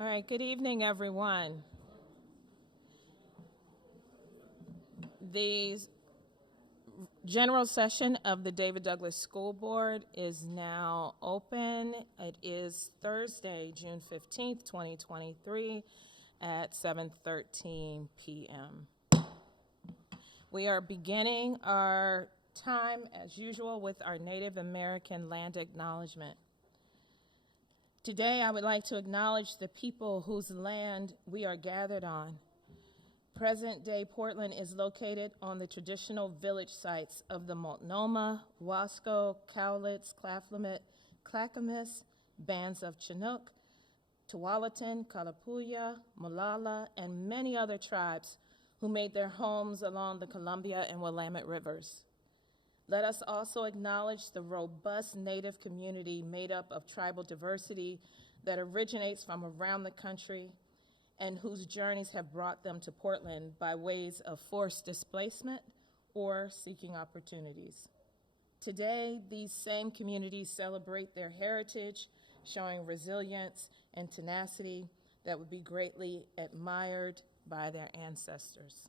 All right, good evening, everyone. The general session of the David Douglas School Board is now open. It is Thursday, June 15th, 2023 at 7:13 p.m. We are beginning our time, as usual, with our Native American land acknowledgement. Today, I would like to acknowledge the people whose land we are gathered on. Present-day Portland is located on the traditional village sites of the Multnomah, Wasco, Cowlitz, Clackamas, bands of Chinook, Tualatin, Kalapuya, Molalla, and many other tribes who made their homes along the Columbia and Willamette rivers. Let us also acknowledge the robust Native community made up of tribal diversity that originates from around the country and whose journeys have brought them to Portland by ways of forced displacement or seeking opportunities. Today, these same communities celebrate their heritage, showing resilience and tenacity that would be greatly admired by their ancestors.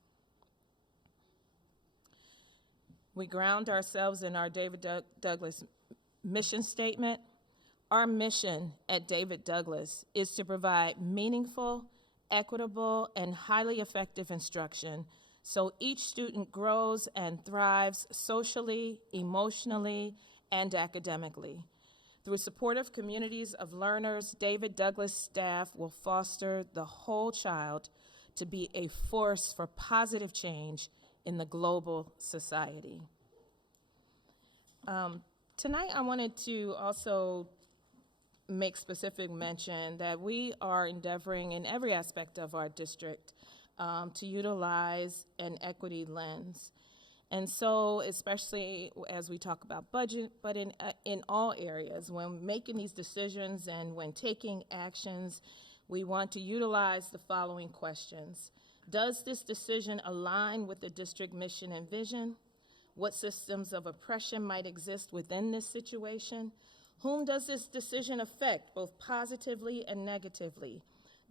We ground ourselves in our David Douglas mission statement. Our mission at David Douglas is to provide meaningful, equitable, and highly effective instruction so each student grows and thrives socially, emotionally, and academically. Through supportive communities of learners, David Douglas staff will foster the whole child to be a force for positive change in the global society. Tonight, I wanted to also make specific mention that we are endeavoring in every aspect of our district to utilize an equity lens. And so, especially as we talk about budget, but in all areas, when making these decisions and when taking actions, we want to utilize the following questions. Does this decision align with the district mission and vision? What systems of oppression might exist within this situation? Whom does this decision affect, both positively and negatively?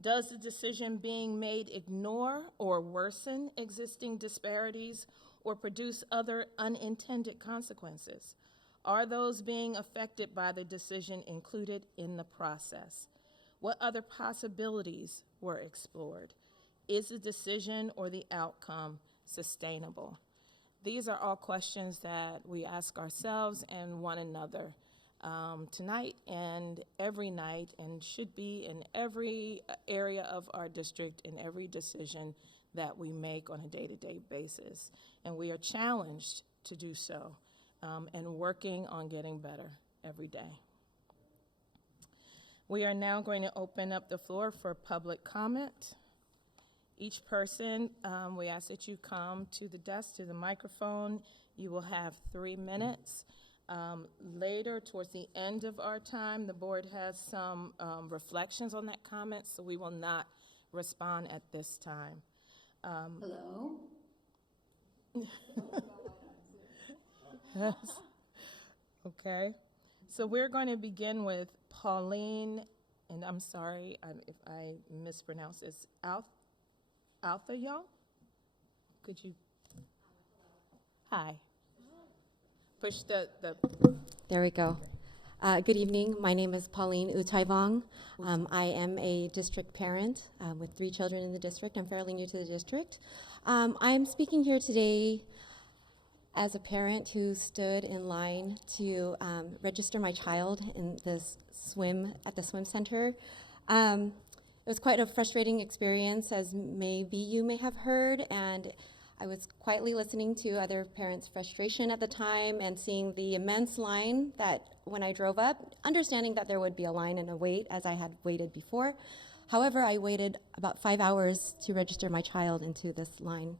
Does the decision being made ignore or worsen existing disparities or produce other unintended consequences? Are those being affected by the decision included in the process? What other possibilities were explored? Is the decision or the outcome sustainable? These are all questions that we ask ourselves and one another tonight and every night, and should be in every area of our district in every decision that we make on a day-to-day basis. And we are challenged to do so and working on getting better every day. We are now going to open up the floor for public comment. Each person, we ask that you come to the desk, to the microphone. You will have 3 minutes. Later, towards the end of our time, the board has some reflections on that comment, so we will not respond at this time. Hello? Yes. Okay. So we're going to begin with Pauline, and I'm sorry if I mispronounce this, Althayal? Could you? Hi. Push the. There we go. Good evening. My name is Pauline Utaivong. I am a district parent with 3 children in the district. I'm fairly new to the district. I'm speaking here today as a parent who stood in line to register my child in this at the swim center. It was quite a frustrating experience, as maybe you may have heard, and I was quietly listening to other parents' frustration at the time and seeing the immense line that when I drove up, understanding that there would be a line and a wait as I had waited before. However, I waited about 5 hours to register my child into this line.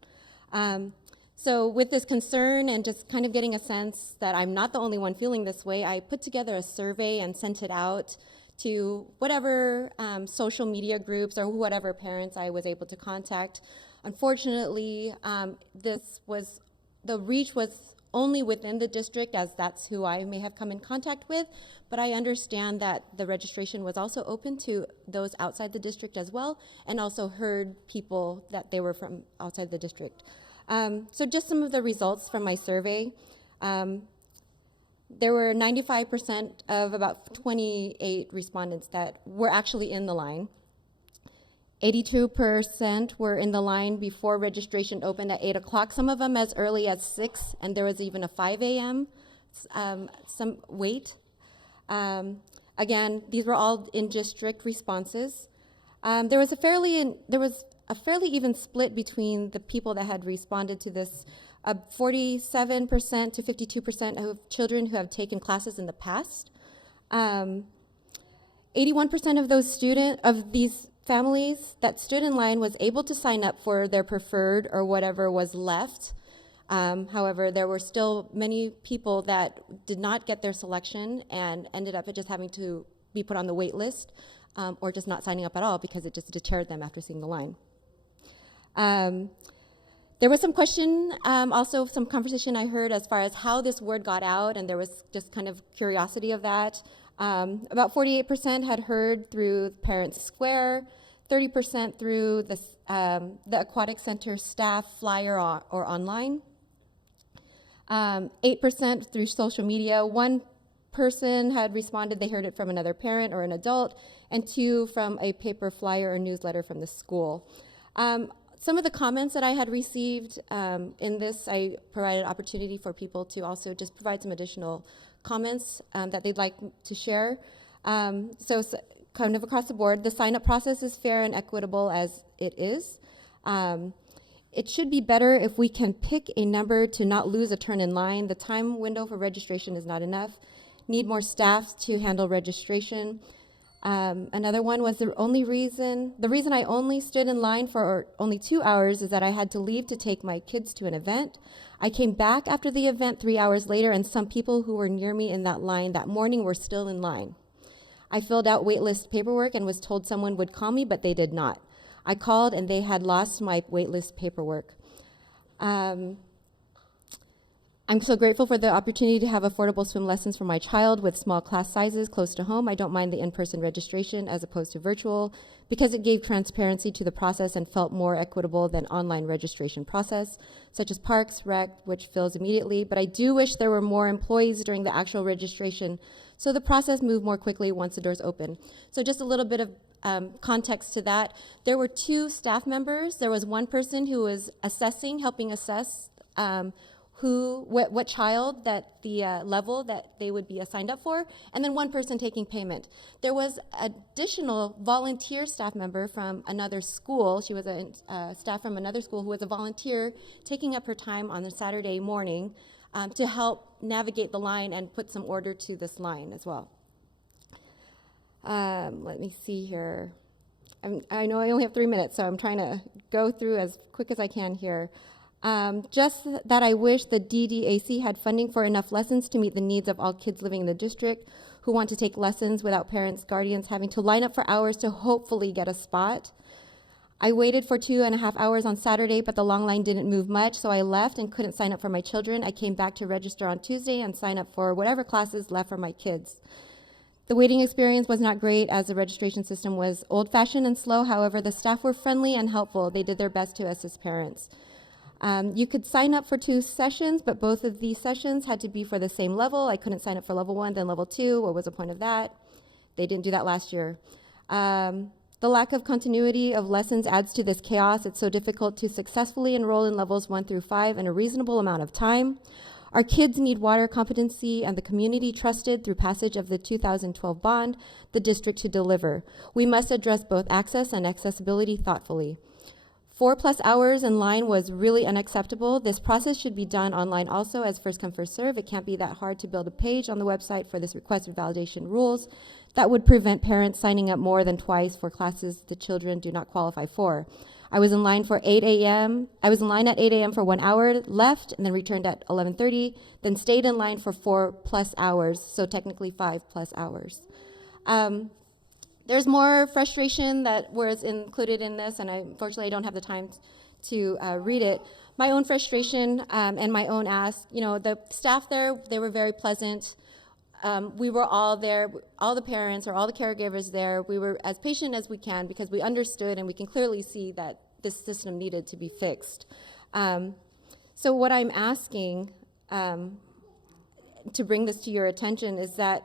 So with this concern and just kind of getting a sense that I'm not the only one feeling this way, I put together a survey and sent it out to whatever social media groups or whatever parents I was able to contact. Unfortunately, the reach was only within the district, as that's who I may have come in contact with, but I understand that the registration was also open to those outside the district as well, and also heard people that they were from outside the district. So just some of the results from my survey. There were 95% of about 28 respondents that were actually in the line. 82% were in the line before registration opened at 8 o'clock, some of them as early as 6, and there was even a 5 a.m. Some wait. Again, these were all in-district responses. There was a fairly even split between the people that had responded to this. 47% to 52% of children who have taken classes in the past. 81% of these families that stood in line was able to sign up for their preferred or whatever was left. However, there were still many people that did not get their selection and ended up just having to be put on the wait list, or just not signing up at all because it just deterred them after seeing the line. There was some question, also some conversation I heard as far as how this word got out, and there was just kind of curiosity of that. About 48% had heard through Parents Square, 30% through the Aquatic Center staff flyer or online, 8% through social media. One person had responded they heard it from another parent or an adult, and 2 from a paper flyer or newsletter from the school. Some of the comments that I had received in this, I provided opportunity for people to also just provide some additional comments that they'd like to share. So kind of across the board, the sign-up process is fair and equitable as it is. It should be better if we can pick a number to not lose a turn in line. The time window for registration is not enough. Need more staff to handle registration. Another one was the reason I only stood in line for only 2 hours is that I had to leave to take my kids to an event. I came back after the event 3 hours later, and some people who were near me in that line that morning were still in line. I filled out waitlist paperwork and was told someone would call me, but they did not. I called and they had lost my waitlist paperwork. I'm so grateful for the opportunity to have affordable swim lessons for my child with small class sizes close to home. I don't mind the in-person registration as opposed to virtual because it gave transparency to the process and felt more equitable than online registration process, such as Parks, Rec, which fills immediately. But I do wish there were more employees during the actual registration so the process moved more quickly once the doors open. So just a little bit of context to that. There were 2 staff members. There was one person who was helping assess what child that the level that they would be assigned up for, and then one person taking payment. There was additional volunteer staff member from another school. She was a staff from another school who was a volunteer taking up her time on a Saturday morning to help navigate the line and put some order to this line as well. Let me see here. I know I only have 3 minutes, so I'm trying to go through as quick as I can here. Just that I wish the DDAC had funding for enough lessons to meet the needs of all kids living in the district who want to take lessons without parents, guardians having to line up for hours to hopefully get a spot. I waited for 2.5 hours on Saturday, but the long line didn't move much, so I left and couldn't sign up for my children. I came back to register on Tuesday and sign up for whatever classes left for my kids. The waiting experience was not great as the registration system was old-fashioned and slow. However, the staff were friendly and helpful. They did their best to assist parents. You could sign up for 2 sessions, but both of these sessions had to be for the same level. I couldn't sign up for level 1, then level 2. What was the point of that? They didn't do that last year. The lack of continuity of lessons adds to this chaos. It's so difficult to successfully enroll in levels 1 through 5 in a reasonable amount of time. Our kids need water competency, and the community trusted through passage of the 2012 bond the district to deliver. We must address both access and accessibility thoughtfully. 4+ hours in line was really unacceptable. This process should be done online also as first come, first serve. It can't be that hard to build a page on the website for this requested validation rules. That would prevent parents signing up more than twice for classes the children do not qualify for. I was in line for 8 a.m. I was in line at 8 a.m. for 1 hour, left, and then returned at 11:30, then stayed in line for 4+ hours, so technically 5+ hours. There's more frustration that was included in this, and unfortunately I don't have the time to read it. My own frustration and my own ask, the staff there, they were very pleasant. We were all there, all the parents or all the caregivers there. We were as patient as we can because we understood and we can clearly see that this system needed to be fixed. So what I'm asking to bring this to your attention is that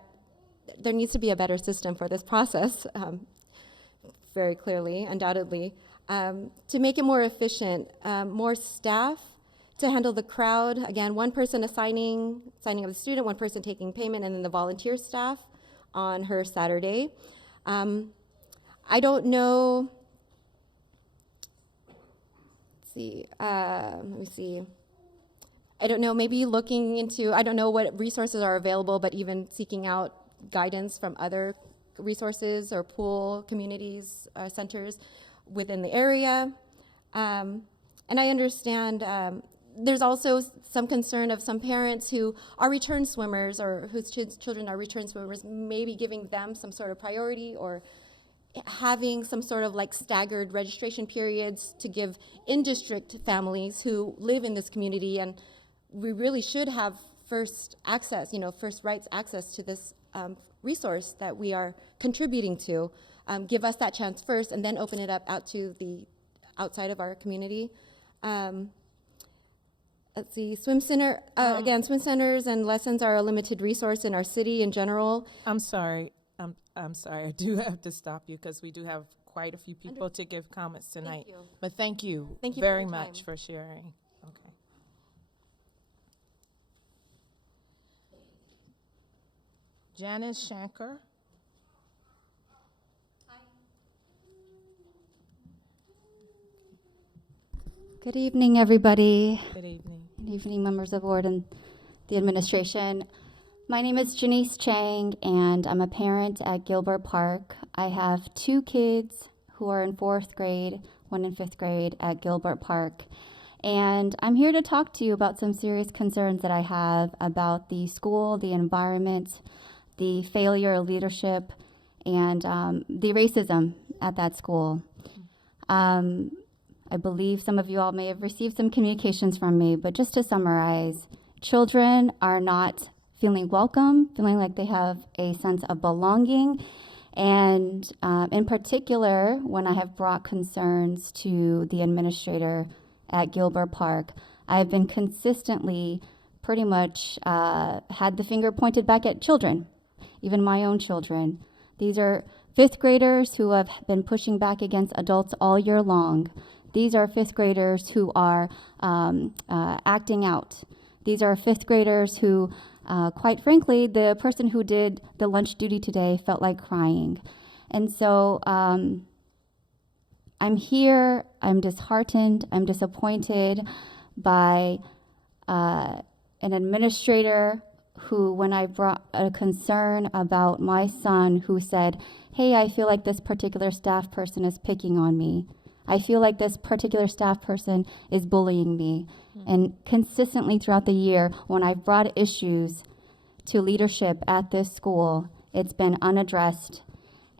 there needs to be a better system for this process, very clearly, undoubtedly, to make it more efficient, more staff to handle the crowd. Again, one person signing of the student, one person taking payment, and then the volunteer staff on her Saturday. I don't know. Let me see. I don't know, maybe looking into, I don't know what resources are available, but even seeking out guidance from other resources or pool communities, centers within the area. And I understand there's also some concern of some parents who are return swimmers or whose children are return swimmers, maybe giving them some sort of priority or having some sort of like staggered registration periods to give in-district families who live in this community. And we really should have first access, first rights access to this resource that we are contributing to. Give us that chance first and then open it up out to the outside of our community. Let's see, swim center, again, swim centers and lessons are a limited resource in our city in general. I'm sorry. I'm sorry. I do have to stop you because we do have quite a few people to give comments tonight. Thank you. But thank you, Thank you very for your much time. for sharing. Okay. Janice Shanker. Good evening, everybody. Good evening. Good evening, members of the board and the administration. My name is Janice Chang, and I'm a parent at Gilbert Park. I have 2 kids who are in 4th grade, 1 in 5th grade at Gilbert Park. And I'm here to talk to you about some serious concerns that I have about the school, the environment, the failure of leadership, and the racism at that school. I believe some of you all may have received some communications from me, but just to summarize, children are not feeling welcome, feeling like they have a sense of belonging, and in particular, when I have brought concerns to the administrator at Gilbert Park, I've been consistently pretty much had the finger pointed back at children, even my own children. These are 5th graders who have been pushing back against adults all year long. These are 5th graders who are acting out. These are 5th graders who, quite frankly, the person who did the lunch duty today felt like crying. And so I'm here, I'm disheartened, I'm disappointed by an administrator who, when I brought a concern about my son, who said, hey, I feel like this particular staff person is picking on me. I feel like this particular staff person is bullying me. And consistently throughout the year, when I've brought issues to leadership at this school, it's been unaddressed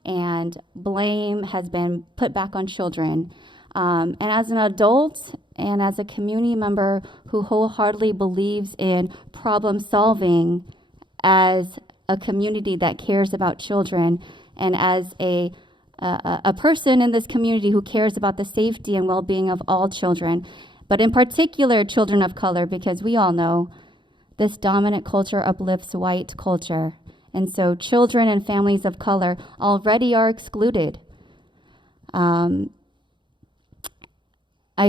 and blame has been put back on children. And as an adult and as a community member who wholeheartedly believes in problem solving as a community that cares about children, and as a person in this community who cares about the safety and well-being of all children, but in particular children of color, because we all know this dominant culture uplifts white culture. And so children and families of color already are excluded. I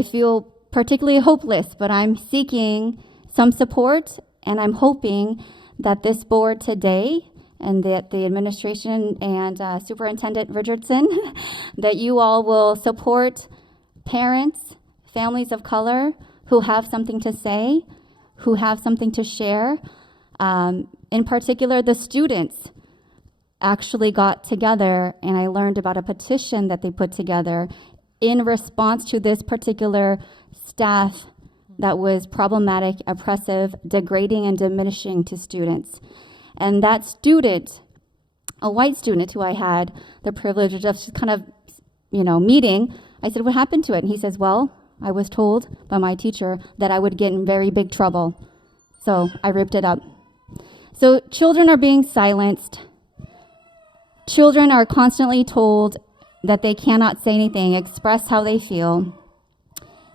feel particularly hopeless, but I'm seeking some support, and I'm hoping that this board today and that the administration and Superintendent Richardson, that you all will support parents, families of color who have something to say, who have something to share. In particular, the students actually got together, and I learned about a petition that they put together in response to this particular staff that was problematic, oppressive, degrading, and diminishing to students. And that student, a white student who I had the privilege of just kind of, meeting, I said, what happened to it? And he says, well, I was told by my teacher that I would get in very big trouble. So I ripped it up. So children are being silenced. Children are constantly told that they cannot say anything, express how they feel.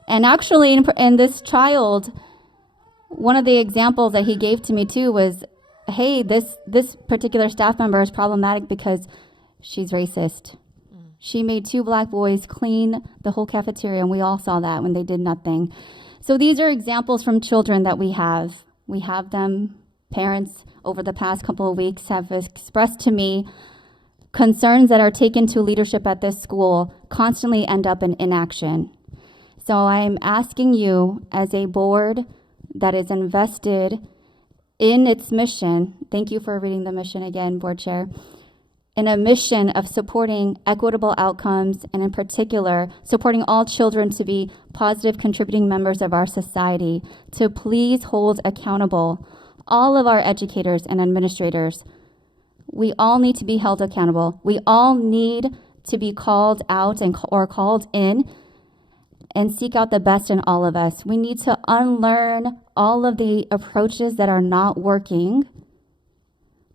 And actually, in this child, one of the examples that he gave to me too was, hey, this particular staff member is problematic because she's racist. She made 2 black boys clean the whole cafeteria, and we all saw that when they did nothing. So these are examples from children that we have. We have them. Parents over the past couple of weeks have expressed to me concerns that are taken to leadership at this school constantly end up in inaction. So I'm asking you, as a board that is invested in its mission, thank you for reading the mission again, Board Chair, in a mission of supporting equitable outcomes, and in particular, supporting all children to be positive contributing members of our society, to please hold accountable all of our educators and administrators. We all need to be held accountable. We all need to be called out or called in and seek out the best in all of us. We need to unlearn all of the approaches that are not working.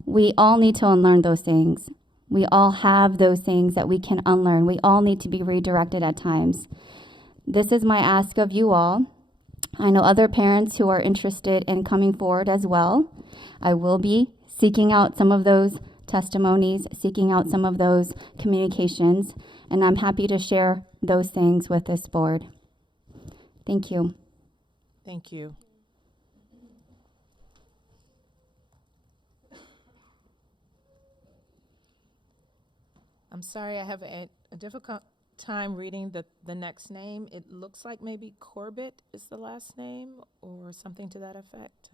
We all need to unlearn those things. We all have those things that we can unlearn. We all need to be redirected at times. This is my ask of you all. I know other parents who are interested in coming forward as well. I will be seeking out some of those testimonies, seeking out some of those communications, and I'm happy to share those things with this board. Thank you. Thank you. I'm sorry, I have a difficult time reading the next name. It looks like maybe Corbett is the last name or something to that effect.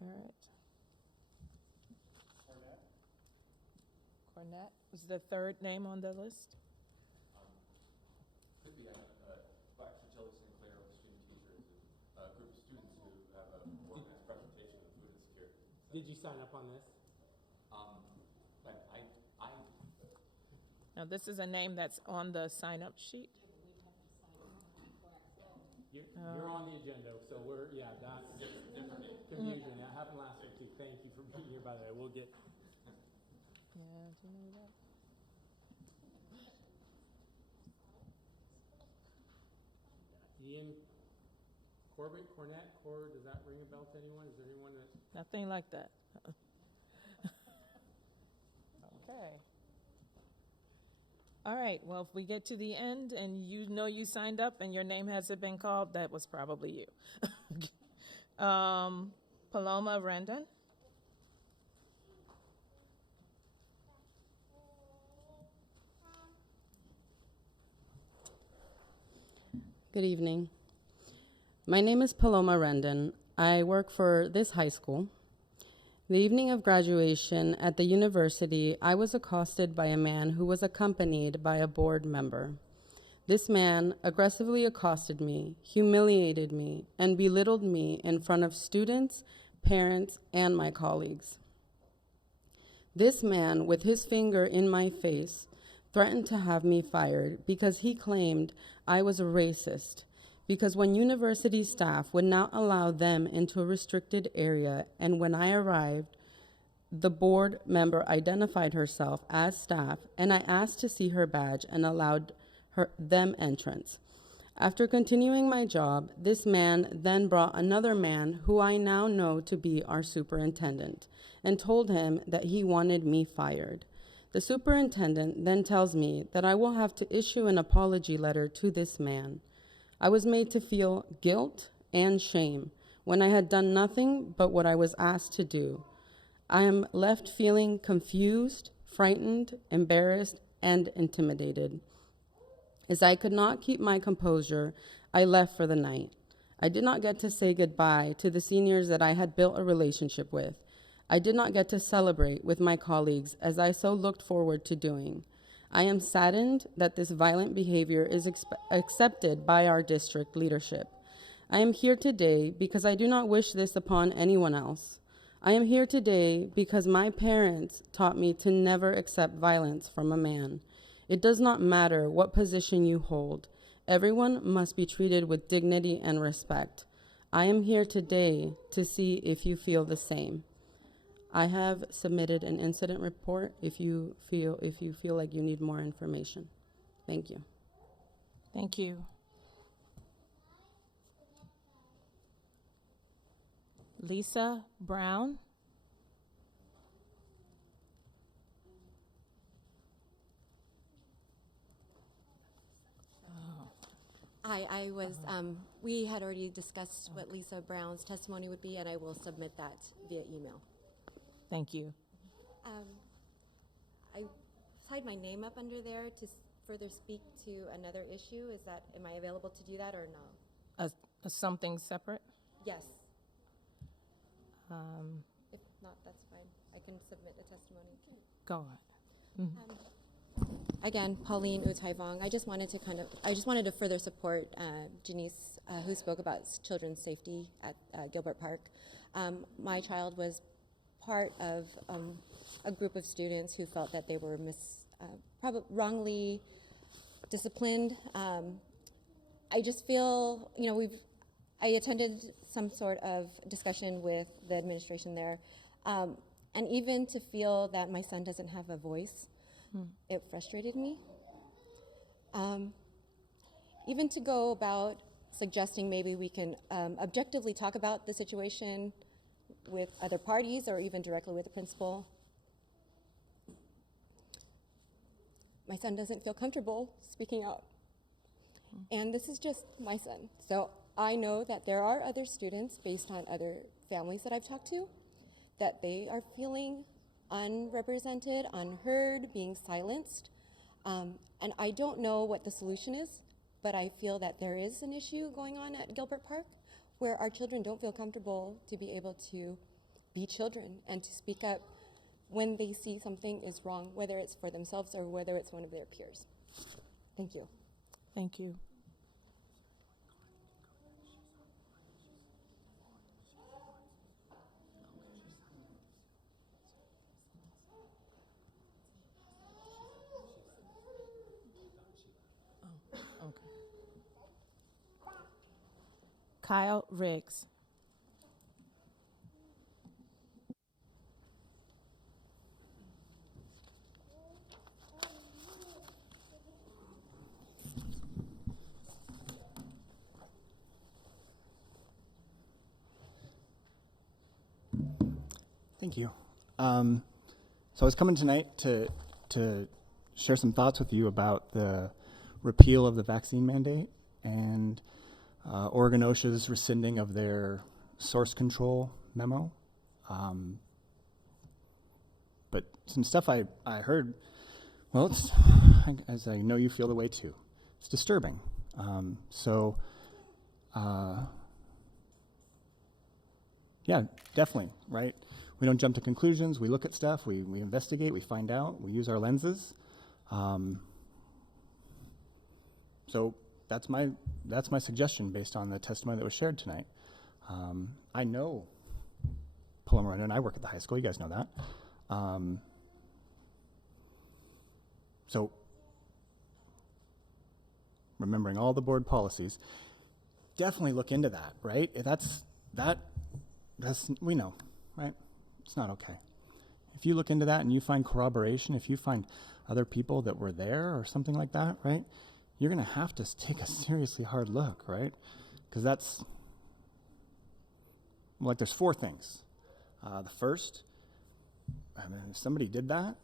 All right. Cornett was the third name on the list. Could be Black Fragility Sinclair with student teachers, a group of students who have a organized presentation of food insecurity. Did you sign up on this? But I Now, this is a name that's on the sign-up sheet. You're on the agenda, so that's confusion. That happened last week too. Thank you for being here, by the way. We'll get. Yeah, do you know that? Ian Corbett, Cornett, does that ring a bell to anyone? Is there anyone that? Nothing like that. Okay. All right, well, if we get to the end and you know you signed up and your name hasn't been called, that was probably you. Paloma Rendon. Good evening. My name is Paloma Rendon. I work for this high school. The evening of graduation at the university, I was accosted by a man who was accompanied by a board member. This man aggressively accosted me, humiliated me, and belittled me in front of students, parents, and my colleagues. This man, with his finger in my face, threatened to have me fired because he claimed I was a racist, because when university staff would not allow them into a restricted area, and when I arrived, the board member identified herself as staff, and I asked to see her badge and allowed them entrance. After continuing my job, this man then brought another man who I now know to be our superintendent and told him that he wanted me fired. The superintendent then tells me that I will have to issue an apology letter to this man. I was made to feel guilt and shame when I had done nothing but what I was asked to do. I am left feeling confused, frightened, embarrassed, and intimidated. As I could not keep my composure, I left for the night. I did not get to say goodbye to the seniors that I had built a relationship with. I did not get to celebrate with my colleagues as I so looked forward to doing. I am saddened that this violent behavior is accepted by our district leadership. I am here today because I do not wish this upon anyone else. I am here today because my parents taught me to never accept violence from a man. It does not matter what position you hold. Everyone must be treated with dignity and respect. I am here today to see if you feel the same. I have submitted an incident report if you feel like you need more information. Thank you. Thank you. Lisa Brown. I was, we had already discussed what Lisa Brown's testimony would be, and I will submit that via email. Thank you. I tied my name up under there to further speak to another issue. Am I available to do that or no? Something separate? Yes. If not, that's fine. I can submit a testimony. Go on. Again, Pauline Utaivong. I just wanted to further support Janice, who spoke about children's safety at Gilbert Park. My child was part of a group of students who felt that they were probably wrongly disciplined. I just feel, I attended some sort of discussion with the administration there, and even to feel that my son doesn't have a voice, it frustrated me. Even to go about suggesting maybe we can objectively talk about the situation with other parties or even directly with the principal. My son doesn't feel comfortable speaking out. And this is just my son. So I know that there are other students, based on other families that I've talked to, that they are feeling unrepresented, unheard, being silenced. And I don't know what the solution is, but I feel that there is an issue going on at Gilbert Park where our children don't feel comfortable to be able to be children and to speak up when they see something is wrong, whether it's for themselves or whether it's one of their peers. Thank you. Thank you. Okay. Kyle Riggs. Thank you. So I was coming tonight to share some thoughts with you about the repeal of the vaccine mandate and Oregon OSHA's rescinding of their source control memo. But some stuff I heard, well, as I know you feel the way too, it's disturbing. Yeah, definitely, right? We don't jump to conclusions. We look at stuff. We investigate. We find out. We use our lenses. So that's my suggestion based on the testimony that was shared tonight. I know Paloma Renda, and I work at the high school. You guys know that. So remembering all the board policies, definitely look into that, right? That's we know, right? It's not okay. If you look into that and you find corroboration, if you find other people that were there or something like that, right, you're going to have to take a seriously hard look, right? Because that's, like, there's four things. The first, if somebody did that,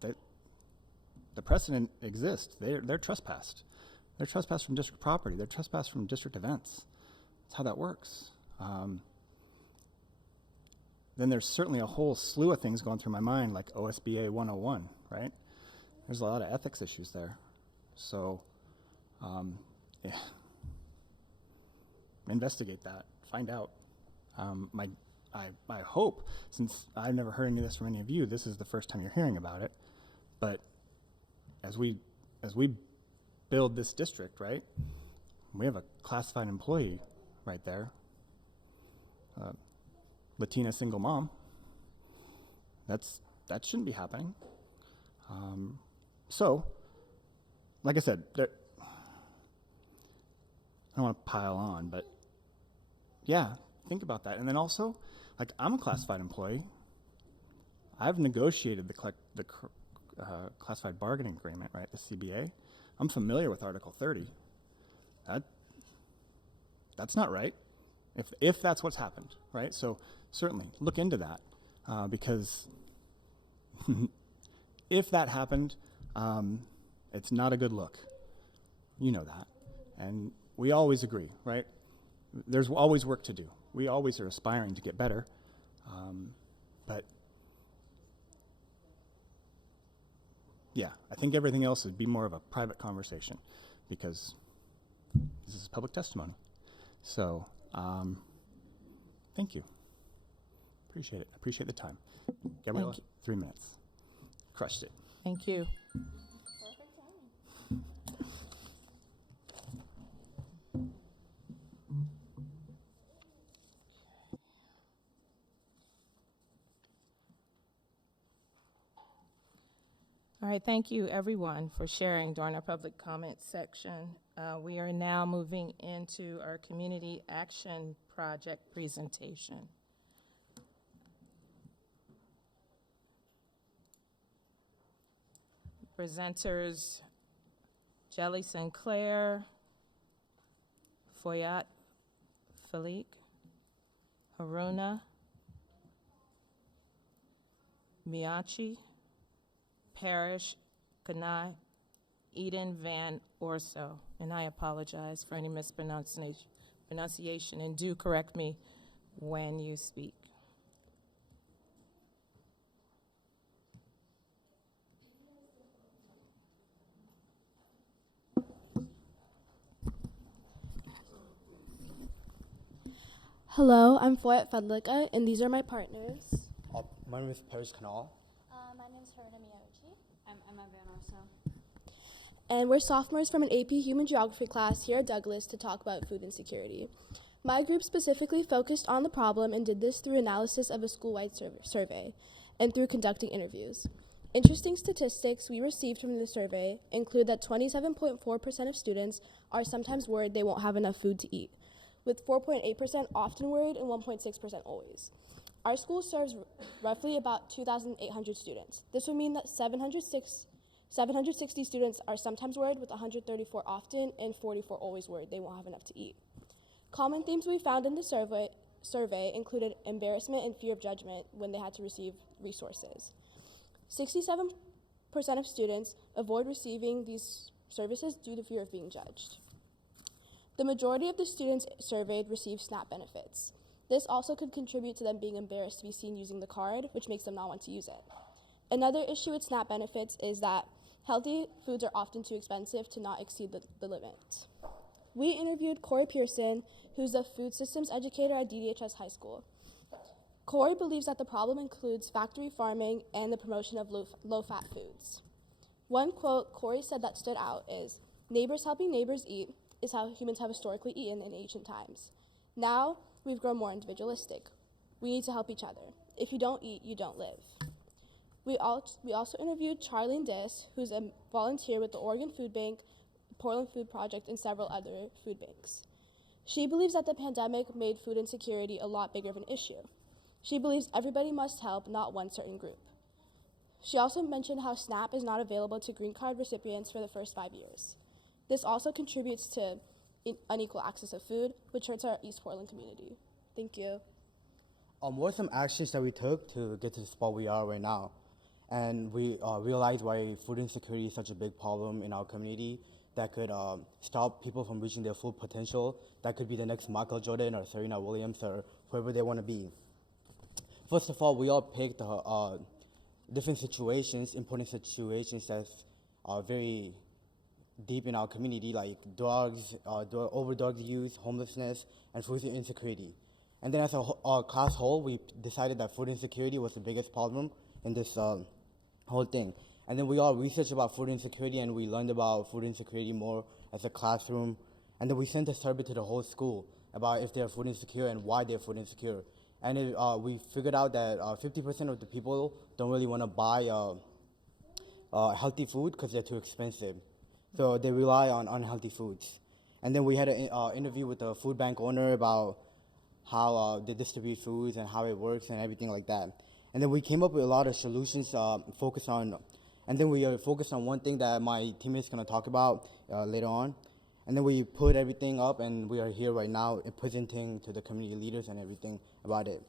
the precedent exists. They're trespassed. They're trespassed from district property. They're trespassed from district events. That's how that works. Then there's certainly a whole slew of things going through my mind, like OSBA 101, right? There's a lot of ethics issues there. So, yeah. Investigate that. Find out. I hope, since I've never heard any of this from any of you, this is the first time you're hearing about it. But as we build this district, right, we have a classified employee right there. Latina single mom. That shouldn't be happening. So like I said, I don't want to pile on, but yeah, think about that. And then also, like, I'm a classified employee. I've negotiated the classified bargaining agreement, right, the CBA. I'm familiar with Article 30. That's not right, if that's what's happened, right? So certainly look into that, because if that happened, it's not a good look. You know that. And we always agree, right? There's always work to do. We always are aspiring to get better, but yeah, I think everything else would be more of a private conversation, because this is public testimony. So, thank you. Appreciate it. Appreciate the time. Gabriella, 3 minutes. Crushed it. Thank you. All right, thank you everyone for sharing during our public comment section. We are now moving into our community action project presentation. Presenters Jelly Sinclair, Foyat Falik, Haruna, Miyachi, Parrish, Kanai, Eden Van Orso, and I apologize for any mispronunciation, and do correct me when you speak. Hello, I'm Foyat Fadlika, and these are my partners. My name is Parrish Kanal. My name is Haruna Miyachi. I'm Emma Van Orso. And we're sophomores from an AP Human Geography class here at Douglas to talk about food insecurity. My group specifically focused on the problem and did this through analysis of a school-wide survey and through conducting interviews. Interesting statistics we received from the survey include that 27.4% of students are sometimes worried they won't have enough food to eat, with 4.8% often worried and 1.6% always. Our school serves roughly about 2,800 students. This would mean that 760 students are sometimes worried, with 134 often and 44 always worried they won't have enough to eat. Common themes we found in the survey included embarrassment and fear of judgment when they had to receive resources. 67% of students avoid receiving these services due to fear of being judged. The majority of the students surveyed received SNAP benefits. This also could contribute to them being embarrassed to be seen using the card, which makes them not want to use it. Another issue with SNAP benefits is that healthy foods are often too expensive to not exceed the limit. We interviewed Corey Pearson, who's a food systems educator at DDHS High School. Corey believes that the problem includes factory farming and the promotion of low-fat foods. One quote Corey said that stood out is, "Neighbors helping neighbors eat is how humans have historically eaten in ancient times. Now, we've grown more individualistic. We need to help each other. If you don't eat, you don't live." We also interviewed Charlene Diss, who's a volunteer with the Oregon Food Bank, Portland Food Project, and several other food banks. She believes that the pandemic made food insecurity a lot bigger of an issue. She believes everybody must help, not one certain group. She also mentioned how SNAP is not available to green card recipients for the first 5 years. This also contributes to unequal access of food, which hurts our East Portland community. Thank you. What are some actions that we took to get to the spot we are right now? And we realized why food insecurity is such a big problem in our community that could stop people from reaching their full potential. That could be the next Michael Jordan or Serena Williams or whoever they want to be. First of all, we all picked different situations, important situations that are very deep in our community, like drugs, overdose use, homelessness, and food insecurity. And then as a class whole, we decided that food insecurity was the biggest problem in this whole thing. And then we all researched about food insecurity, and we learned about food insecurity more as a classroom. And then we sent a survey to the whole school about if they're food insecure and why they're food insecure. And we figured out that 50% of the people don't really want to buy healthy food because they're too expensive. so they rely on unhealthy foods. And then we had an interview with the food bank owner about how they distribute foods and how it works and everything like that. And then we came up with a lot of solutions focused on, and then we focused on one thing that my teammate's gonna talk about later on. And then we put everything up, and we are here right now presenting to the community leaders and everything about it.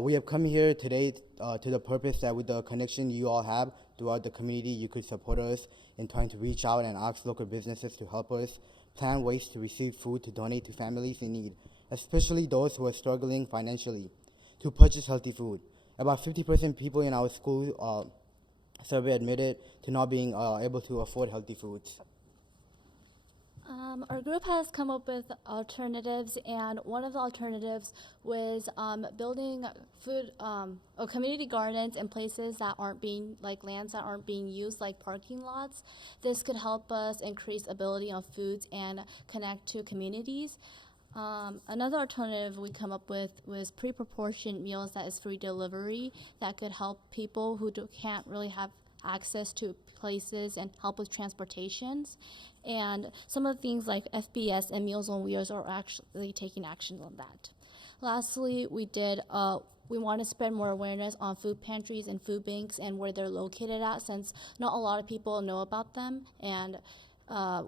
We have come here today to the purpose that with the connection you all have throughout the community, you could support us in trying to reach out and ask local businesses to help us plan ways to receive food to donate to families in need, especially those who are struggling financially, to purchase healthy food. About 50% people in our school survey admitted to not being able to afford healthy foods. Our group has come up with alternatives, and one of the alternatives was building food or community gardens in places that aren't being, like lands that aren't being used, like parking lots. This could help us increase ability of foods and connect to communities. Another alternative we come up with was pre-proportioned meals that is free delivery that could help people who can't really have access to places and help with transportations. And some of the things like FBS and Meals on Wheels are actually taking action on that. Lastly, we want to spread more awareness on food pantries and food banks and where they're located at, since not a lot of people know about them. And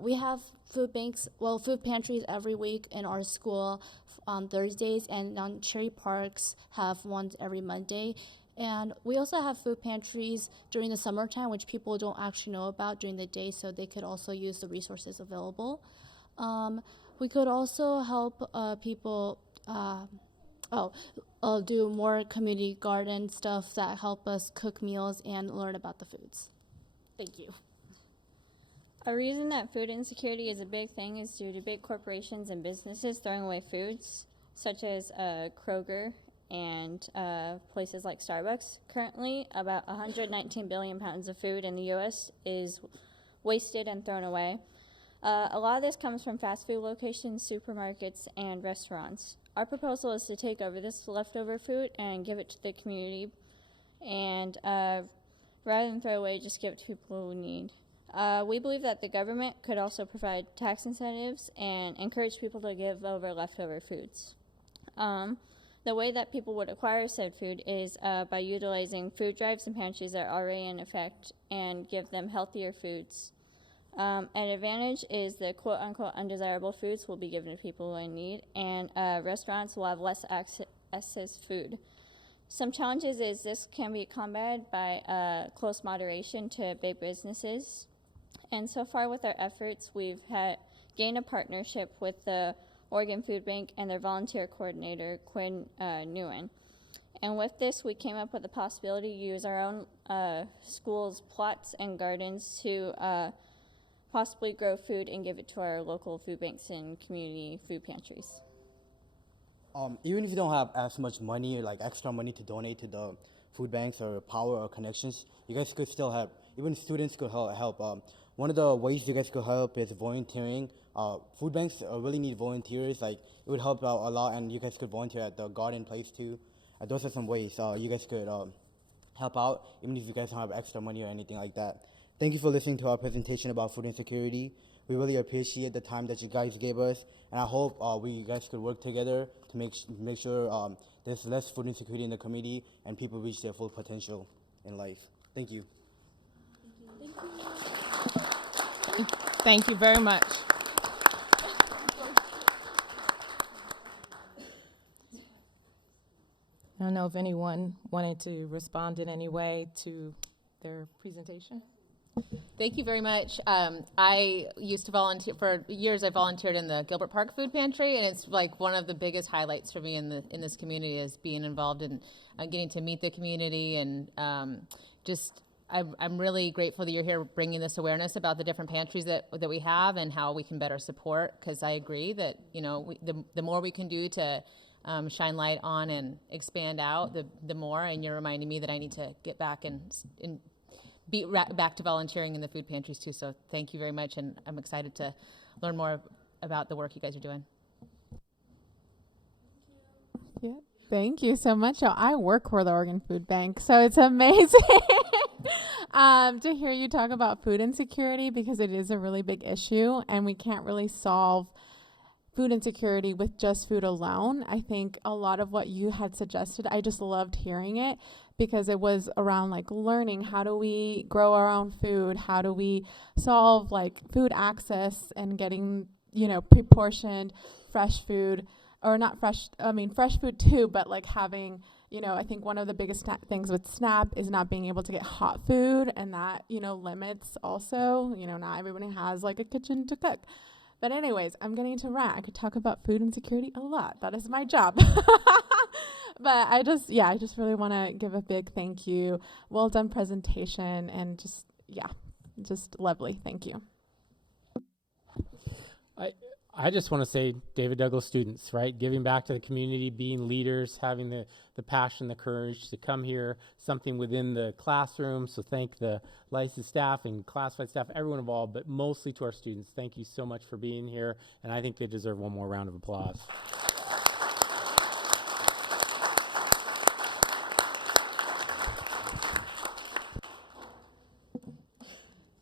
we have food pantries every week in our school on Thursdays, and on Cherry Parks have ones every Monday. And we also have food pantries during the summertime, which people don't actually know about during the day, so they could also use the resources available. We could also help people do more community garden stuff that help us cook meals and learn about the foods. Thank you. A reason that food insecurity is a big thing is due to big corporations and businesses throwing away foods, such as Kroger and places like Starbucks. Currently, about 119 billion pounds of food in the U.S. is wasted and thrown away. A lot of this comes from fast food locations, supermarkets, and restaurants. Our proposal is to take over this leftover food and give it to the community, and rather than throw away, just give it to people who need. We believe that the government could also provide tax incentives and encourage people to give over leftover foods. The way that people would acquire said food is by utilizing food drives and pantries that are already in effect and give them healthier foods. An advantage is the quote-unquote undesirable foods will be given to people who in need, and restaurants will have less excess food. Some challenges is this can be combated by close moderation to big businesses. And so far with our efforts, we've gained a partnership with the Oregon Food Bank and their volunteer coordinator, Quinn Nguyen. And with this, we came up with the possibility to use our own school's plots and gardens to possibly grow food and give it to our local food banks and community food pantries. Even if you don't have as much money, like extra money to donate to the food banks or power or connections, you guys could still help. Even students could help. One of the ways you guys could help is volunteering. Food banks really need volunteers. Like, it would help out a lot, and you guys could volunteer at the garden place too. Those are some ways you guys could help out, even if you guys don't have extra money or anything like that. Thank you for listening to our presentation about food insecurity. We really appreciate the time that you guys gave us, and I hope we guys could work together to make sure there's less food insecurity in the community and people reach their full potential in life. Thank you. Thank you very much. I don't know if anyone wanted to respond in any way to their presentation. Thank you very much. I used to volunteer for years. I volunteered in the Gilbert Park Food Pantry, and it's like one of the biggest highlights for me in this community is being involved in getting to meet the community, and I'm really grateful that you're here bringing this awareness about the different pantries that we have and how we can better support. Because I agree that the more we can do to shine light on and expand out, the more. And you're reminding me that I need to get back and be back to volunteering in the food pantries too. So thank you very much, and I'm excited to learn more about the work you guys are doing. Yeah, thank you so much. I work for the Oregon Food Bank, so it's amazing. to hear you talk about food insecurity, because it is a really big issue and we can't really solve food insecurity with just food alone. I think a lot of what you had suggested, I just loved hearing it, because it was around like learning, how do we grow our own food? How do we solve like food access and getting, pre-portioned fresh food, or not fresh, fresh food too, but like having, I think one of the biggest things with SNAP is not being able to get hot food, and that, limits also, not everybody has like a kitchen to cook. But anyways, I'm getting to rant. I could talk about food insecurity a lot. That is my job. But I just really want to give a big thank you. Well done presentation, and just lovely. Thank you. I just want to say, David Douglas students, right? Giving back to the community, being leaders, having the passion, the courage to come here, something within the classroom. So thank the licensed staff and classified staff, everyone involved, but mostly to our students. Thank you so much for being here. And I think they deserve one more round of applause.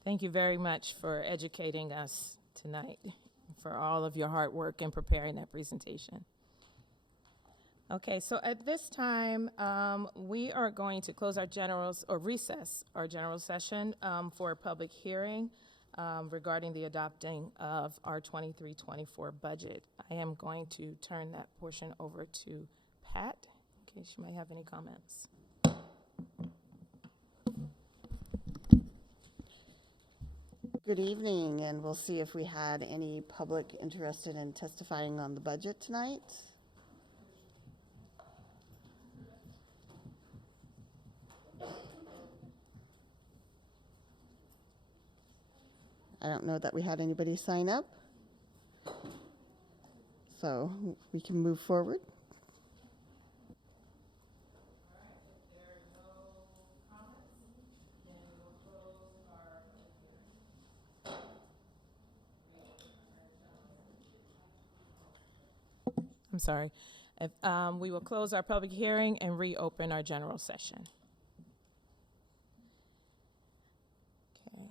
Thank you very much for educating us tonight, for all of your hard work in preparing that presentation. Okay, so at this time, we are going to close our recess our general session for a public hearing regarding the adopting of our 23-24 budget. I am going to turn that portion over to Pat, in case you might have any comments. Good evening, and we'll see if we had any public interested in testifying on the budget tonight. I don't know that we had anybody sign up, so we can move forward. I'm sorry. We will close our public hearing and reopen our general session. Okay.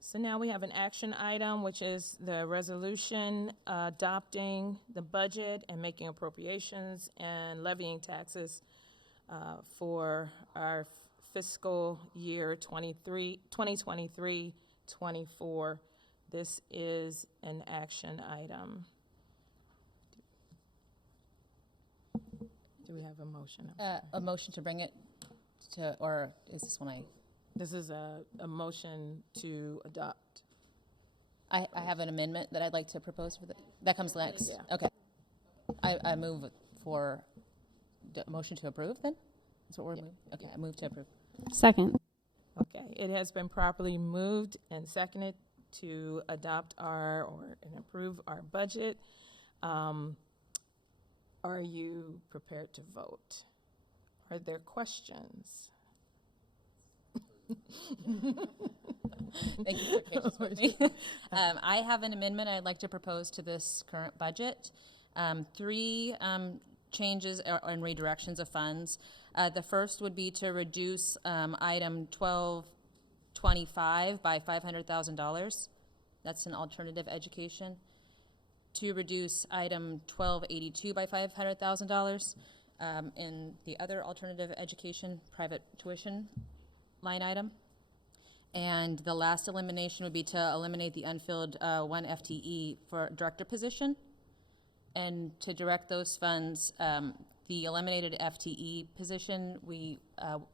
So now we have an action item, which is the resolution adopting the budget and making appropriations and levying taxes for our fiscal year 2023-24. This is an action item. Do we have a motion? A motion to bring it to, or is this one This is a motion to adopt. I have an amendment that I'd like to propose for that comes next. Yeah. Okay. I move for the motion to approve then? That's what we're moving? Okay, I move to approve. Second. Okay, it has been properly moved and seconded to adopt and approve our budget. Are you prepared to vote? Are there questions? Thank you for patience with me. I have an amendment I'd like to propose to this current budget. 3 changes and redirections of funds. The first would be to reduce item 1225 by $500,000. That's an alternative education. To reduce item 1282 by $500,000 in the other alternative education private tuition line item. And the last elimination would be to eliminate the unfilled 1 FTE for director position, and to direct those funds. The eliminated FTE position,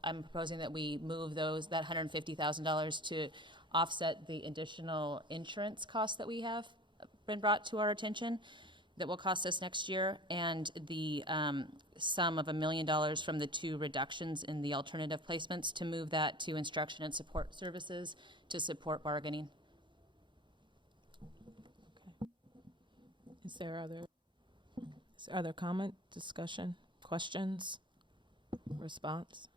I'm proposing that we move that $150,000 to offset the additional insurance costs that we have been brought to our attention that will cost us next year, and the sum of $1 million from the 2 reductions in the alternative placements to move that to instruction and support services to support bargaining. Okay. Is there other comment, discussion, questions, response?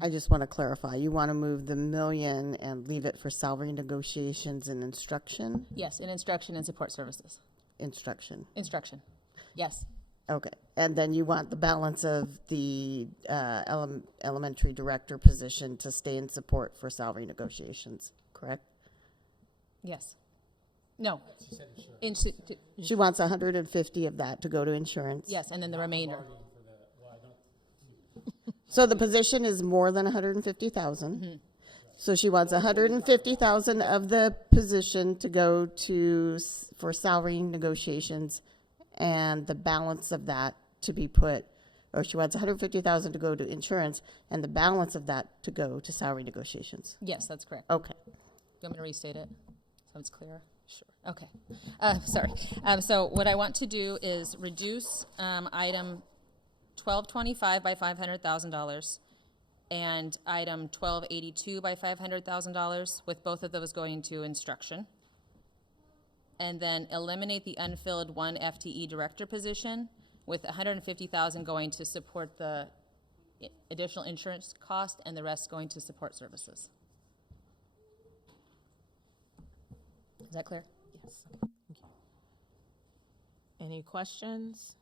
I just want to clarify. You want to move the $1 million and leave it for salary negotiations and instruction? Yes, in instruction and support services. Instruction. Instruction. Yes. Okay. And then you want the balance of the elementary director position to stay in support for salary negotiations, correct? Yes. No. She wants 150 of that to go to insurance. Yes, and then the remainder. So the position is more than 150,000. Mm-hmm. So she wants 150,000 of the position to go to for salary negotiations, and the balance of that to be put, or she wants 150,000 to go to insurance, and the balance of that to go to salary negotiations. Yes, that's correct. Okay. Do you want me to restate it so it's clear? Sure. Okay. Sorry. So what I want to do is reduce item 1225 by $500,000 and item 1282 by $500,000, with both of those going to instruction. And then eliminate the unfilled 1 FTE director position, with 150,000 going to support the additional insurance cost and the rest going to support services. Is that clear? Yes. Any questions?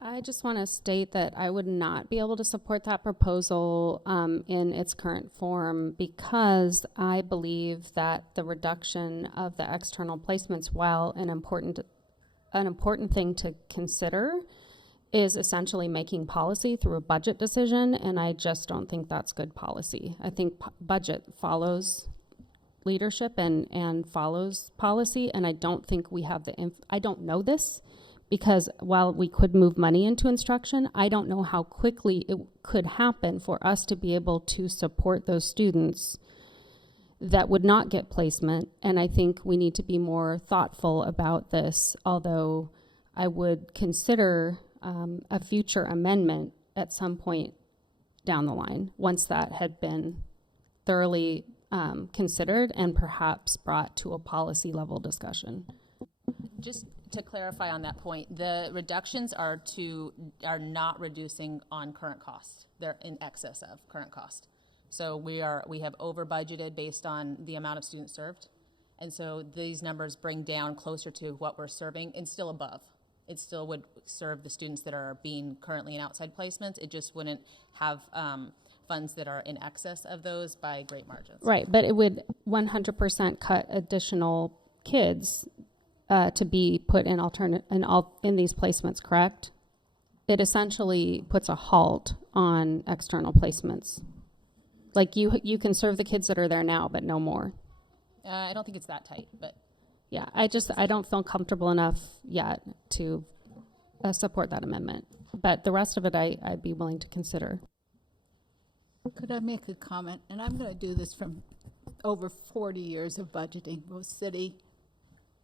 I just want to state that I would not be able to support that proposal in its current form, because I believe that the reduction of the external placements, while an important thing to consider, is essentially making policy through a budget decision, and I just don't think that's good policy. I think budget follows leadership and follows policy, and I don't think we have I don't know this, because while we could move money into instruction, I don't know how quickly it could happen for us to be able to support those students that would not get placement. And I think we need to be more thoughtful about this, although I would consider a future amendment at some point down the line, once that had been thoroughly considered and perhaps brought to a policy level discussion. Just to clarify on that point, the reductions are not reducing on current cost. They're in excess of current cost. So we have over budgeted based on the amount of students served. And so these numbers bring down closer to what we're serving, and still above. It still would serve the students that are being currently in outside placements. It just wouldn't have funds that are in excess of those by great margins. Right, but it would 100% cut additional kids to be put in in these placements, correct? It essentially puts a halt on external placements. Like you can serve the kids that are there now, but no more. I don't think it's that tight, but yeah, I don't feel comfortable enough yet to support that amendment. But the rest of it, I'd be willing to consider. Could I make a comment? And I'm going to do this from over 40 years of budgeting, both city,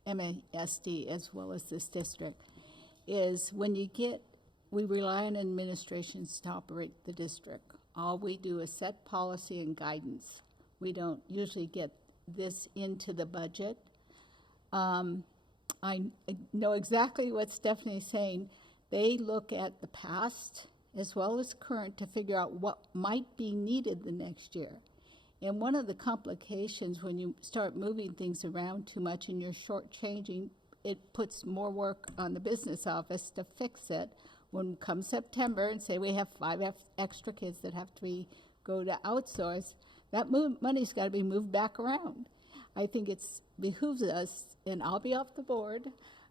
MASD, as well as this district, is when we rely on administrations to operate the district. All we do is set policy and guidance. We don't usually get this into the budget. I know exactly what Stephanie's saying. They look at the past as well as current to figure out what might be needed the next year. And one of the complications when you start moving things around too much and you're shortchanging, it puts more work on the business office to fix it. When come September and say we have 5 extra kids that have to go to outsource, that money's got to be moved back around. I think it behooves us, and I'll be off the board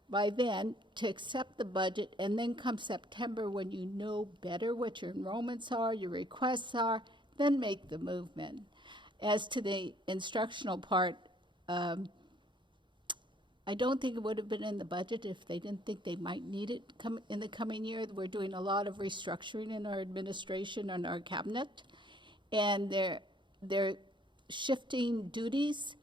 by then, to accept the budget, and then come September, when you know better what your enrollments are, your requests are, then make the movement. As to the instructional part, I don't think it would have been in the budget if they didn't think they might need it in the coming year. We're doing a lot of restructuring in our administration and our cabinet, and they're shifting duties.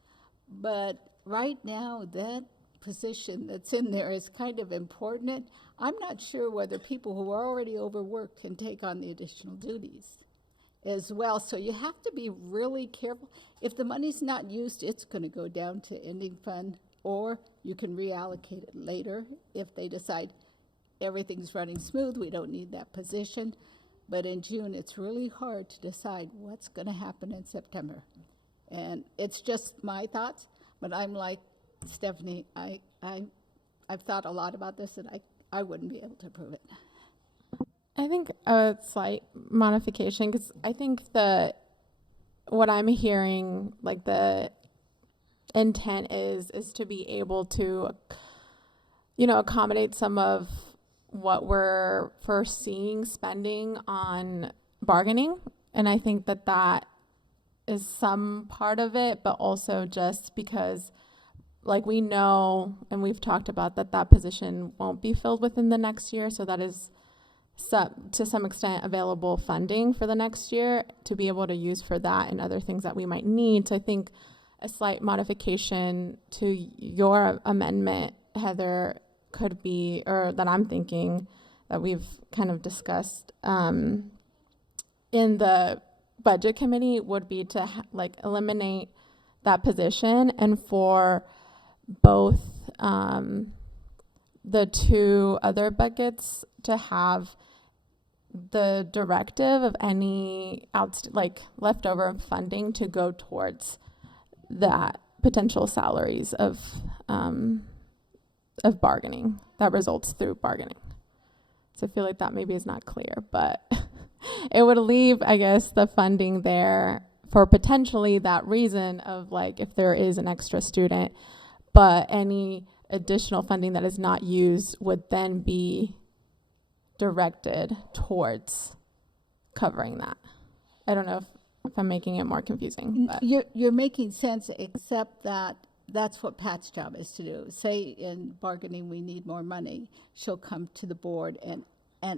But right now, that position that's in there is kind of important. I'm not sure whether people who are already overworked can take on the additional duties as well. So you have to be really careful. If the money's not used, it's going to go down to ending fund, or you can reallocate it later if they decide everything's running smooth, we don't need that position. But in June, it's really hard to decide what's going to happen in September. And it's just my thoughts, but I'm like Stephanie, I I've thought a lot about this, and I wouldn't be able to approve it. I think a slight modification, because I think what I'm hearing, like the intent is to be able to, accommodate some of what we're foreseeing spending on bargaining. And I think that is some part of it, but also just because, like, we know, and we've talked about that position won't be filled within the next year. So that is to some extent available funding for the next year to be able to use for that and other things that we might need. So I think a slight modification to your amendment, Heather, could be, or that I'm thinking that we've kind of discussed in the budget committee, would be to eliminate that position, and for both the two other buckets to have the directive of any leftover funding to go towards that potential salaries of bargaining that results through bargaining. So I feel like that maybe is not clear, but it would leave, I guess, the funding there for potentially that reason of, like, if there is an extra student, but any additional funding that is not used would then be directed towards covering that. I don't know if I'm making it more confusing. But You're making sense, except that that's what Pat's job is to do. Say in bargaining we need more money, she'll come to the board and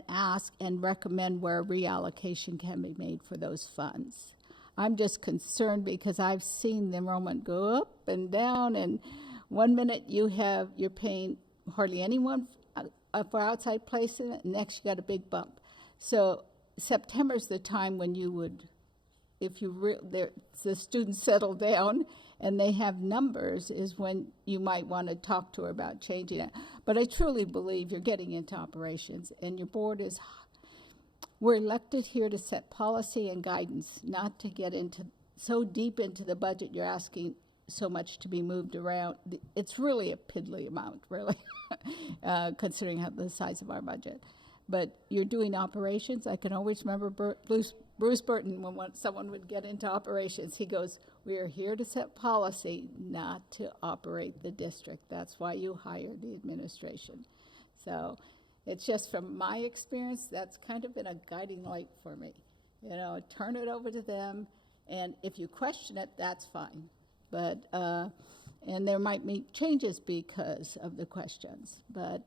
ask and recommend where reallocation can be made for those funds. I'm just concerned because I've seen the enrollment go up and down, and one minute you're paying hardly anyone for outside placement, and next you got a big bump. So September's the time when you would, if the students settle down and they have numbers, is when you might want to talk to her about changing it. But I truly believe you're getting into operations, and your board we're elected here to set policy and guidance, not to get so deep into the budget you're asking so much to be moved around. It's really a piddly amount, really, considering the size of our budget. But you're doing operations. I can always remember Bruce Burton, when someone would get into operations, he goes, "We are here to set policy, not to operate the district. That's why you hire the administration." So it's just from my experience, that's kind of been a guiding light for me. Turn it over to them, and if you question it, that's fine. But and there might be changes because of the questions. But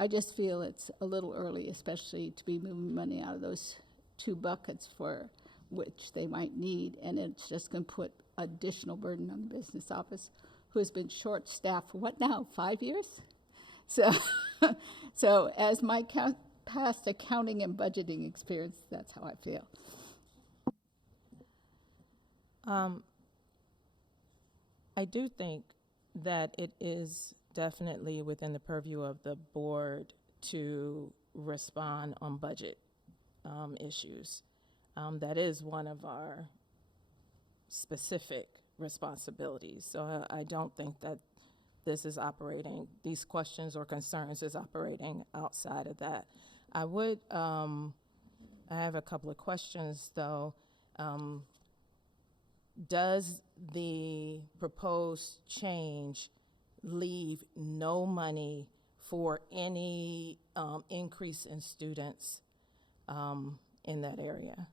I just feel it's a little early, especially to be moving money out of those two buckets for which they might need, and it's just going to put additional burden on the business office, who has been short-staffed for 5 years? So as my past accounting and budgeting experience, that's how I feel. I do think that it is definitely within the purview of the board to respond on budget issues. That is one of our specific responsibilities. So I don't think that these questions or concerns is operating outside of that. I have a couple of questions, though. Does the proposed change leave no money for any increase in students in that area?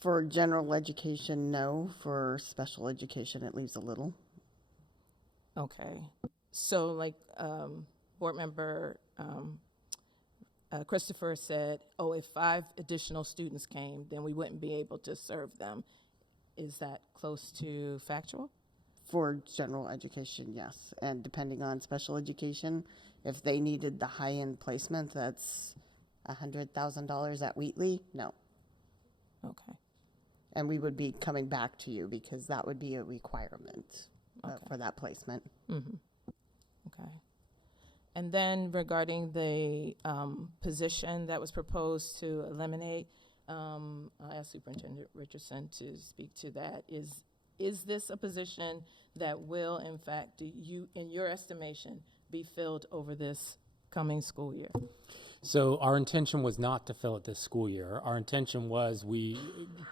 For general education, no. For special education, it leaves a little. Okay. So board member Christopher said, if 5 additional students came, then we wouldn't be able to serve them. Is that close to factual? For general education, yes. And depending on special education, if they needed the high-end placement, that's $100,000 at Wheatley, no. Okay. And we would be coming back to you because that would be a requirement for that placement. Mm-hmm. Okay. And then regarding the position that was proposed to eliminate, I'll ask Superintendent Richardson to speak to that. is this a position that will, in fact, do you, in your estimation, be filled over this coming school year? So our intention was not to fill it this school year. Our intention was, we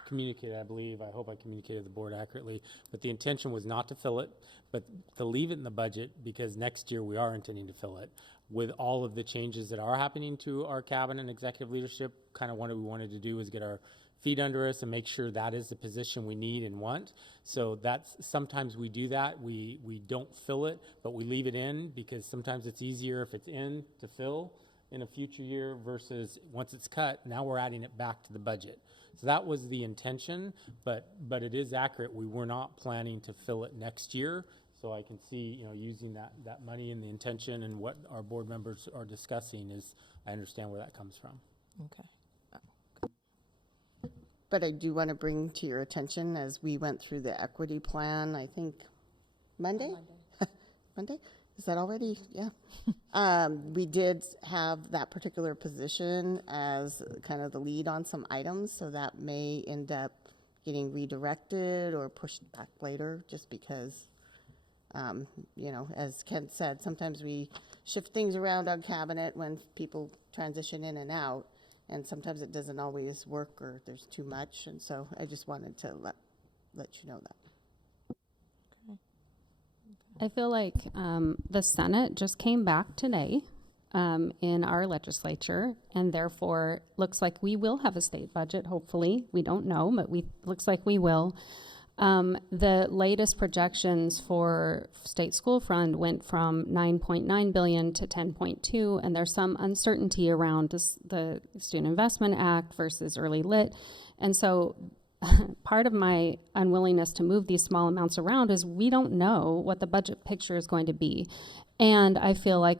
communicated, I believe, I hope I communicated the board accurately, but the intention was not to fill it, but to leave it in the budget, because next year we are intending to fill it. With all of the changes that are happening to our cabinet and executive leadership, kind of what we wanted to do is get our feet under us and make sure that is the position we need and want. So that's, sometimes we do that. We don't fill it, but we leave it in, because sometimes it's easier if it's in to fill in a future year versus once it's cut, now we're adding it back to the budget. So that was the intention, but it is accurate. We were not planning to fill it next year. So I can see, you know, using that money and the intention and what our board members are discussing is, I understand where that comes from. Okay. But I do want to bring to your attention, as we went through the equity plan, I think Monday? Monday? Is that already? Yeah. We did have that particular position as kind of the lead on some items, so that may end up getting redirected or pushed back later, just because, you know, as Ken said, sometimes we shift things around on cabinet when people transition in and out, and sometimes it doesn't always work, or there's too much, and so I just wanted to let you know that. I feel like the Senate just came back today in our legislature, and therefore looks like we will have a state budget, hopefully. We don't know, but looks like we will. The latest projections for state school fund went from 9.9 billion to 10.2, and there's some uncertainty around the Student Investment Act versus early lit. And so part of my unwillingness to move these small amounts around is we don't know what the budget picture is going to be. And I feel like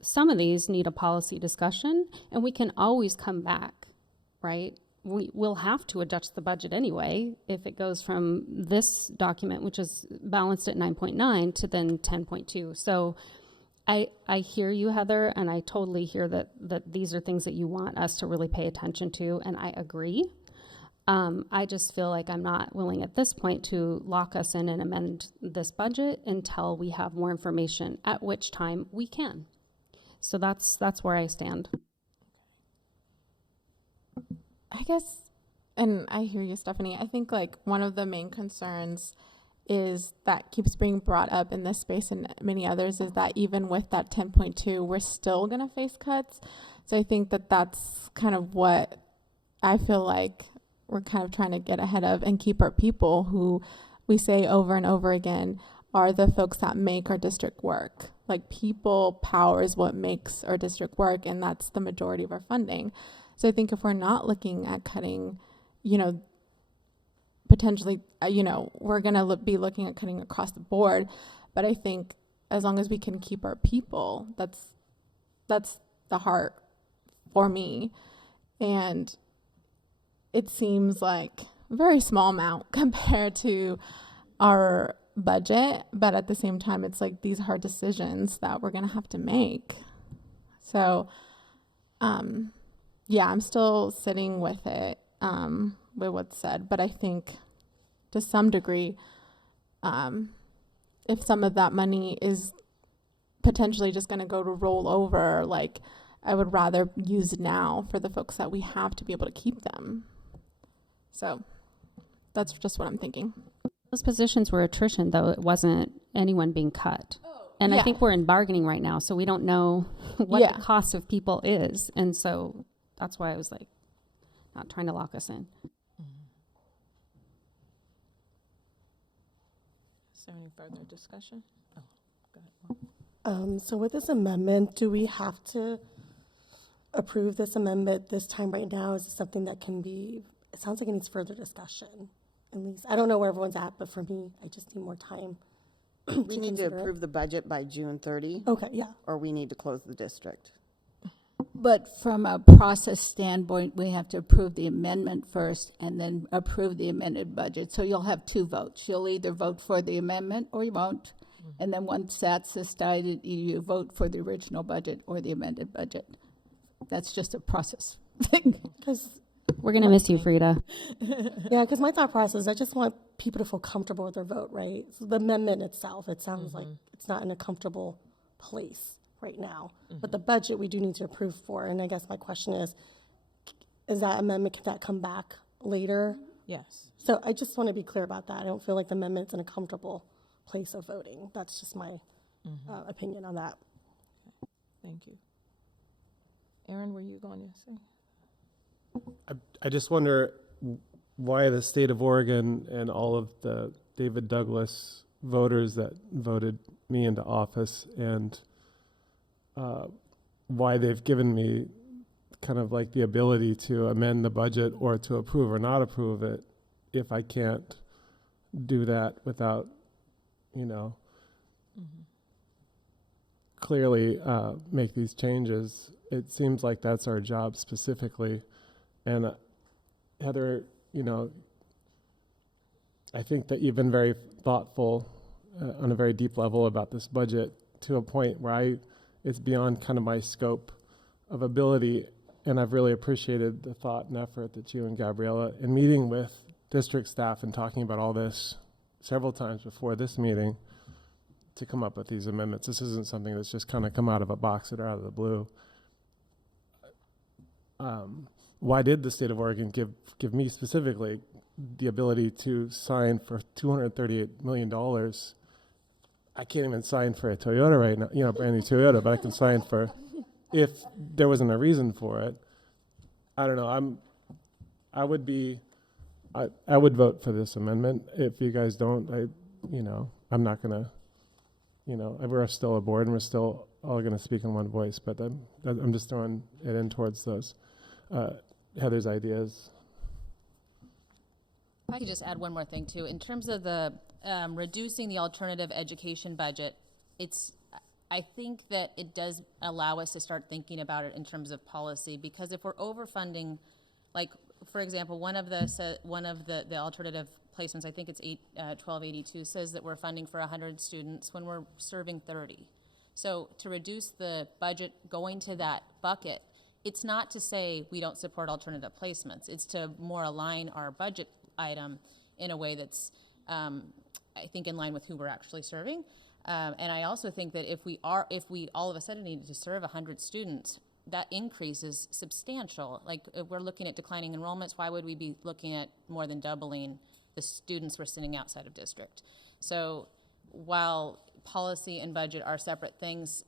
some of these need a policy discussion, and we can always come back, right? We'll have to adjust the budget anyway if it goes from this document, which is balanced at 9.9, to then 10.2. So I hear you, Heather, and I totally hear that these are things that you want us to really pay attention to, and I agree. I just feel like I'm not willing at this point to lock us in and amend this budget until we have more information, at which time we can. So that's where I stand. I guess, and I hear you, Stephanie, I think like one of the main concerns is that keeps being brought up in this space and many others is that even with that 10.2, we're still going to face cuts. So I think that that's kind of what I feel like we're kind of trying to get ahead of and keep our people, who we say over and over again are the folks that make our district work. Like, people power is what makes our district work, and that's the majority of our funding. So I think if we're not looking at cutting, you know, potentially, you know, we're going to be looking at cutting across the board. But I think as long as we can keep our people, that's the heart for me. And it seems like a very small amount compared to our budget, but at the same time, it's like these hard decisions that we're going to have to make. So, yeah, I'm still sitting with it, with what's said, but I think to some degree, if some of that money is potentially just going to go to roll over, like, I would rather use it now for the folks that we have to be able to keep them. So that's just what I'm thinking. Those positions were attrition, though. It wasn't anyone being cut. And yeah. I think we're in bargaining right now, so we don't know what the cost of people is. And so that's why I was like, not trying to lock us in. Is there any further discussion? Oh, go ahead. So with this amendment, do we have to approve this amendment this time right now? Is it something that can be, it sounds like it needs further discussion, at least. I don't know where everyone's at, but for me, I just need more time. We need to approve the budget by June 30. Okay, yeah. Or we need to close the district. But from a process standpoint, we have to approve the amendment first and then approve the amended budget. So you'll have two votes. You'll either vote for the amendment or you won't. And then once that's decided, you vote for the original budget or the amended budget. That's just a process thing. Because We're going to miss you, Frida. Yeah, because my thought process, I just want people to feel comfortable with their vote, right? So the amendment itself, it sounds like it's not in a comfortable place right now. But the budget we do need to approve for. And I guess my question is that amendment, can that come back later? Yes. So I just want to be clear about that. I don't feel like the amendment's in a comfortable place of voting. That's just my opinion on that. Thank you. Aaron, were you going to say? I just wonder why the state of Oregon and all of the David Douglas voters that voted me into office and why they've given me kind of like the ability to amend the budget or to approve or not approve it if I can't do that without, clearly make these changes. It seems like that's our job specifically. And Heather, I think that you've been very thoughtful on a very deep level about this budget to a point where it's beyond kind of my scope of ability. And I've really appreciated the thought and effort that you and Gabriella, in meeting with district staff and talking about all this several times before this meeting, to come up with these amendments. This isn't something that's just kind of come out of a box or out of the blue. Why did the state of Oregon give me specifically the ability to sign for $238 million? I can't even sign for a Toyota right now, brand new Toyota, but I can sign for, if there wasn't a reason for it. I don't know. I would vote for this amendment. If you guys don't, I'm not gonna, we're still a board and we're still all gonna speak in one voice, but I'm just throwing it in towards those Heather's ideas. If I could just add one more thing too, in terms of the reducing the alternative education budget, I think that it does allow us to start thinking about it in terms of policy, because if we're overfunding, like for example, one of the alternative placements, I think it's 1282, says that we're funding for 100 students when we're serving 30. So to reduce the budget going to that bucket, it's not to say we don't support alternative placements. It's to more align our budget item in a way that's, I think, in line with who we're actually serving. And I also think that if we all of a sudden needed to serve 100 students, that increase is substantial. Like if we're looking at declining enrollments, why would we be looking at more than doubling the students we're sending outside of district? So while policy and budget are separate things,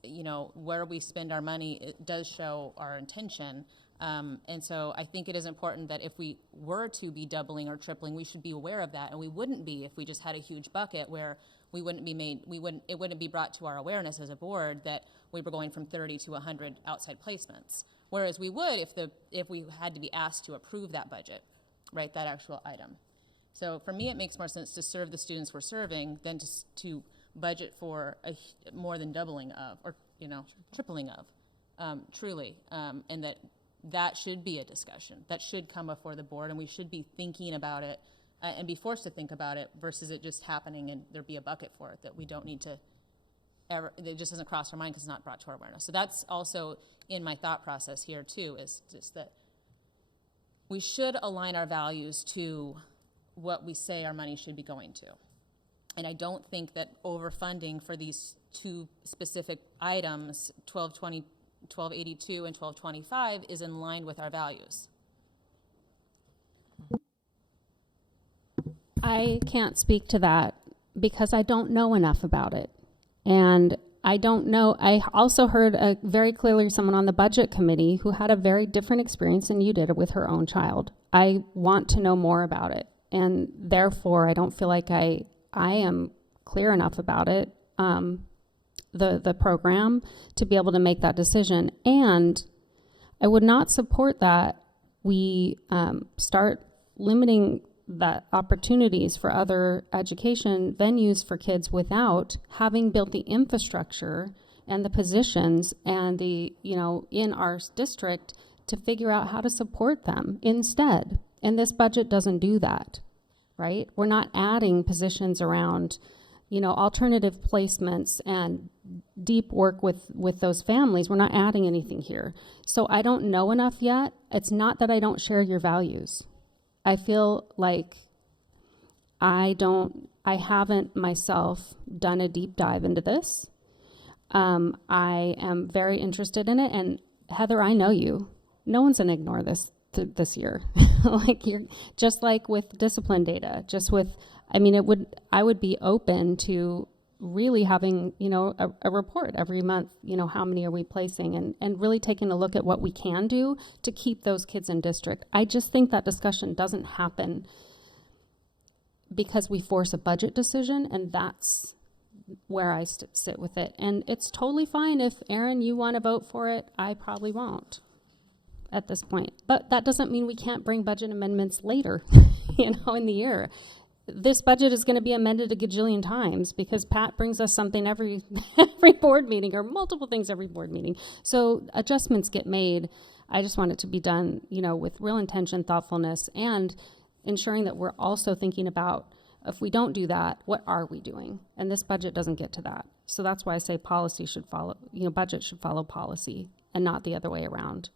where we spend our money, it does show our intention. And so I think it is important that if we were to be doubling or tripling, we should be aware of that, and we wouldn't be if we just had a huge bucket where it wouldn't be brought to our awareness as a board that we were going from 30 to 100 outside placements. Whereas we would if we had to be asked to approve that budget, right, that actual item. So for me, it makes more sense to serve the students we're serving than to budget for more than doubling of, or tripling of, truly, and that should be a discussion that should come before the board, and we should be thinking about it and be forced to think about it versus it just happening and there be a bucket for it that we don't need to ever, it just doesn't cross our mind because it's not brought to our awareness. So that's also in my thought process here too, is just that we should align our values to what we say our money should be going to. And I don't think that overfunding for these two specific items, 1282 and 1225, is in line with our values. I can't speak to that because I don't know enough about it. And I don't know. I also heard very clearly someone on the budget committee who had a very different experience than you did with her own child. I want to know more about it. And therefore, I don't feel like I am clear enough about it, the program, to be able to make that decision. And I would not support that we start limiting the opportunities for other education venues for kids without having built the infrastructure and the positions and the, in our district to figure out how to support them instead. And this budget doesn't do that, right? We're not adding positions around alternative placements and deep work with those families. We're not adding anything here. So I don't know enough yet. It's not that I don't share your values. I feel like I haven't myself done a deep dive into this. I am very interested in it, and Heather, I know you. No one's gonna ignore this year. Like, you're just like with discipline data, I would be open to really having, a report every month, how many are we placing, and really taking a look at what we can do to keep those kids in district. I just think that discussion doesn't happen because we force a budget decision, and that's where I sit with it. And it's totally fine if, Aaron, you want to vote for it. I probably won't at this point. But that doesn't mean we can't bring budget amendments later, in the year. This budget is going to be amended a gajillion times because Pat brings us something every board meeting, or multiple things every board meeting. So adjustments get made. I just want it to be done, with real intention, thoughtfulness, and ensuring that we're also thinking about, if we don't do that, what are we doing? And this budget doesn't get to that. So that's why I say policy should follow, budget should follow policy and not the other way around.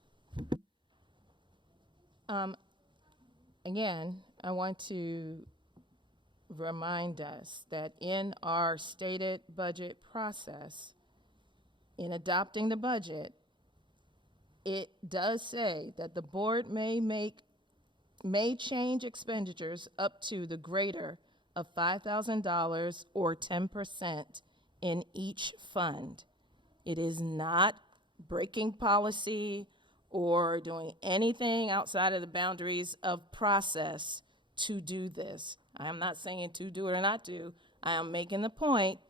Again, I want to remind us that in our stated budget process, in adopting the budget, it does say that the board may change expenditures up to the greater of $5,000 or 10% in each fund. It is not breaking policy or doing anything outside of the boundaries of process to do this. I am not saying to do it or not do. I am making the point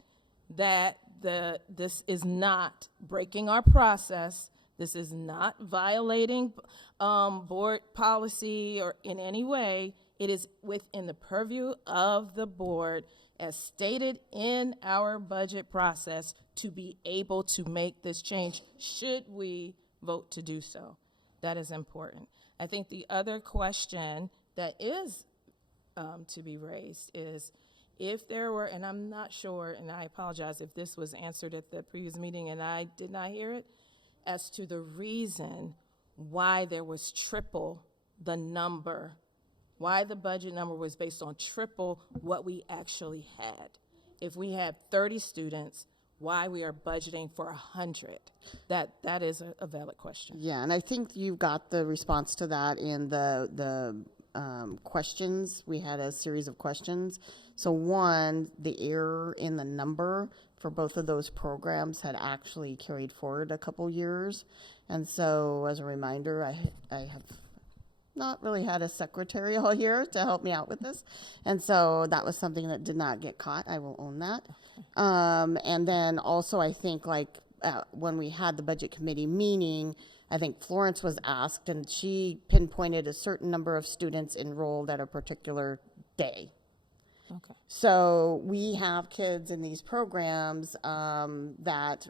that this is not breaking our process. This is not violating board policy or in any way. It is within the purview of the board, as stated in our budget process, to be able to make this change should we vote to do so. That is important. I think the other question that is to be raised is, if there were, and I'm not sure, and I apologize if this was answered at the previous meeting and I did not hear it, as to the reason why there was triple the number, why the budget number was based on triple what we actually had. If we had 30 students, why we are budgeting for 100? That is a valid question. Yeah, and I think you got the response to that in the questions. We had a series of questions. So one, the error in the number for both of those programs had actually carried forward a couple years. And so as a reminder, I have not really had a secretary all year to help me out with this. And so that was something that did not get caught. I will own that. And then also, I think when we had the budget committee meeting, I think Florence was asked, and she pinpointed a certain number of students enrolled at a particular day. Okay. So we have kids in these programs that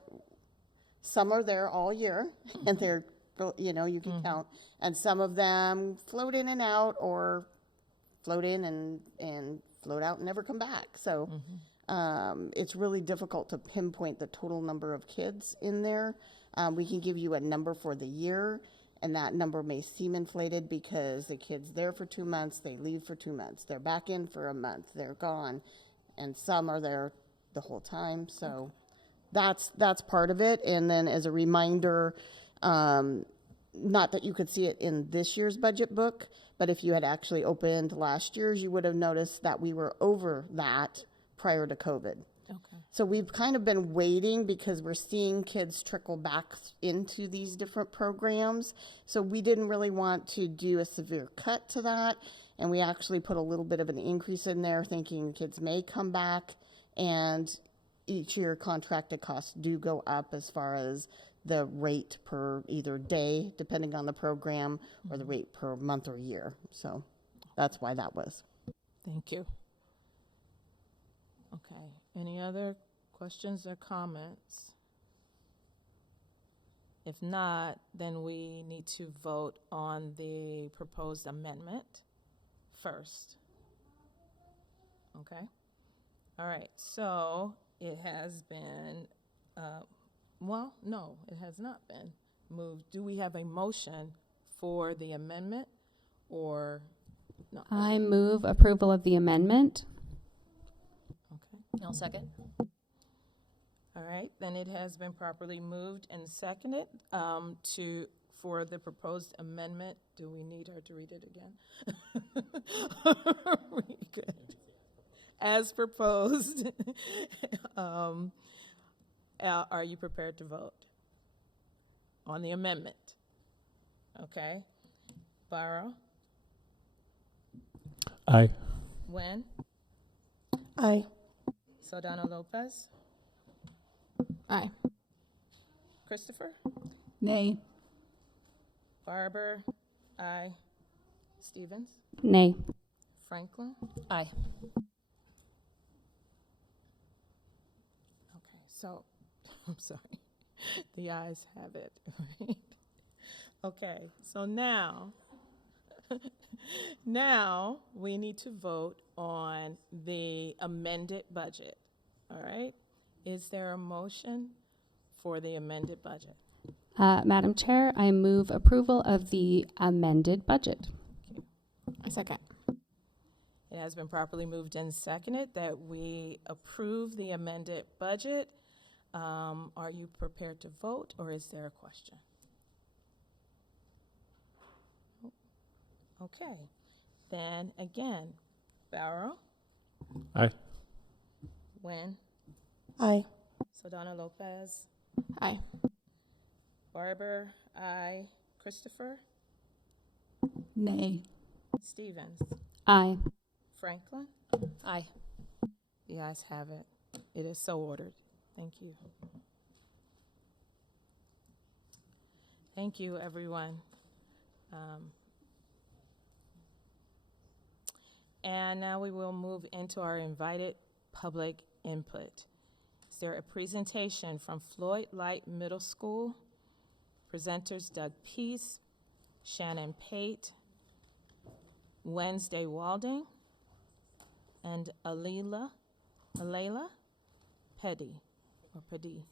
some are there all year, and they're, you can count, and some of them float in and out, or float in and float out and never come back. So it's really difficult to pinpoint the total number of kids in there. We can give you a number for the year, and that number may seem inflated because the kid's there for 2 months, they leave for 2 months, they're back in for a month, they're gone, and some are there the whole time. So that's part of it. And then as a reminder, not that you could see it in this year's budget book, but if you had actually opened last year's, you would have noticed that we were over that prior to COVID. Okay. So we've kind of been waiting because we're seeing kids trickle back into these different programs. So we didn't really want to do a severe cut to that. And we actually put a little bit of an increase in there, thinking kids may come back, and each year contracted costs do go up as far as the rate per either day, depending on the program, or the rate per month or year. So that's why that was. Thank you. Okay. Any other questions or comments? If not, then we need to vote on the proposed amendment first. Okay. All right, so it has been, well, no, it has not been moved. Do we have a motion for the amendment or no? I move approval of the amendment. Okay. I'll second. All right, then it has been properly moved and seconded for the proposed amendment. Do we need her to read it again? We good. As proposed, are you prepared to vote on the amendment? Okay. Barrow? Aye. Wen? Aye. Saldana Lopez? Aye. Christopher? Nay. Barber? Aye. Stevens? Nay. Franklin? Aye. Okay, so, I'm sorry. The ayes have it, right? Okay, so now we need to vote on the amended budget, all right? Is there a motion for the amended budget? Madam Chair, I move approval of the amended budget. I second. It has been properly moved and seconded that we approve the amended budget. Are you prepared to vote, or is there a question? Okay, then again, Barrow? Aye. Wen? Aye. Saldana Lopez? Aye. Barber? Aye. Christopher? Nay. Stevens? Aye. Franklin? Aye. The ayes have it. It is so ordered. Thank you. Thank you, everyone. And now we will move into our invited public input. Is there a presentation from Floyd Light Middle School? Presenters Doug Peace, Shannon Pate, Wednesday Walding, and Alayla Petty, or Paddy.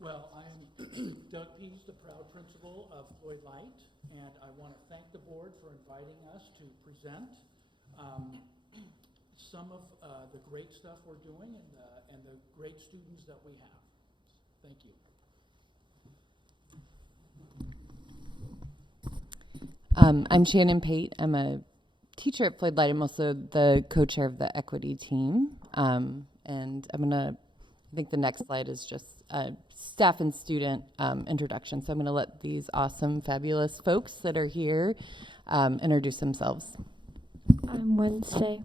Well, I am Doug Pease, the proud principal of Floyd Light, and I want to thank the board for inviting us to present some of the great stuff we're doing and the great students that we have. Thank you. I'm Shannon Pate. I'm a teacher at Floyd Light. I'm also the co-chair of the equity team. And I think the next slide is just staff and student introduction. So I'm going to let these awesome, fabulous folks that are here introduce themselves. I'm Wednesday.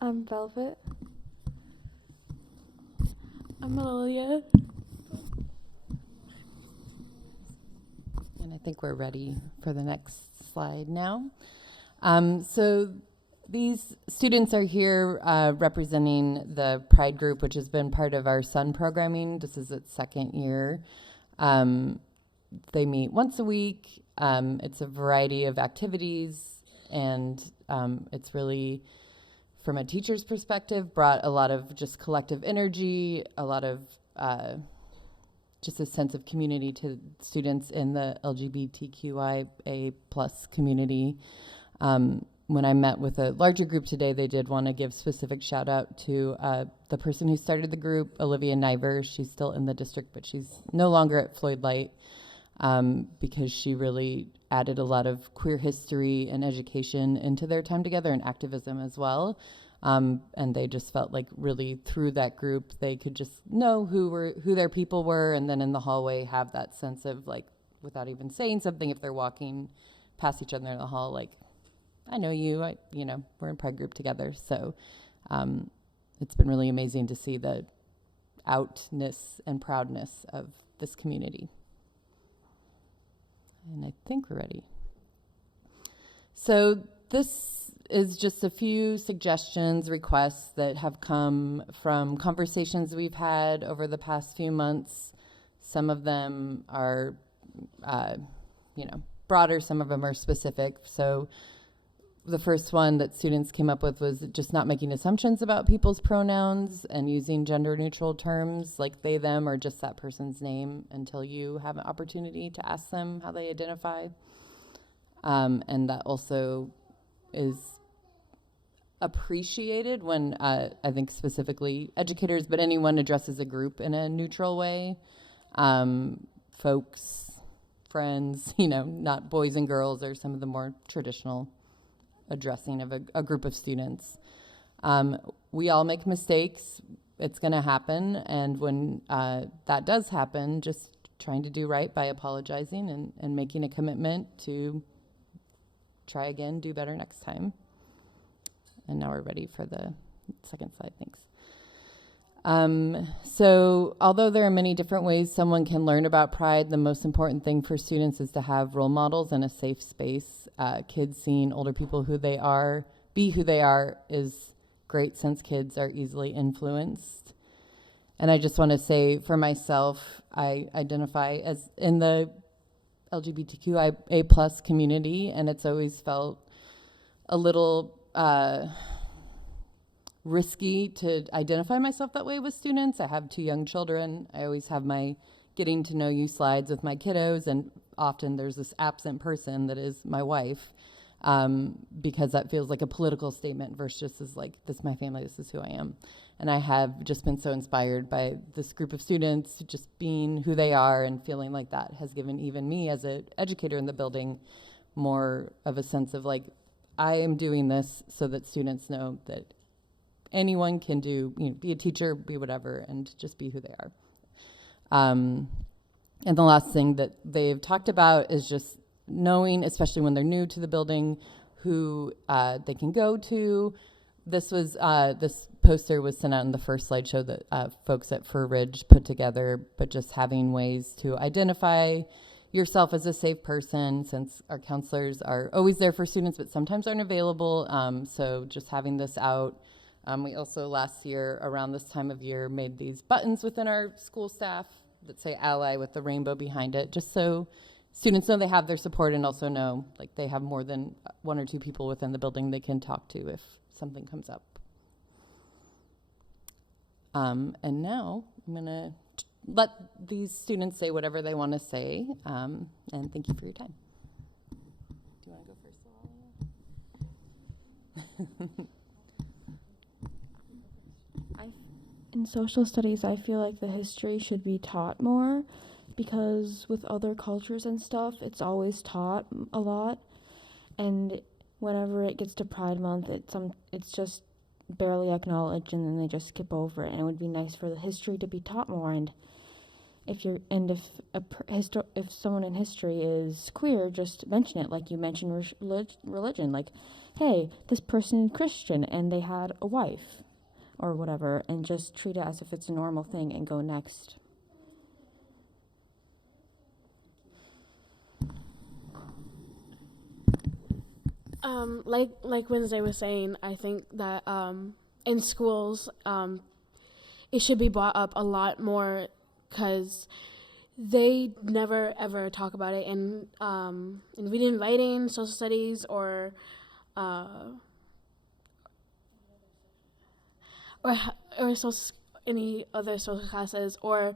I'm Velvet. I'm Lilia. And I think we're ready for the next slide now. So these students are here representing the Pride Group, which has been part of our SUN programming. This is its second year. They meet once a week. It's a variety of activities, and it's really, from a teacher's perspective, brought a lot of just collective energy, a lot of just a sense of community to students in the LGBTQIA+ community. When I met with a larger group today, they did want to give specific shout out to the person who started the group, Olivia Niver. She's still in the district, but she's no longer at Floyd Light because she really added a lot of queer history and education into their time together, and activism as well. And they just felt like really through that group, they could just know who their people were, and then in the hallway have that sense of, like, without even saying something, if they're walking past each other in the hall, like, I know you, we're in Pride Group together. So it's been really amazing to see the outness and proudness of this community. And I think we're ready. So this is just a few suggestions, requests that have come from conversations we've had over the past few months. Some of them are, broader, some of them are specific. So the first one that students came up with was just not making assumptions about people's pronouns and using gender neutral terms like they, them, or just that person's name until you have an opportunity to ask them how they identify. And that also is appreciated when I think specifically educators, but anyone addresses a group in a neutral way. Folks, friends, not boys and girls, or some of the more traditional addressing of a group of students. We all make mistakes. It's going to happen. And when that does happen, just trying to do right by apologizing and making a commitment to try again, do better next time. And now we're ready for the second slide. Thanks. So although there are many different ways someone can learn about pride, the most important thing for students is to have role models and a safe space. Kids seeing older people be who they are is great, since kids are easily influenced. And I just want to say for myself, I identify as in the LGBTQIA+ community, and it's always felt a little risky to identify myself that way with students. I have 2 young children. I always have my getting to know you slides with my kiddos, and often there's this absent person that is my wife, because that feels like a political statement versus just as like, this is my family, this is who I am. And I have just been so inspired by this group of students just being who they are, and feeling like that has given even me as an educator in the building more of a sense of like, I am doing this so that students know that anyone can be a teacher, be whatever, and just be who they are. And the last thing that they've talked about is just knowing, especially when they're new to the building, who they can go to. This poster was sent out in the first slideshow that folks at Fur Ridge put together, but just having ways to identify yourself as a safe person, since our counselors are always there for students, but sometimes aren't available. So just having this out. We also last year, around this time of year, made these buttons within our school staff that say ally with the rainbow behind it, just so students know they have their support, and also know like they have more than 1 or 2 people within the building they can talk to if something comes up. And now I'm going to let these students say whatever they want to say, and thank you for your time. Do you want to go first, Alana? In social studies, I feel like the history should be taught more, because with other cultures and stuff, it's always taught a lot, and whenever it gets to Pride Month, it's just barely acknowledged, and then they just skip over it. And it would be nice for the history to be taught more. And if someone in history is queer, just mention it, like you mentioned religion. Like, hey, this person is Christian and they had a wife, or whatever, and just treat it as if it's a normal thing and go next. Like Wednesday was saying, I think that in schools it should be brought up a lot more, because they never ever talk about it in reading and writing, social studies, or any other social classes, or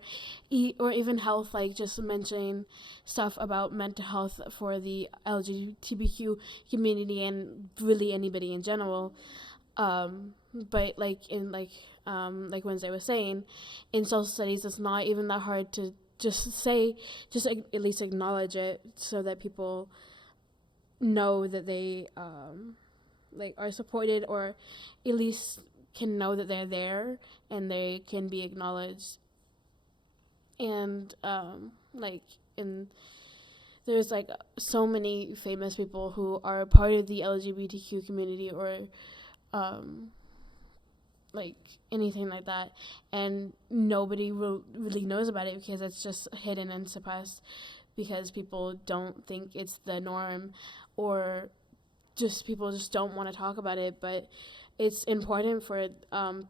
even health, like just mentioning stuff about mental health for the LGBTQ community and really anybody in general. But like Wednesday was saying, in social studies, it's not even that hard to just at least acknowledge it, so that people know that they are supported, or at least can know that they're there and they can be acknowledged. And there's like so many famous people who are part of the LGBTQ community, or like anything like that, and nobody really knows about it because it's just hidden and suppressed because people don't think it's the norm, or just people just don't want to talk about it. But it's important for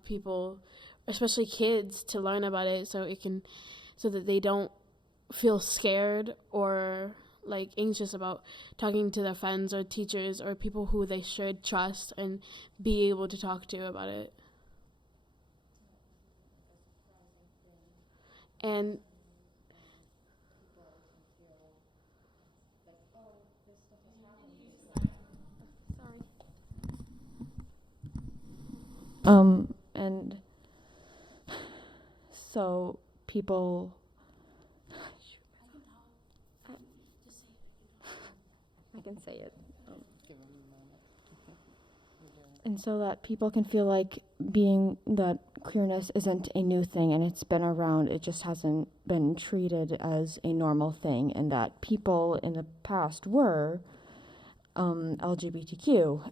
people, especially kids, to learn about it so that they don't feel scared or like anxious about talking to their friends or teachers or people who they should trust and be able to talk to about it. And and so people I can say it. And so that people can feel like that queerness isn't a new thing and it's been around, it just hasn't been treated as a normal thing, and that people in the past were LGBTQ,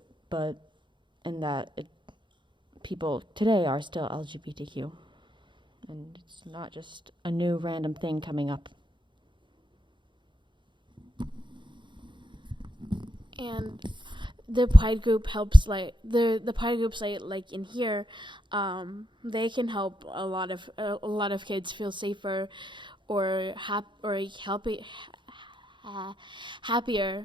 and that people today are still LGBTQ. And it's not just a new random thing coming up. And the pride group helps, like the pride groups like in here, they can help a lot of kids feel safer or happier,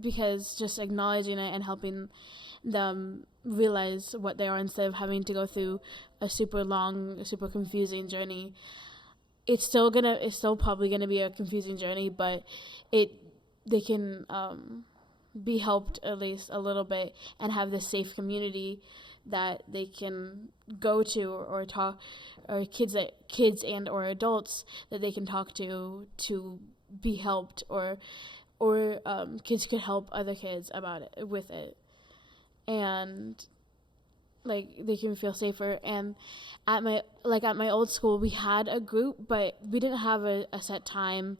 because just acknowledging it and helping them realize what they are instead of having to go through a super long, super confusing journey. It's still probably gonna be a confusing journey, but they can be helped at least a little bit and have this safe community that they can go to or talk, or kids and or adults that they can talk to be helped, or kids could help other kids about it with it, and like they can feel safer. And at my old school we had a group, but we didn't have a set time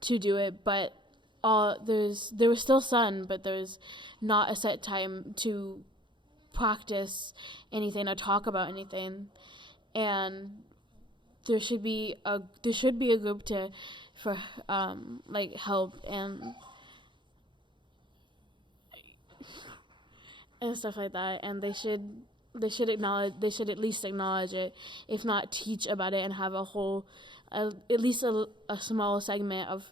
to do it, but there was still sun, but there's not a set time to practice anything or talk about anything. And there should be a group for like help and stuff like that. And they should at least acknowledge it, if not teach about it, and have at least a small segment of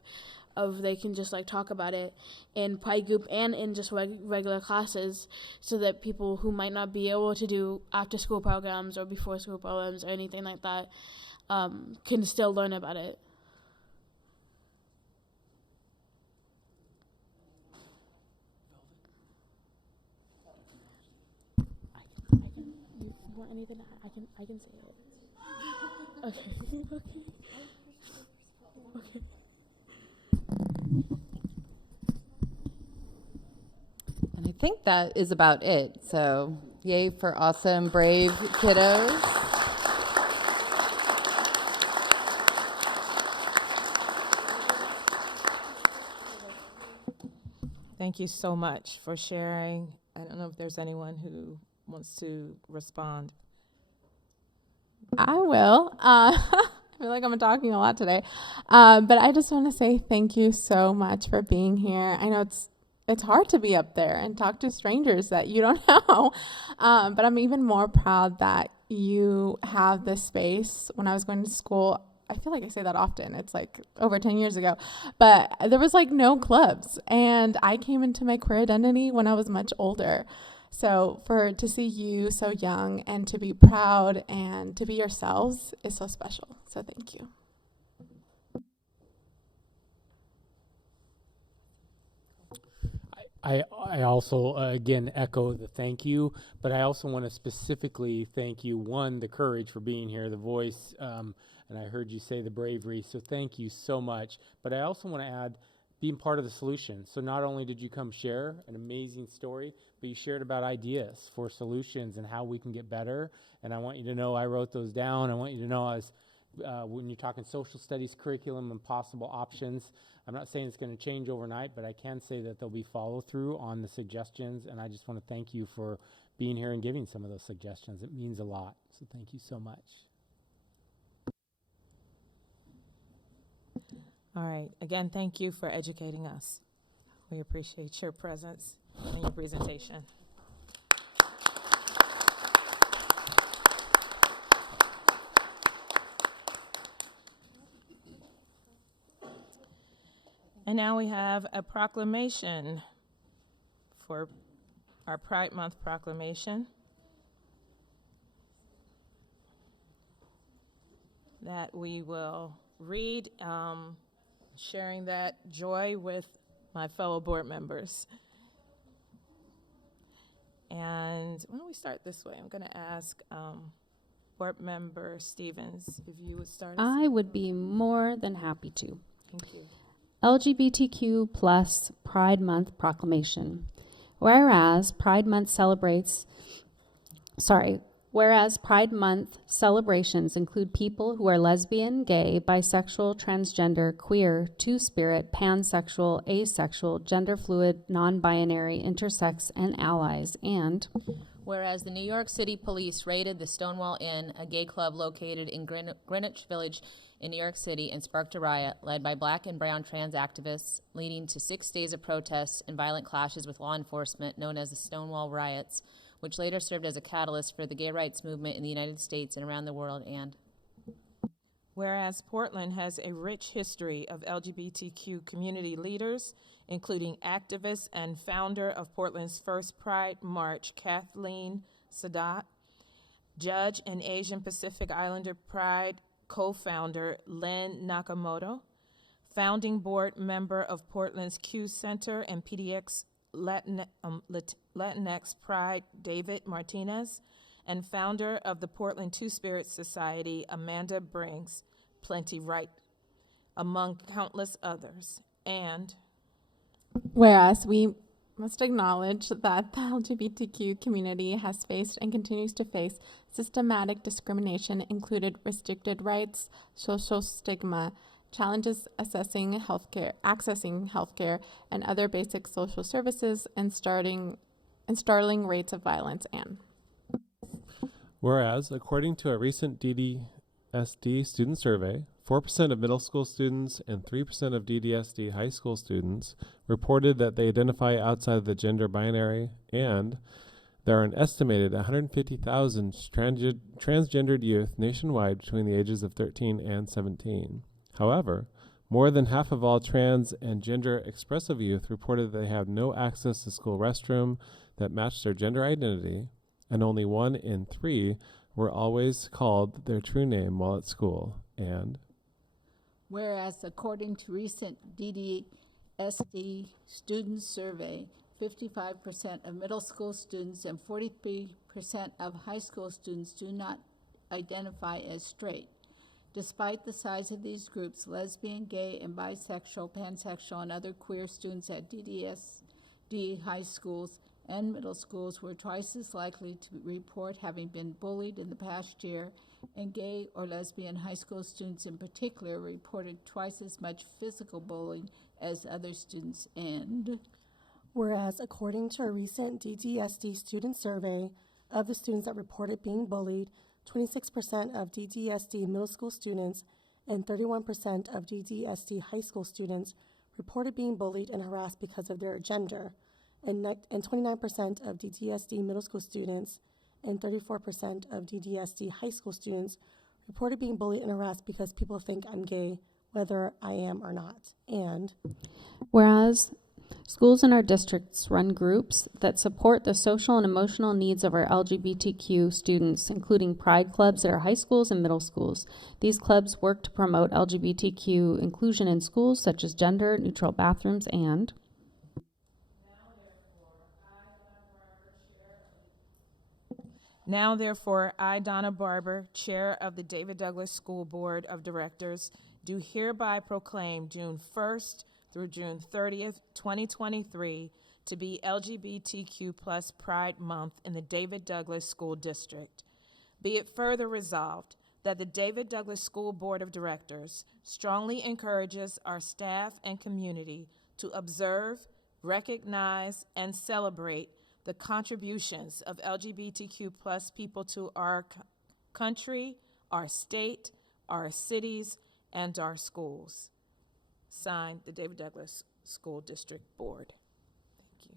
they can just like talk about it in pride group and in just regular classes, so that people who might not be able to do after school programs or before school programs or anything like that can still learn about it. You want anything? I can say it. Okay. Okay. And I think that is about it. So, yay for awesome, brave kiddos. Thank you so much for sharing. I don't know if there's anyone who wants to respond. I will. I feel like I'm talking a lot today. But I just want to say thank you so much for being here. I know it's hard to be up there and talk to strangers that you don't know. But I'm even more proud that you have this space. When I was going to school, I feel like I say that often. It's like over 10 years ago. But there was like no clubs. And I came into my queer identity when I was much older. So to see you so young and to be proud and to be yourselves is so special. So thank you. I also, again, echo the thank you, but I also want to specifically thank you, one, the courage for being here, the voice, and I heard you say the bravery, so thank you so much. But I also want to add being part of the solution. So not only did you come share an amazing story, but you shared about ideas for solutions and how we can get better. And I want you to know I wrote those down. I want you to know when you're talking social studies curriculum and possible options, I'm not saying it's going to change overnight, but I can say that there'll be follow through on the suggestions. And I just want to thank you for being here and giving some of those suggestions. It means a lot. So thank you so much. All right. Again, thank you for educating us. We appreciate your presence and your presentation. And now we have a proclamation for our Pride Month proclamation that we will read, sharing that joy with my fellow board members. And why don't we start this way? I'm going to ask Board Member Stevens if you would start. I would be more than happy to. Thank you. LGBTQ plus Pride Month proclamation. Whereas Pride Month celebrations include people who are lesbian, gay, bisexual, transgender, queer, two-spirit, pansexual, asexual, gender fluid, non-binary, intersex, and allies, and whereas the New York City Police raided the Stonewall Inn, a gay club located in Greenwich Village in New York City, and sparked a riot led by black and brown trans activists, leading to 6 days of protests and violent clashes with law enforcement known as the Stonewall Riots, which later served as a catalyst for the gay rights movement in the United States and around the world. And whereas Portland has a rich history of LGBTQ community leaders, including activist and founder of Portland's first Pride March, Kathleen Sadat, judge and Asian Pacific Islander Pride co-founder Lynn Nakamoto, founding board member of Portland's Q Center and PDX Latinx Pride David Martinez, and founder of the Portland Two-Spirit Society Amanda Briggs Plenty Wright, among countless others. And whereas we must acknowledge that the LGBTQ community has faced and continues to face systematic discrimination, included restricted rights, social stigma, challenges accessing healthcare, and other basic social services, and startling rates of violence. And whereas, according to a recent DDSD student survey, 4% of middle school students and 3% of DDSD high school students reported that they identify outside of the gender binary, and there are an estimated 150,000 transgendered youth nationwide between the ages of 13 and 17. However, more than half of all trans and gender expressive youth reported that they have no access to school restroom that matched their gender identity, and only 1 in 3 were always called their true name while at school. And whereas, according to recent DDSD student survey, 55% of middle school students and 43% of high school students do not identify as straight. Despite the size of these groups, lesbian, gay, and bisexual, pansexual, and other queer students at DDSD high schools and middle schools were twice as likely to report having been bullied in the past year, and gay or lesbian high school students in particular reported twice as much physical bullying as other students. And whereas, according to a recent DDSD student survey, of the students that reported being bullied, 26% of DDSD middle school students and 31% of DDSD high school students reported being bullied and harassed because of their gender, and 29% of DDSD middle school students and 34% of DDSD high school students reported being bullied and harassed because people think I'm gay, whether I am or not. And whereas schools in our districts run groups that support the social and emotional needs of our LGBTQ students, including pride clubs at our high schools and middle schools. These clubs work to promote LGBTQ inclusion in schools, such as gender-neutral bathrooms. And now, therefore, I, Donna Barber, Chair of the David Douglas School Board of Directors, do hereby proclaim June 1st through June 30th, 2023, to be LGBTQ plus Pride Month in the David Douglas School District. Be it further resolved that the David Douglas School Board of Directors strongly encourages our staff and community to observe, recognize, and celebrate the contributions of LGBTQ plus people to our country, our state, our cities, and our schools. Signed, the David Douglas School District Board. Thank you.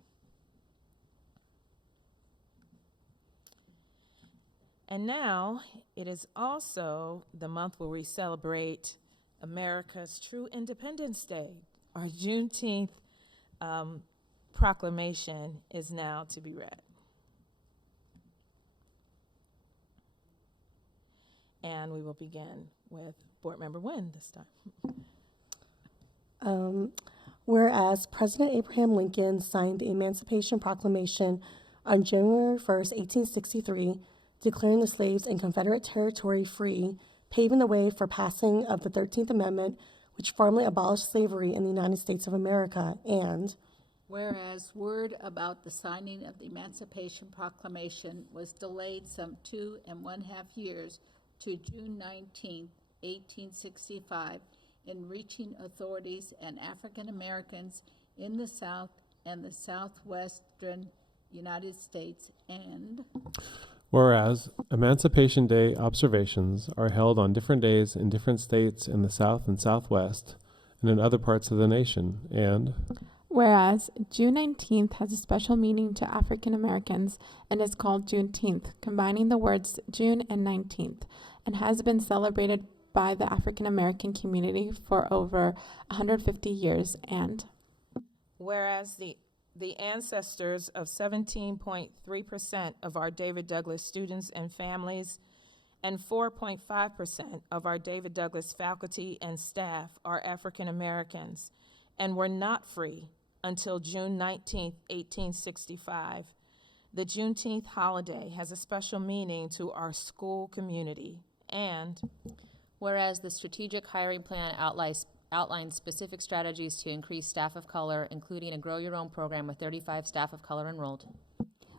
And now, it is also the month where we celebrate America's true Independence Day. Our Juneteenth proclamation is now to be read. And we will begin with Board Member Nguyen this time. Whereas President Abraham Lincoln signed the Emancipation Proclamation on January 1st, 1863, declaring the slaves in Confederate territory free, paving the way for passing of the 13th Amendment, which formally abolished slavery in the United States of America, and whereas word about the signing of the Emancipation Proclamation was delayed some 2.5 years to June 19, 1865, in reaching authorities and African Americans in the South and the Southwestern United States, and whereas Emancipation Day observations are held on different days in different states in the South and Southwest and in other parts of the nation, and whereas June 19th has a special meaning to African Americans and is called Juneteenth, combining the words June and 19th, and has been celebrated by the African American community for over 150 years, and whereas the ancestors of 17.3% of our David Douglas students and families and 4.5% of our David Douglas faculty and staff are African Americans and were not free until June 19, 1865. The Juneteenth holiday has a special meaning to our school community, and whereas the strategic hiring plan outlines specific strategies to increase staff of color, including a Grow Your Own program with 35 staff of color enrolled.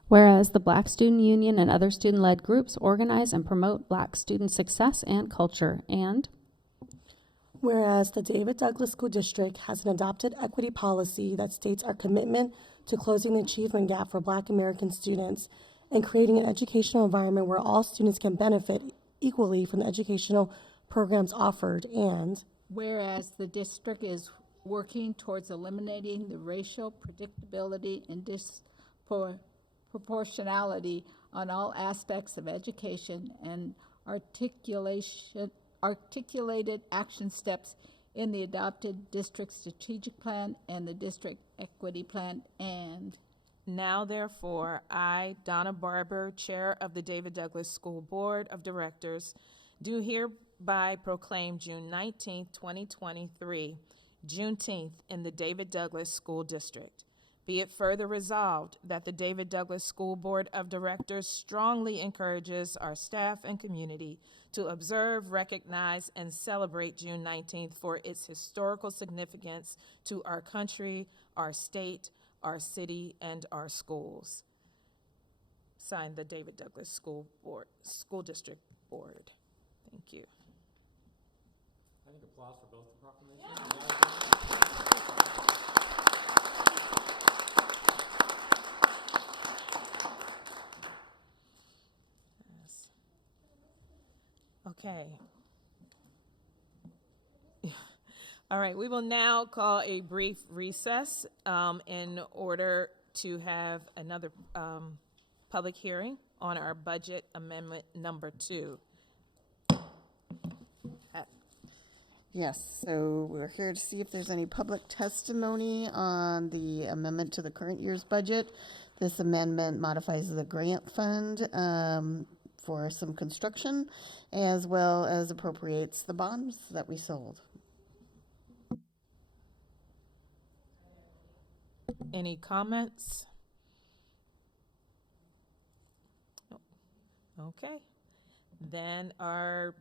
Whereas the Black Student Union and other student-led groups organize and promote Black student success and culture, and whereas the David Douglas School District has an adopted equity policy that states our commitment to closing the achievement gap for Black American students and creating an educational environment where all students can benefit equally from the educational programs offered, and whereas the district is working towards eliminating the racial predictability and disproportionality on all aspects of education and articulated action steps in the adopted district strategic plan and the district equity plan, and now therefore, I, Donna Barber, Chair of the David Douglas School Board of Directors, do hereby proclaim June 19, 2023, Juneteenth in the David Douglas School District. Be it further resolved that the David Douglas School Board of Directors strongly encourages our staff and community to observe, recognize, and celebrate June 19th for its historical significance to our country, our state, our city, and our schools. Signed, the David Douglas School District Board. Thank you. I think applause for both the proclamations. Yes. Okay. All right, we will now call a brief recess in order to have another public hearing on our budget amendment number 2. Yes, so we're here to see if there's any public testimony on the amendment to the current year's budget. This amendment modifies the grant fund for some construction, as well as appropriates the bonds that we sold. Any comments? Okay, then our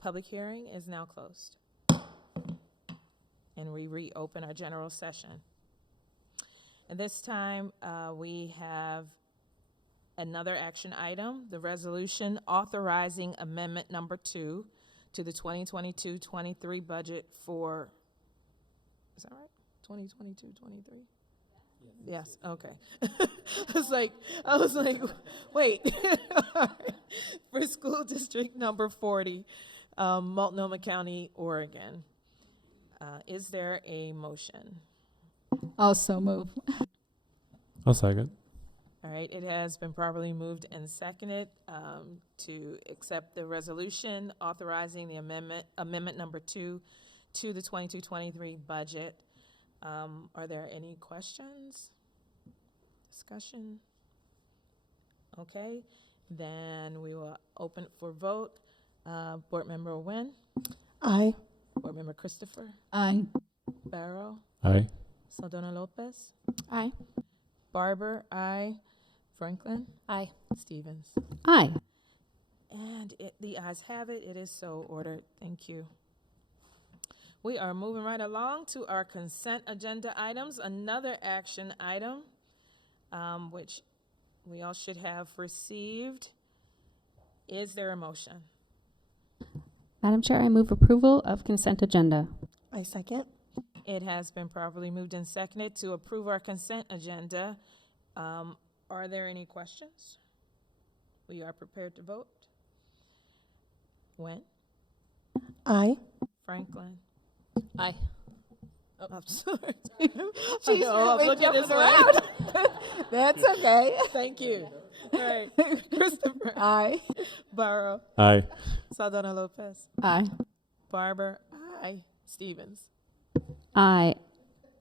public hearing is now closed. And we reopen our general session. And this time we have another action item, the resolution authorizing amendment number 2 to the 2022-23 budget for, is that right? 2022-23? Yes, okay. I was like, wait. All right. For school district number 40, Multnomah County, Oregon. Is there a motion? Also move. I'll second. All right, it has been properly moved and seconded to accept the resolution authorizing the amendment number 2 to the 22-23 budget. Are there any questions? Discussion? Okay, then we will open it for vote. Board Member Nguyen? Aye. Board Member Christopher? Aye. Barrow? Aye. Saldana Lopez? Aye. Barber? Aye. Franklin? Aye. Stevens? Aye. And the ayes have it. It is so ordered. Thank you. We are moving right along to our consent agenda items. Another action item, which we all should have received. Is there a motion? Madam Chair, I move approval of consent agenda. I second. It has been properly moved and seconded to approve our consent agenda. Are there any questions? We are prepared to vote. Nguyen? Aye. Franklin? Aye. Oh, I'm sorry. She's I'm really looking this jumping way. around. That's okay. Thank you. All right. Christopher? Aye. Barrow? Aye. Saldana Lopez? Aye. Barber? Aye. Stevens? Aye.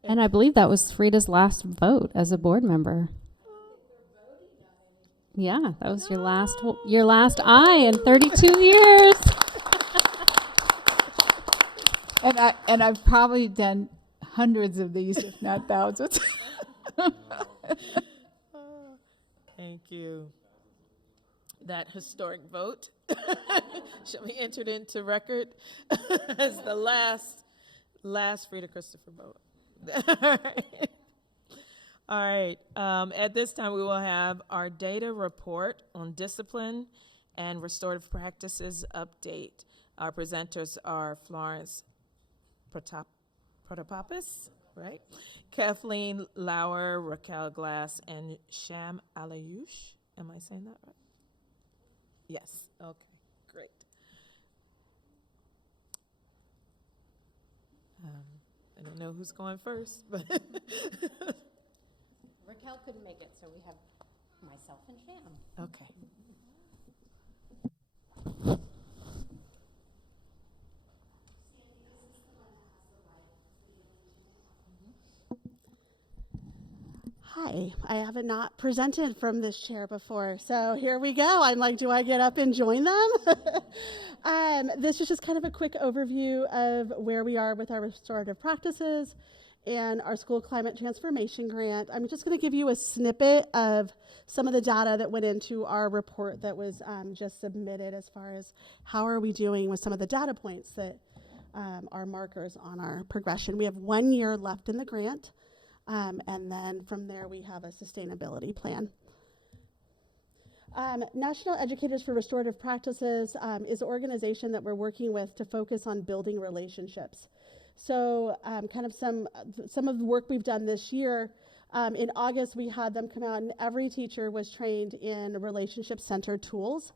And I believe that was Frida's last vote as a board member. Yeah, that was your last aye in 32 years. And I've probably done hundreds of these, if not thousands. Thank you. That historic vote shall be entered into record as the last Frida Christopher vote. All right. At this time, we will have our data report on discipline and restorative practices update. Our presenters are Florence Protopopoulos, right? Kathleen Lauer, Raquel Glass, and Sham Alayush. Am I saying that right? Yes. Okay. Great. I don't know who's going first, but Raquel couldn't make it, so we have myself and Sham. okay. Hi, I have not presented from this chair before, so here we go. I'm like, do I get up and join them? This is just kind of a quick overview of where we are with our restorative practices and our school climate transformation grant. I'm just going to give you a snippet of some of the data that went into our report that was just submitted as far as how are we doing with some of the data points that are markers on our progression. We have 1 year left in the grant. And then from there, we have a sustainability plan. National Educators for Restorative Practices is an organization that we're working with to focus on building relationships. So kind of some of the work we've done this year, in August, we had them come out and every teacher was trained in relationship-centered tools.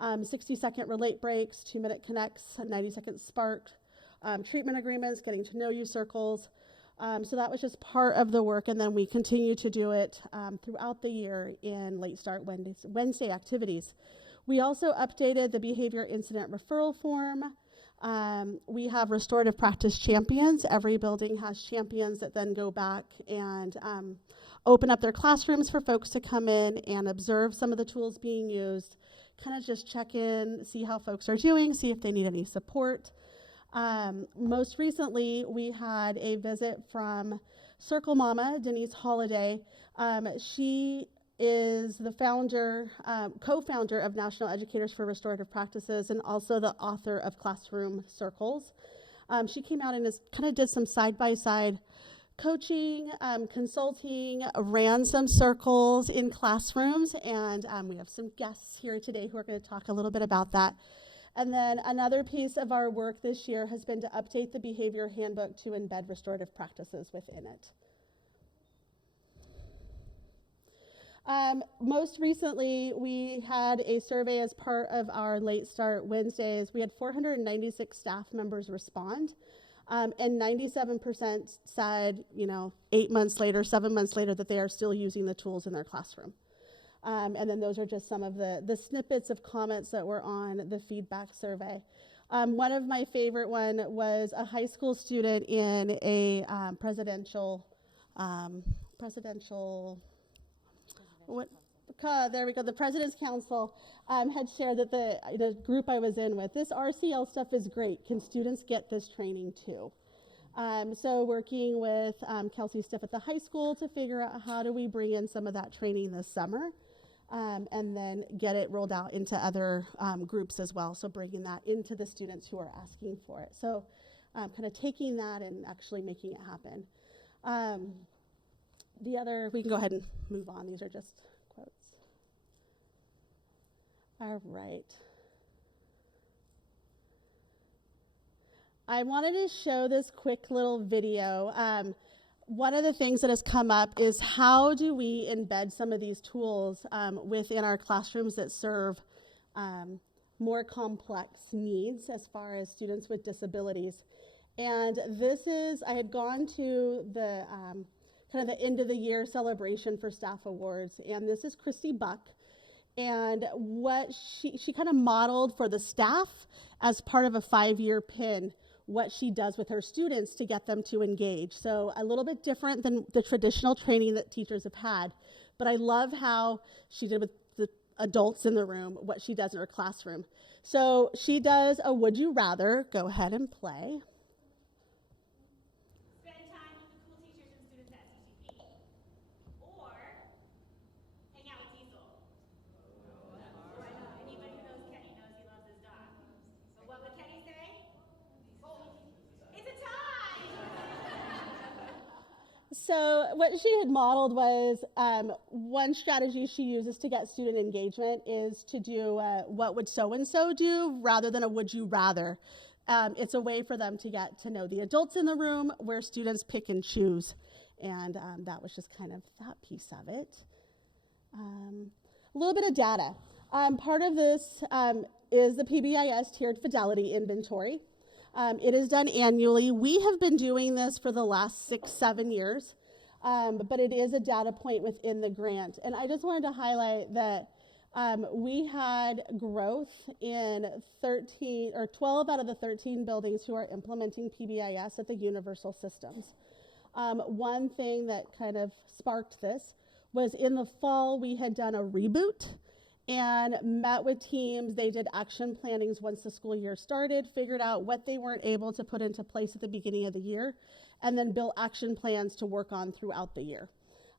60-second relate breaks, 2-minute connects, 90-second spark, treatment agreements, getting to know you circles. So that was just part of the work, and then we continue to do it throughout the year in Late Start Wednesday activities. We also updated the behavior incident referral form. We have restorative practice champions. Every building has champions that then go back and open up their classrooms for folks to come in and observe some of the tools being used, kind of just check in, see how folks are doing, see if they need any support. Most recently, we had a visit from Circle Mama, Denise Holliday. She is the founder, co-founder of National Educators for Restorative Practices and also the author of Classroom Circles. She came out and kind of did some side-by-side coaching, consulting, ran some circles in classrooms, and we have some guests here today who are going to talk a little bit about that. And then another piece of our work this year has been to update the behavior handbook to embed restorative practices within it. Most recently, we had a survey as part of our Late Start Wednesdays. We had 496 staff members respond, and 97% said, 8 months later, 7 months later, that they are still using the tools in their classroom. And then those are just some of the snippets of comments that were on the feedback survey. One of my favorite one was a high school student in a there we go. The President's Council had shared that the group I was in with, this RCL stuff is great. Can students get this training too? So working with Kelsey Stiff at the high school to figure out how do we bring in some of that training this summer, and then get it rolled out into other groups as well. So bringing that into the students who are asking for it. So kind of taking that and actually making it happen. We can go ahead and move on. These are just quotes. All right. I wanted to show this quick little video. One of the things that has come up is how do we embed some of these tools within our classrooms that serve more complex needs as far as students with disabilities. And this is, I had gone to the kind of the end of the year celebration for staff awards, and this is Christy Buck. And what she kind of modeled for the staff as part of a 5-year pin, what she does with her students to get them to engage. So a little bit different than the traditional training that teachers have had, but I love how she did with the adults in the room, what she does in her classroom. So she does a would you rather. Go ahead and play. So what she had modeled was one strategy she uses to get student engagement is to do what would so-and-so do rather than a would you rather. It's a way for them to get to know the adults in the room where students pick and choose. And that was just kind of that piece of it. A little bit of data. Part of this is the PBIS tiered fidelity inventory. It is done annually. We have been doing this for the last 6-7 years, but it is a data point within the grant. And I just wanted to highlight that we had growth in 12 out of the 13 buildings who are implementing PBIS at the Universal Systems. One thing that kind of sparked this was in the fall we had done a reboot and met with teams. They did action plannings once the school year started, figured out what they weren't able to put into place at the beginning of the year, and then built action plans to work on throughout the year.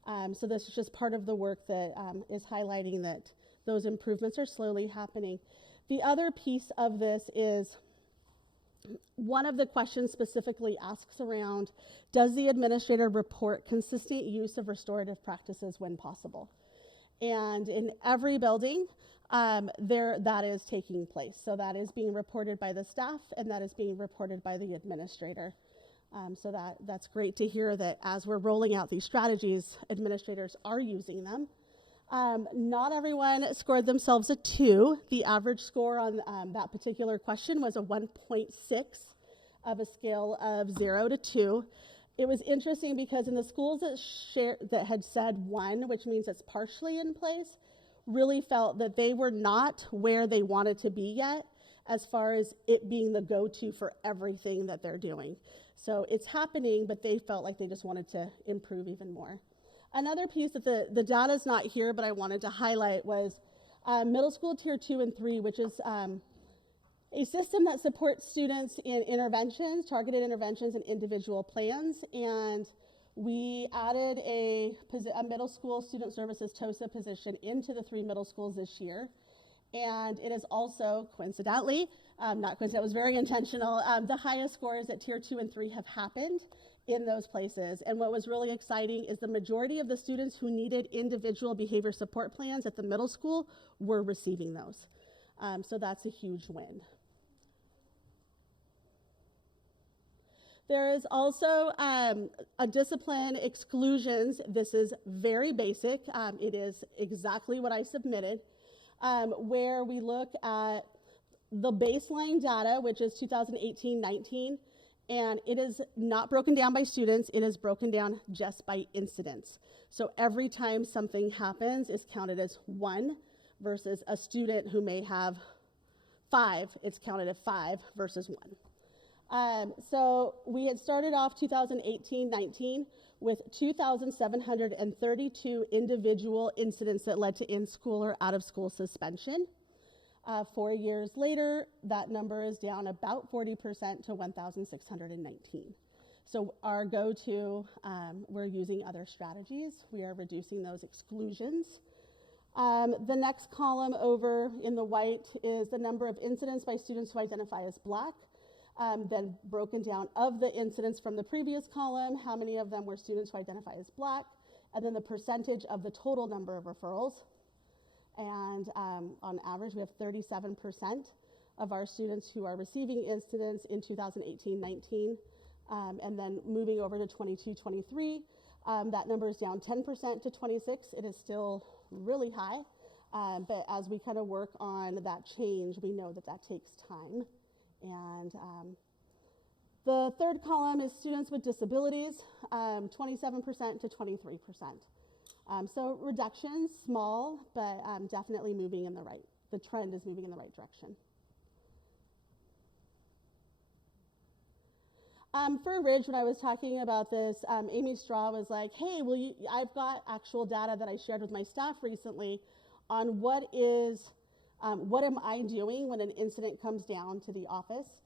So this is just part of the work that is highlighting that those improvements are slowly happening. The other piece of this is one of the questions specifically asks around, does the administrator report consistent use of restorative practices when possible? And in every building, that is taking place. So that is being reported by the staff, and that is being reported by the administrator. So that's great to hear that as we're rolling out these strategies, administrators are using them. Not everyone scored themselves a 2. The average score on that particular question was a 1.6 of a scale of 0 to 2. It was interesting because in the schools that had said 1, which means it's partially in place, really felt that they were not where they wanted to be yet as far as it being the go-to for everything that they're doing. So it's happening, but they felt like they just wanted to improve even more. Another piece that the data's not here, but I wanted to highlight was middle school tier 2 and 3, which is a system that supports students in interventions, targeted interventions, and individual plans. And we added a middle school student services TOSA position into the 3 middle schools this year. And it is also, coincidentally, not coincidentally, it was very intentional, the highest scores at tier 2 and 3 have happened in those places. And what was really exciting is the majority of the students who needed individual behavior support plans at the middle school were receiving those. So that's a huge win. There is also a discipline exclusions. This is very basic. It is exactly what I submitted, where we look at the baseline data, which is 2018-19, and it is not broken down by students. It is broken down just by incidents. So every time something happens is counted as 1 versus a student who may have 5. It's counted as 5 versus 1. So we had started off 2018-19 with 2,732 individual incidents that led to in-school or out-of-school suspension. 4 years later, that number is down about 40% to 1,619. So our go-to, we're using other strategies. We are reducing those exclusions. The next column over in the white is the number of incidents by students who identify as Black. Then broken down of the incidents from the previous column, how many of them were students who identify as Black, and then the percentage of the total number of referrals. And on average, we have 37% of our students who are receiving incidents in 2018-19. And then moving over to 22-23, that number is down 10% to 26. It is still really high, but as we kind of work on that change, we know that that takes time. And the third column is students with disabilities, 27% to 23%. So reductions, small, but definitely moving in the trend is moving in the right direction. For Ridge, when I was talking about this, Amy Straw was like, hey, I've got actual data that I shared with my staff recently on what am I doing when an incident comes down to the office,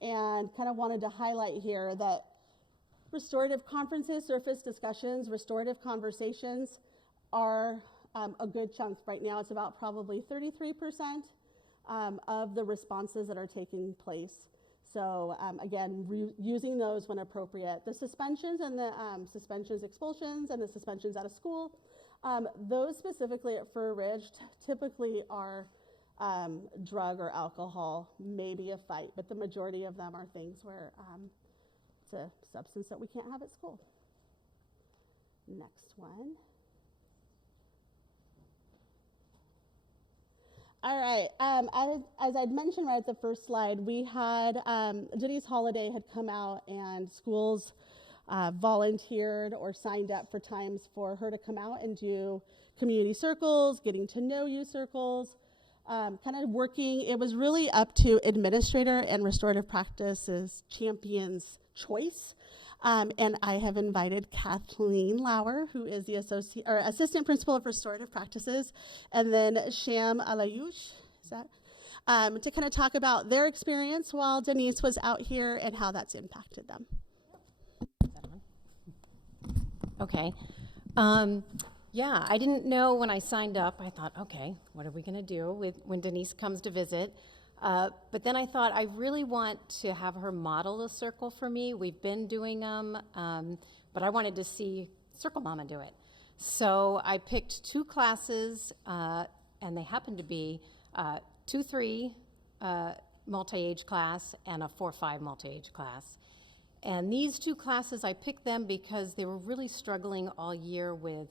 and kind of wanted to highlight here that restorative conferences, surface discussions, restorative conversations are a good chunk. Right now, it's about probably 33% of the responses that are taking place. So again, using those when appropriate. The suspensions and the suspensions, expulsions, and the suspensions out of school, those specifically for Ridge typically are drug or alcohol, maybe a fight, but the majority of them are things where it's a substance that we can't have at school. Next one. All right, as I'd mentioned right at the first slide, we had, Denise Holiday had come out and schools volunteered or signed up for times for her to come out and do community circles, getting to know you circles, kind of working. It was really up to administrator and restorative practices champions' choice. And I have invited Kathleen Lauer, who is the assistant principal of restorative practices, and then Sham Alayoush, to kind of talk about their experience while Denise was out here and how that's impacted them. Okay. Yeah, I didn't know when I signed up. I thought, okay, what are we going to do when Denise comes to visit? But then I thought, I really want to have her model a circle for me. We've been doing them, but I wanted to see Circle Mama do it. So I picked 2 classes, and they happened to be 2-3 multi-age class and a 4-5 multi-age class. And these 2 classes, I picked them because they were really struggling all year with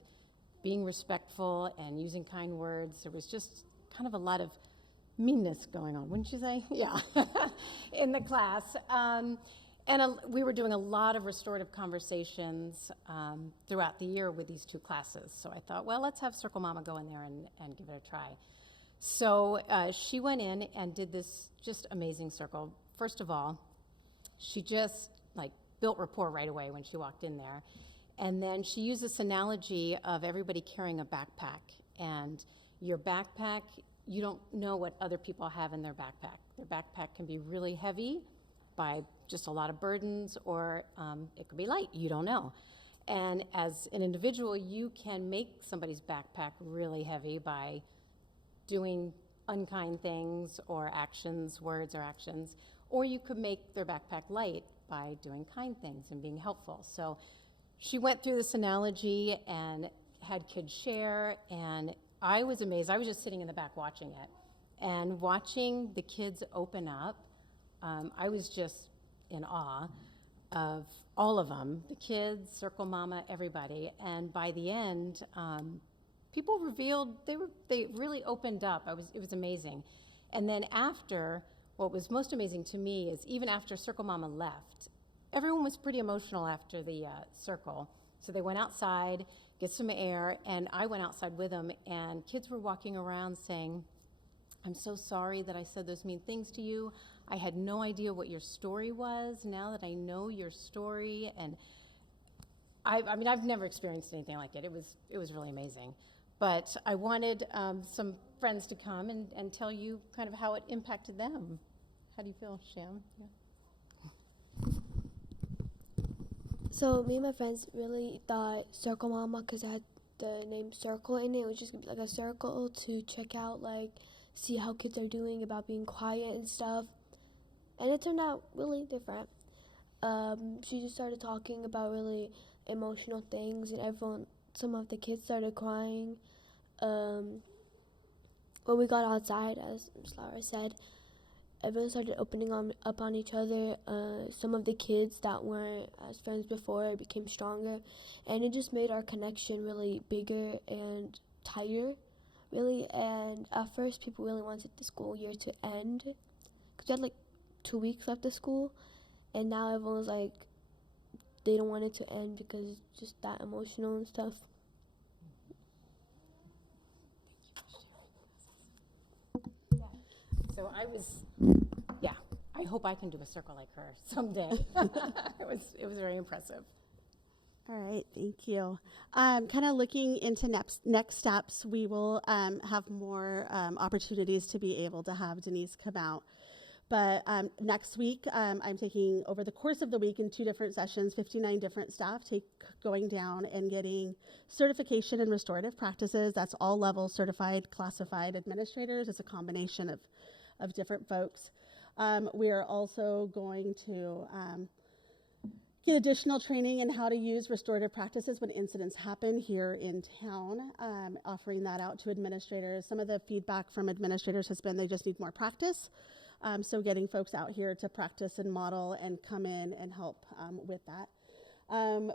being respectful and using kind words. There was just kind of a lot of meanness going on, wouldn't you say? Yeah, in the class. We were doing a lot of restorative conversations throughout the year with these 2 classes. So I thought, well, let's have Circle Mama go in there and give it a try. So she went in and did this just amazing circle. First of all, she just built rapport right away when she walked in there. And then she used this analogy of everybody carrying a backpack. And your backpack, you don't know what other people have in their backpack. Their backpack can be really heavy by just a lot of burdens, or it could be light, you don't know. And as an individual, you can make somebody's backpack really heavy by doing unkind things or actions, words or actions, or you could make their backpack light by doing kind things and being helpful. So she went through this analogy and had kids share, and I was amazed. I was just sitting in the back watching it. And watching the kids open up, I was just in awe. of all of them, the kids, Circle Mama, everybody. And by the end, people revealed, they really opened up. It was amazing. And then after, what was most amazing to me is even after Circle Mama left, everyone was pretty emotional after the circle. So they went outside, get some air, and I went outside with them, and kids were walking around saying, I'm so sorry that I said those mean things to you. I had no idea what your story was. Now that I know your story, and I mean, I've never experienced anything like it. It was really amazing. But I wanted some friends to come and tell you kind of how it impacted them. How do you feel, Sham? Yeah. So me and my friends really thought Circle Mama, because it had the name Circle in it, it was just gonna be like a circle to check out, like, see how kids are doing about being quiet and stuff. And it turned out really different. She just started talking about really emotional things, and some of the kids started crying. When we got outside, as Ms. Laura said, everyone started opening up on each other. Some of the kids that weren't as friends before became stronger, and it just made our connection really bigger and tighter, really. And at first, people really wanted the school year to end, because we had like 2 weeks left of school, and now everyone's like, they don't want it to end because it's just that emotional and stuff. So I hope I can do a circle like her someday. It was very impressive. All right, thank you. Kind of looking into next steps, we will have more opportunities to be able to have Denise come out. But next week, I'm taking, over the course of the week in 2 different sessions, 59 different staff going down and getting certification in restorative practices. That's all levels, certified, classified administrators. It's a combination of different folks. We are also going to get additional training in how to use restorative practices when incidents happen here in town, offering that out to administrators. Some of the feedback from administrators has been they just need more practice. So getting folks out here to practice and model and come in and help with that.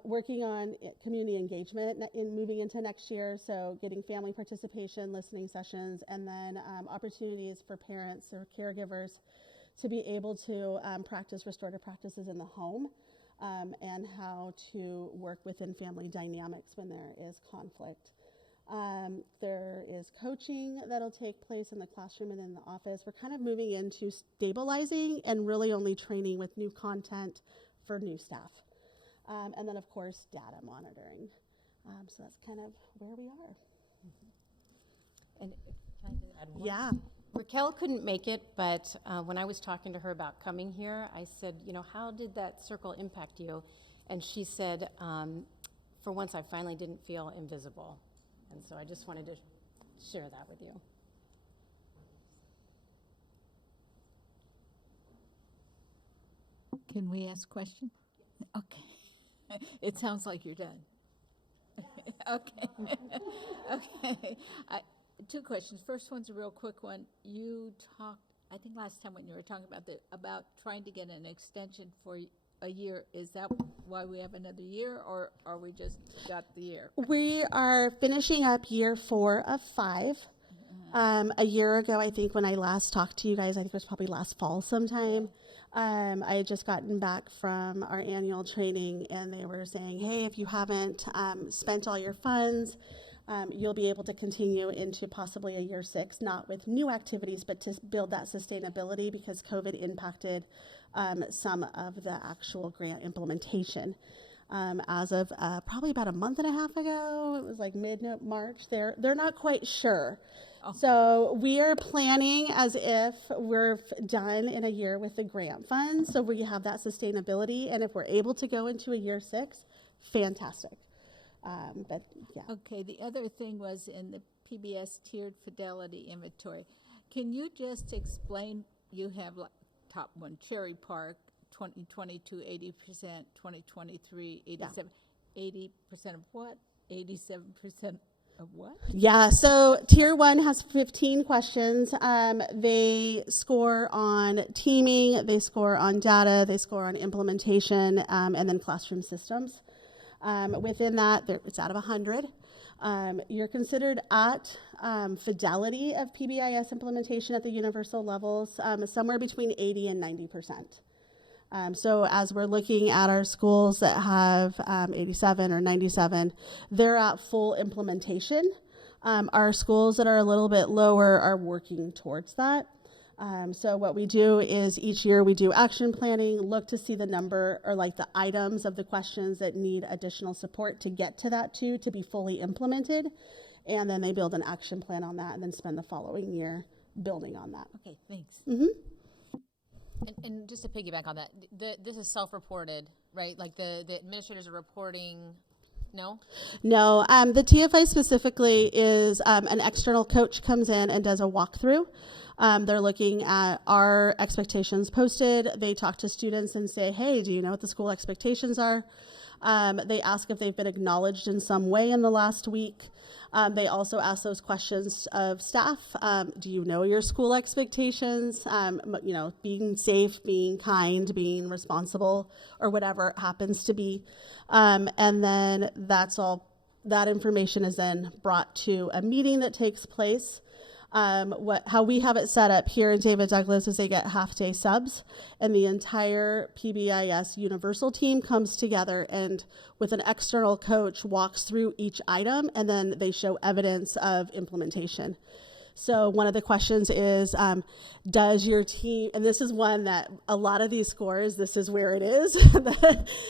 Working on community engagement in moving into next year, so getting family participation, listening sessions, and then opportunities for parents or caregivers to be able to practice restorative practices in the home, and how to work within family dynamics when there is conflict. There is coaching that'll take place in the classroom and in the office. We're kind of moving into stabilizing and really only training with new content for new staff. And then, of course, data monitoring. So that's kind of where we are. And can I just add one? Yeah. Raquel couldn't make it, but when I was talking to her about coming here, I said, how did that circle impact you? And she said, for once, I finally didn't feel invisible. And so I just wanted to share that with you. Can we ask a question? Okay. It sounds like you're done. Okay. Okay. 2 questions. First one's a real quick one. You talked, I think last time when you were talking about trying to get an extension for a year. Is that why we have another year, or are we just got the year? We are finishing up year 4 of 5. A year ago, I think when I last talked to you guys, I think it was probably last fall sometime, I had just gotten back from our annual training, and they were saying, hey, if you haven't spent all your funds, you'll be able to continue into possibly a year 6, not with new activities, but to build that sustainability, because COVID impacted some of the actual grant implementation. As of probably about a month and a half ago, it was like mid-March, they're not quite sure. Oh. So we are planning as if we're done in a year with the grant funds, so we have that sustainability, and if we're able to go into a year 6, fantastic. But yeah. Okay, the other thing was in the PBS tiered fidelity inventory. Can you just explain, you have like top one, Cherry Park, 2022, 80%, 2023, 87, yeah. 80% of what? 87%. What? Yeah, so tier 1 has 15 questions. They score on teaming, they score on data, they score on implementation, and then classroom systems. Within that, it's out of 100. You're considered at fidelity of PBIS implementation at the universal levels, somewhere between 80 and 90%. So as we're looking at our schools that have 87 or 97, they're at full implementation. Our schools that are a little bit lower are working towards that. So what we do is each year we do action planning, look to see the number or like the items of the questions that need additional support to get to that to be fully implemented. And then they build an action plan on that and then spend the following year building on that. Okay, thanks. Mm-hmm. And just to piggyback on that, this is self-reported, right? Like the administrators are reporting. No? No. The TFI specifically is an external coach comes in and does a walkthrough. They're looking at our expectations posted. They talk to students and say, hey, do you know what the school expectations are? They ask if they've been acknowledged in some way in the last week. They also ask those questions of staff. Do you know your school expectations? You know, being safe, being kind, being responsible, or whatever it happens to be. And then that information is then brought to a meeting that takes place. How we have it set up here in David Douglas is they get half-day subs, and the entire PBIS universal team comes together and with an external coach walks through each item, and then they show evidence of implementation. So one of the questions is, does your team, and this is one that a lot of these scores, this is where it is,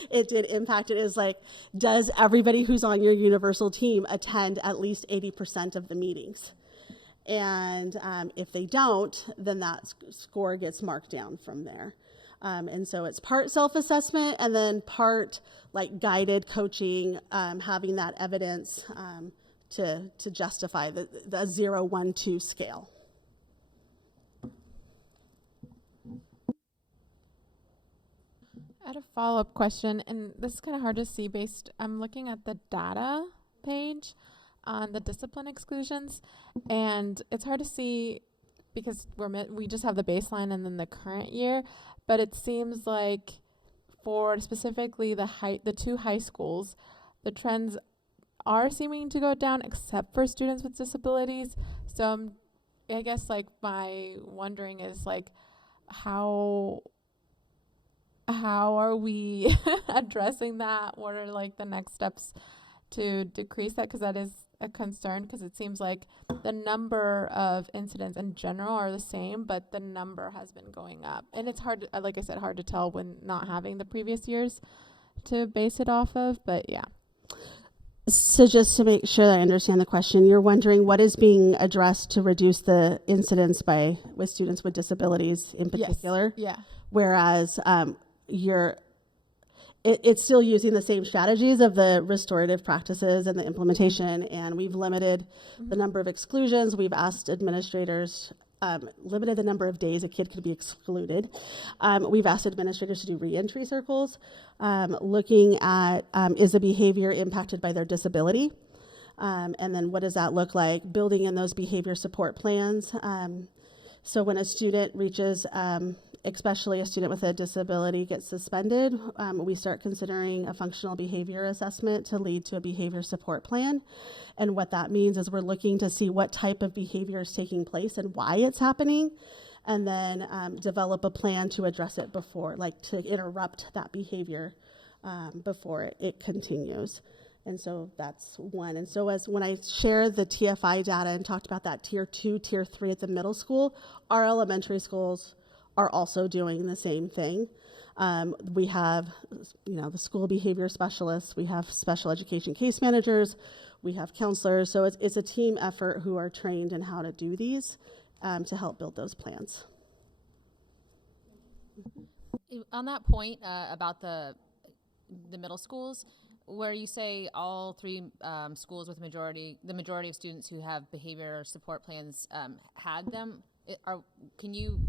it did impact it, is like, does everybody who's on your universal team attend at least 80% of the meetings? And if they don't, then that score gets marked down from there. And so it's part self-assessment and then part like guided coaching, having that evidence to justify the 0, 1, 2 scale. I had a follow-up question, and this is kind of hard to see I'm looking at the data page on the discipline exclusions, and it's hard to see because we just have the baseline and then the current year, but it seems like for specifically the 2 high schools, the trends are seeming to go down except for students with disabilities. So I guess like my wondering is like how are we addressing that? What are like the next steps to decrease that? Because that is a concern, because it seems like the number of incidents in general are the same, but the number has been going up. And it's hard, like I said, hard to tell when not having the previous years to base it off of, but yeah. So just to make sure that I understand the question, you're wondering what is being addressed to reduce the incidents with students with disabilities in particular? Yes. Yeah. Whereas it's still using the same strategies of the restorative practices and the implementation, and we've limited the number of exclusions. We've asked administrators, limited the number of days a kid could be excluded. We've asked administrators to do reentry circles, looking at is the behavior impacted by their disability, and then what does that look like, building in those behavior support plans. So when a student reaches, especially a student with a disability gets suspended, we start considering a functional behavior assessment to lead to a behavior support plan. And what that means is we're looking to see what type of behavior is taking place and why it's happening, and then develop a plan to address it before, like to interrupt that behavior before it continues. And so that's one. And so when I share the TFI data and talked about that tier 2, tier 3 at the middle school, our elementary schools are also doing the same thing. We have, the school behavior specialists, we have special education case managers, we have counselors. So it's a team effort who are trained in how to do these to help build those plans. On that point about the middle schools, where you say all 3 schools with the majority of students who have behavior support plans had them, can you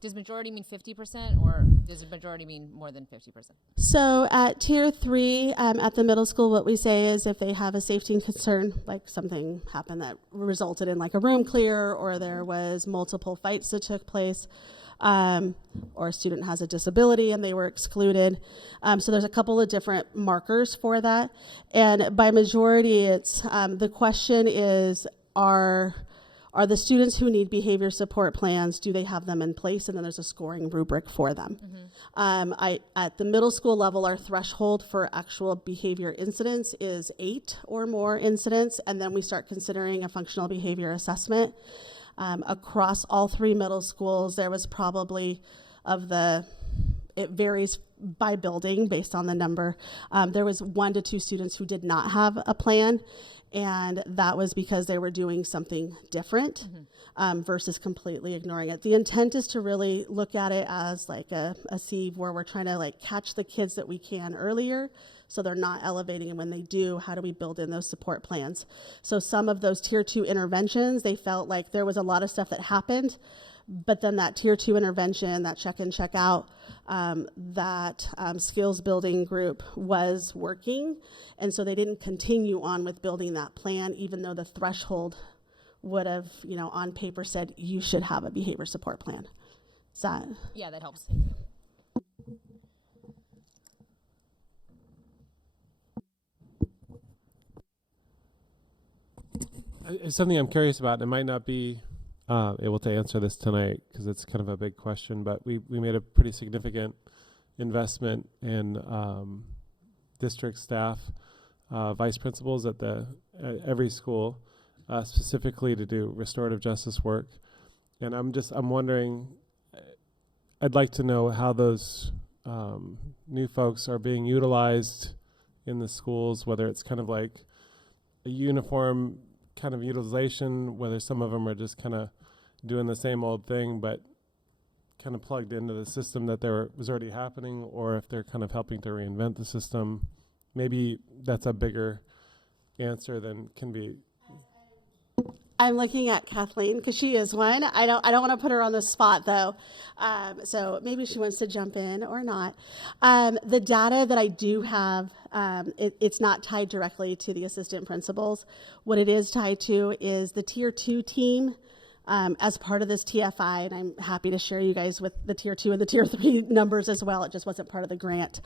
Does majority mean 50%, or does majority mean more than 50%? So at tier 3, at the middle school, what we say is if they have a safety concern, like something happened that resulted in like a room clear, or there was multiple fights that took place, or a student has a disability and they were excluded. So there's a couple of different markers for that. And by majority, it's the question is, are the students who need behavior support plans, do they have them in place? And then there's a scoring rubric for them. At the middle school level, our threshold for actual behavior incidents is 8 or more incidents, and then we start considering a functional behavior assessment. Across all 3 middle schools, there was probably, it varies by building based on the number, there was 1 to 2 students who did not have a plan, and that was because they were doing something different versus completely ignoring it. The intent is to really look at it as like a sieve where we're trying to like catch the kids that we can earlier so they're not elevating, and when they do, how do we build in those support plans? So some of those tier 2 interventions, they felt like there was a lot of stuff that happened, but then that tier 2 intervention, that check in, check out, that skills building group was working. And so they didn't continue on with building that plan, even though the threshold would have, on paper said you should have a behavior support plan. Is that? Yeah, that helps. It's something I'm curious about. It might not be able to answer this tonight because it's kind of a big question, but we made a pretty significant investment in district staff, vice principals at every school, specifically to do restorative justice work. And I'm wondering, I'd like to know how those new folks are being utilized in the schools, whether it's kind of like a uniform kind of utilization, whether some of them are just kind of doing the same old thing but kind of plugged into the system that was already happening, or if they're kind of helping to reinvent the system. Maybe that's a bigger answer than can be. I'm looking at Kathleen because she is one. I don't want to put her on the spot though, so maybe she wants to jump in or not. The data that I do have, it's not tied directly to the assistant principals. What it is tied to is the tier 2 team. As part of this TFI, and I'm happy to share you guys with the tier 2 and the tier 3 numbers as well, it just wasn't part of the grant,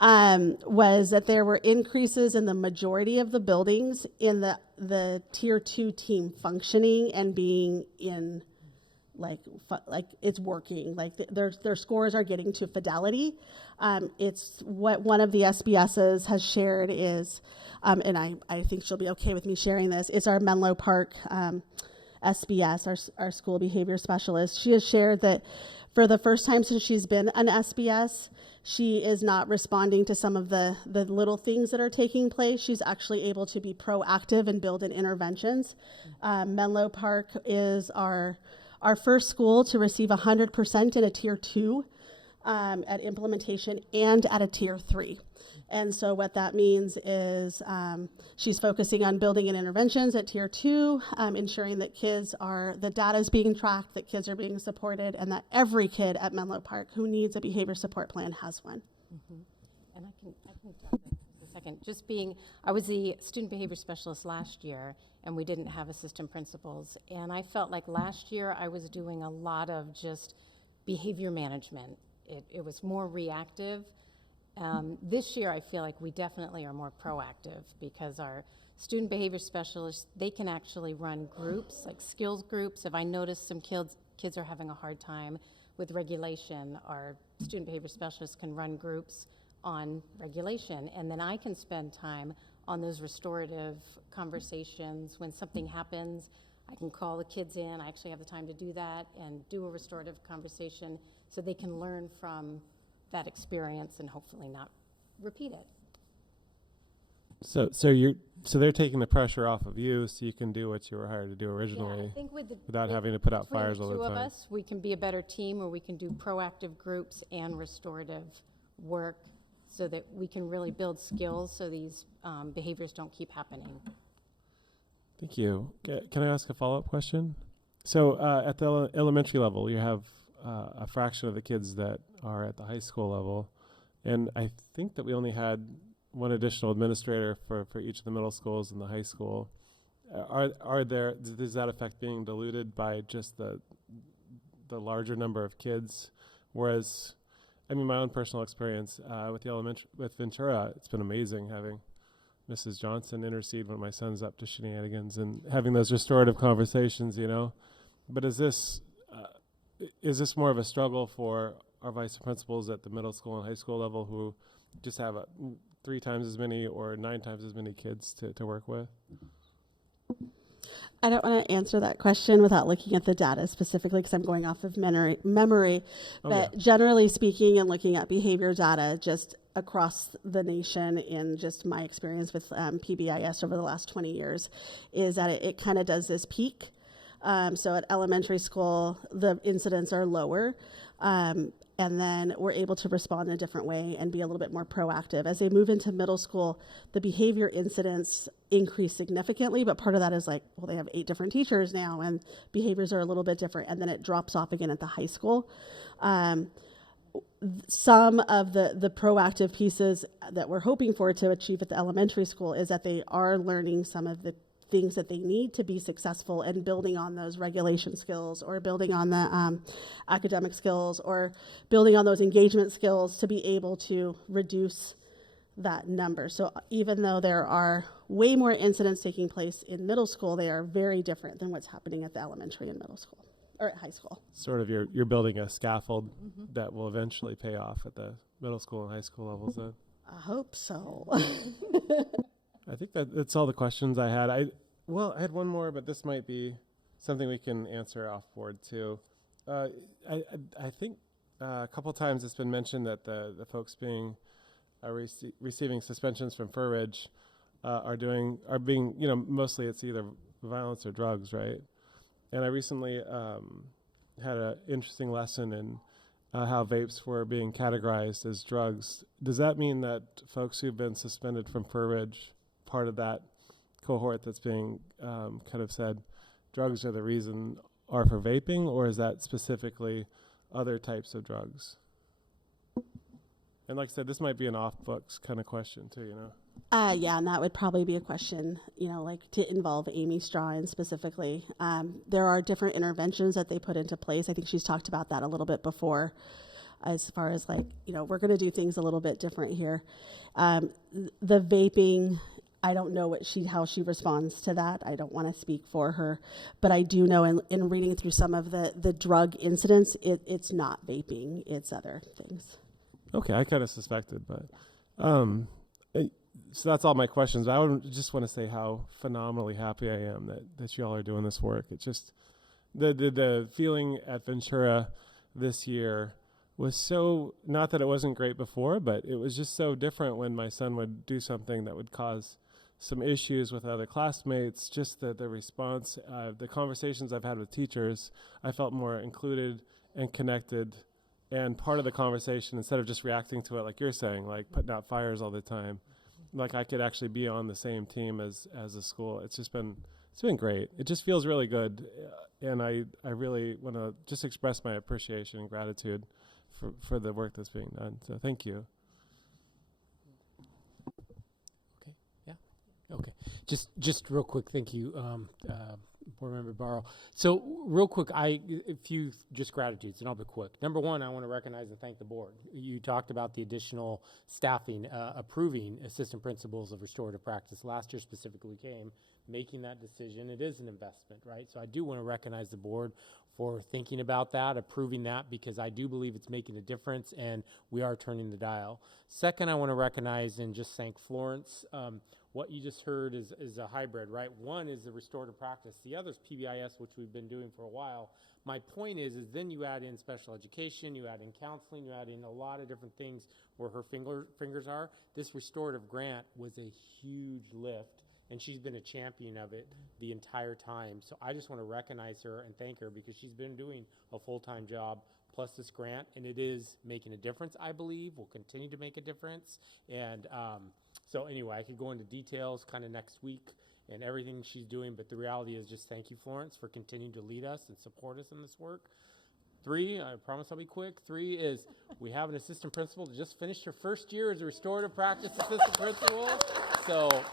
was that there were increases in the majority of the buildings in the tier 2 team functioning and being in like it's working, like their scores are getting to fidelity. It's what one of the SBSs has shared is, and I think she'll be okay with me sharing this, it's our Menlo Park SBS, our school behavior specialist. She has shared that for the first time since she's been an SBS, she is not responding to some of the little things that are taking place. She's actually able to be proactive and build in interventions. Menlo Park is our first school to receive 100% in a tier 2 at implementation and at a tier 3. And so what that means is she's focusing on building in interventions at tier 2, ensuring that the data is being tracked, that kids are being supported, and that every kid at Menlo Park who needs a behavior support plan has one. Mm-hmm. And I can talk for a second. I was the student behavior specialist last year, and we didn't have assistant principals. And I felt like last year I was doing a lot of just behavior management. It was more reactive. This year, I feel like we definitely are more proactive because our student behavior specialists, they can actually run groups, like skills groups. If I notice some kids are having a hard time with regulation, our student behavior specialists can run groups on regulation. And then I can spend time on those restorative conversations. When something happens, I can call the kids in. I actually have the time to do that and do a restorative conversation so they can learn from that experience and hopefully not repeat it. So they're taking the pressure off of you, so you can do what you were hired to do originally, I think without having to put out fires all the time. Between the two of us, we can be a better team, or we can do proactive groups and restorative work, so that we can really build skills, so these behaviors don't keep happening. Thank you. Can I ask a follow-up question? So at the elementary level, you have a fraction of the kids that are at the high school level. And I think that we only had one additional administrator for each of the middle schools and the high school. Does that affect being diluted by just the larger number of kids? Whereas, I mean, my own personal experience with Ventura, it's been amazing having Mrs. Johnson intercede when my son's up to shenanigans and having those restorative conversations, you know. But is this more of a struggle for our vice principals at the middle school and high school level who just have 3 times as many or 9 times as many kids to work with? I don't want to answer that question without looking at the data specifically because I'm going off of memory. But generally speaking, and looking at behavior data just across the nation in just my experience with PBIS over the last 20 years, is that it kind of does this peak. So at elementary school, the incidents are lower. And then we're able to respond in a different way and be a little bit more proactive. As they move into middle school, the behavior incidents increase significantly, but part of that is like, well, they have 8 different teachers now and behaviors are a little bit different, and then it drops off again at the high school. Some of the proactive pieces that we're hoping for to achieve at the elementary school is that they are learning some of the things that they need to be successful and building on those regulation skills or building on the academic skills or building on those engagement skills to be able to reduce that number. So even though there are way more incidents taking place in middle school, they are very different than what's happening at the elementary and middle school or at high school. Sort of you're building a scaffold that will eventually pay off at the middle school and high school levels then? I hope so. I think that's all the questions I had. I had one more, but this might be something we can answer off board too. I think a couple times it's been mentioned that the folks being receiving suspensions from Fur Ridge are being, you know, mostly it's either violence or drugs, right? And I recently had an interesting lesson in how vapes were being categorized as drugs. Does that mean that folks who've been suspended from Fur Ridge, part of that cohort that's being kind of said drugs are the reason are for vaping, or is that specifically other types of drugs? And like I said, this might be an off-books kind of question too, you know? Yeah, and that would probably be a question, you know, like to involve Amy Strahan specifically. There are different interventions that they put into place. I think she's talked about that a little bit before, as far as like, you know, we're going to do things a little bit different here. The vaping, I don't know how she responds to that. I don't want to speak for her, but I do know in reading through some of the drug incidents, it's not vaping, it's other things. Okay, I kind of suspected, but so that's all my questions. I would just want to say how phenomenally happy I am that you all are doing this work. It's just the feeling at Ventura this year was so, not that it wasn't great before, but it was just so different when my son would do something that would cause some issues with other classmates. Just the response, the conversations I've had with teachers, I felt more included and connected and part of the conversation, instead of just reacting to it like you're saying, like putting out fires all the time. Like I could actually be on the same team as a school. It's been great. It just feels really good, and I really want to just express my appreciation and gratitude for the work that's being done. So thank you. Okay. Yeah. Okay. Just real quick. Thank you, Board Member Barrow. So real quick, a few just gratitudes, and I'll be quick. Number one, I want to recognize and thank the board. You talked about the additional staffing, approving assistant principals of restorative practice. Last year specifically came, making that decision. It is an investment, right? So I do want to recognize the board for thinking about that, approving that, because I do believe it's making a difference and we are turning the dial. Second, I want to recognize and just thank Florence. What you just heard is a hybrid, right? One is the restorative practice. The other is PBIS, which we've been doing for a while. My point is then you add in special education, you add in counseling, you add in a lot of different things where her fingers are. This restorative grant was a huge lift, and she's been a champion of it the entire time. So I just want to recognize her and thank her because she's been doing a full-time job plus this grant, and it is making a difference, I believe, will continue to make a difference. And so anyway, I could go into details kind of next week and everything she's doing, but the reality is just thank you, Florence, for continuing to lead us and support us in this work. 3, I promise I'll be quick. 3 is we have an assistant principal that just finished her first year as a restorative practice assistant principal. So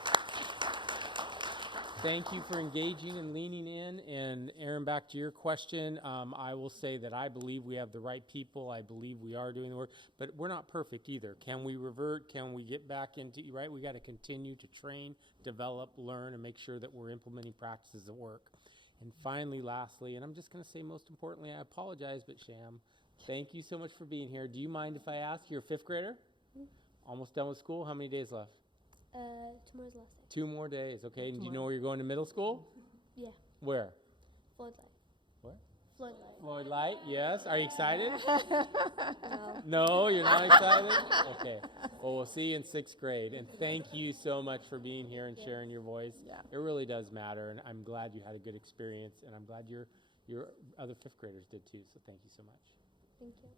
thank you for engaging and leaning in. And Aaron, back to your question, I will say that I believe we have the right people. I believe we are doing the work, but we're not perfect either. Can we revert? Can we get back into, right? We got to continue to train, develop, learn, and make sure that we're implementing practices that work. And finally, lastly, and I'm just going to say most importantly, I apologize, but Sham, thank you so much for being here. Do you mind if I ask? You're a 5th grader? Almost done with school? How many days left? 2 more last day. 2 more days, okay. And do you know where you're going to middle school? Yeah. Where? Floyd Light. What? Floyd Light. Floyd Light, yes. Are you excited? No. No, you're not excited? Okay. Well, we'll see you in 6th grade. And thank you so much for being here and sharing your voice. Yeah. It really does matter, and I'm glad you had a good experience, and I'm glad your other 5th graders did too, so thank you so much. Thank you.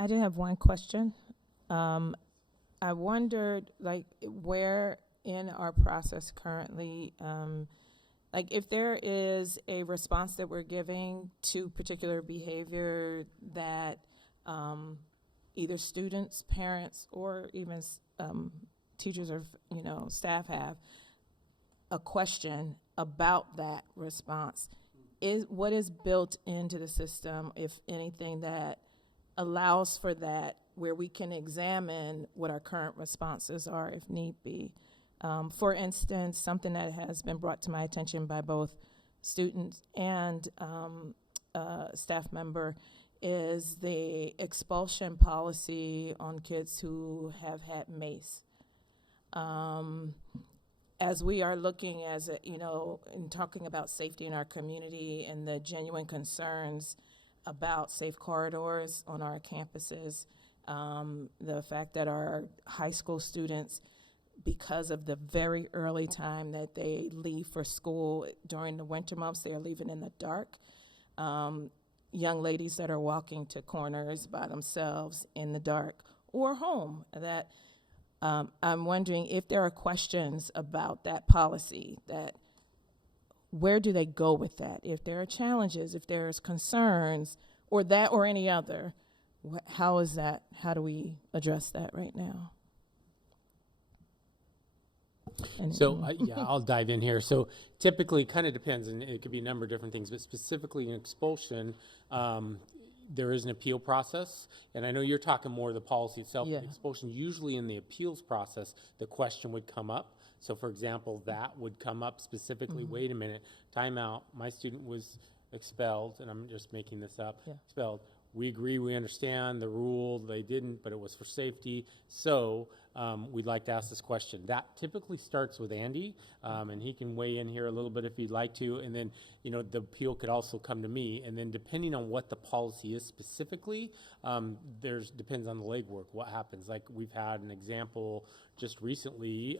I do have one question. I wondered, like, where in our process currently, like, if there is a response that we're giving to particular behavior that either students, parents, or even teachers or staff have a question about that response, what is built into the system, if anything, that allows for that, where we can examine what our current responses are if need be. For instance, something that has been brought to my attention by both students and staff member is the expulsion policy on kids who have had MACE. As we are looking and talking about safety in our community and the genuine concerns about safe corridors on our campuses, the fact that our high school students, because of the very early time that they leave for school during the winter months, they are leaving in the dark. Young ladies that are walking to corners by themselves in the dark or home, that I'm wondering if there are questions about that policy, that where do they go with that? If there are challenges, if there's concerns, or that or any other, how is that? How do we address that right now? So, I'll dive in here. So typically, kind of depends, and it could be a number of different things, but specifically in expulsion, there is an appeal process, and I know you're talking more of the policy itself. Yeah. Expulsion, usually in the appeals process, the question would come up. So, for example, that would come up specifically, wait a minute, time out, my student was expelled, and I'm just making this up, expelled. We agree, we understand the rule, they didn't, but it was for safety, so we'd like to ask this question. That typically starts with Andy, and he can weigh in here a little bit if he'd like to, and then, the appeal could also come to me, and then depending on what the policy is specifically, depends on the legwork, what happens. Like, we've had an example just recently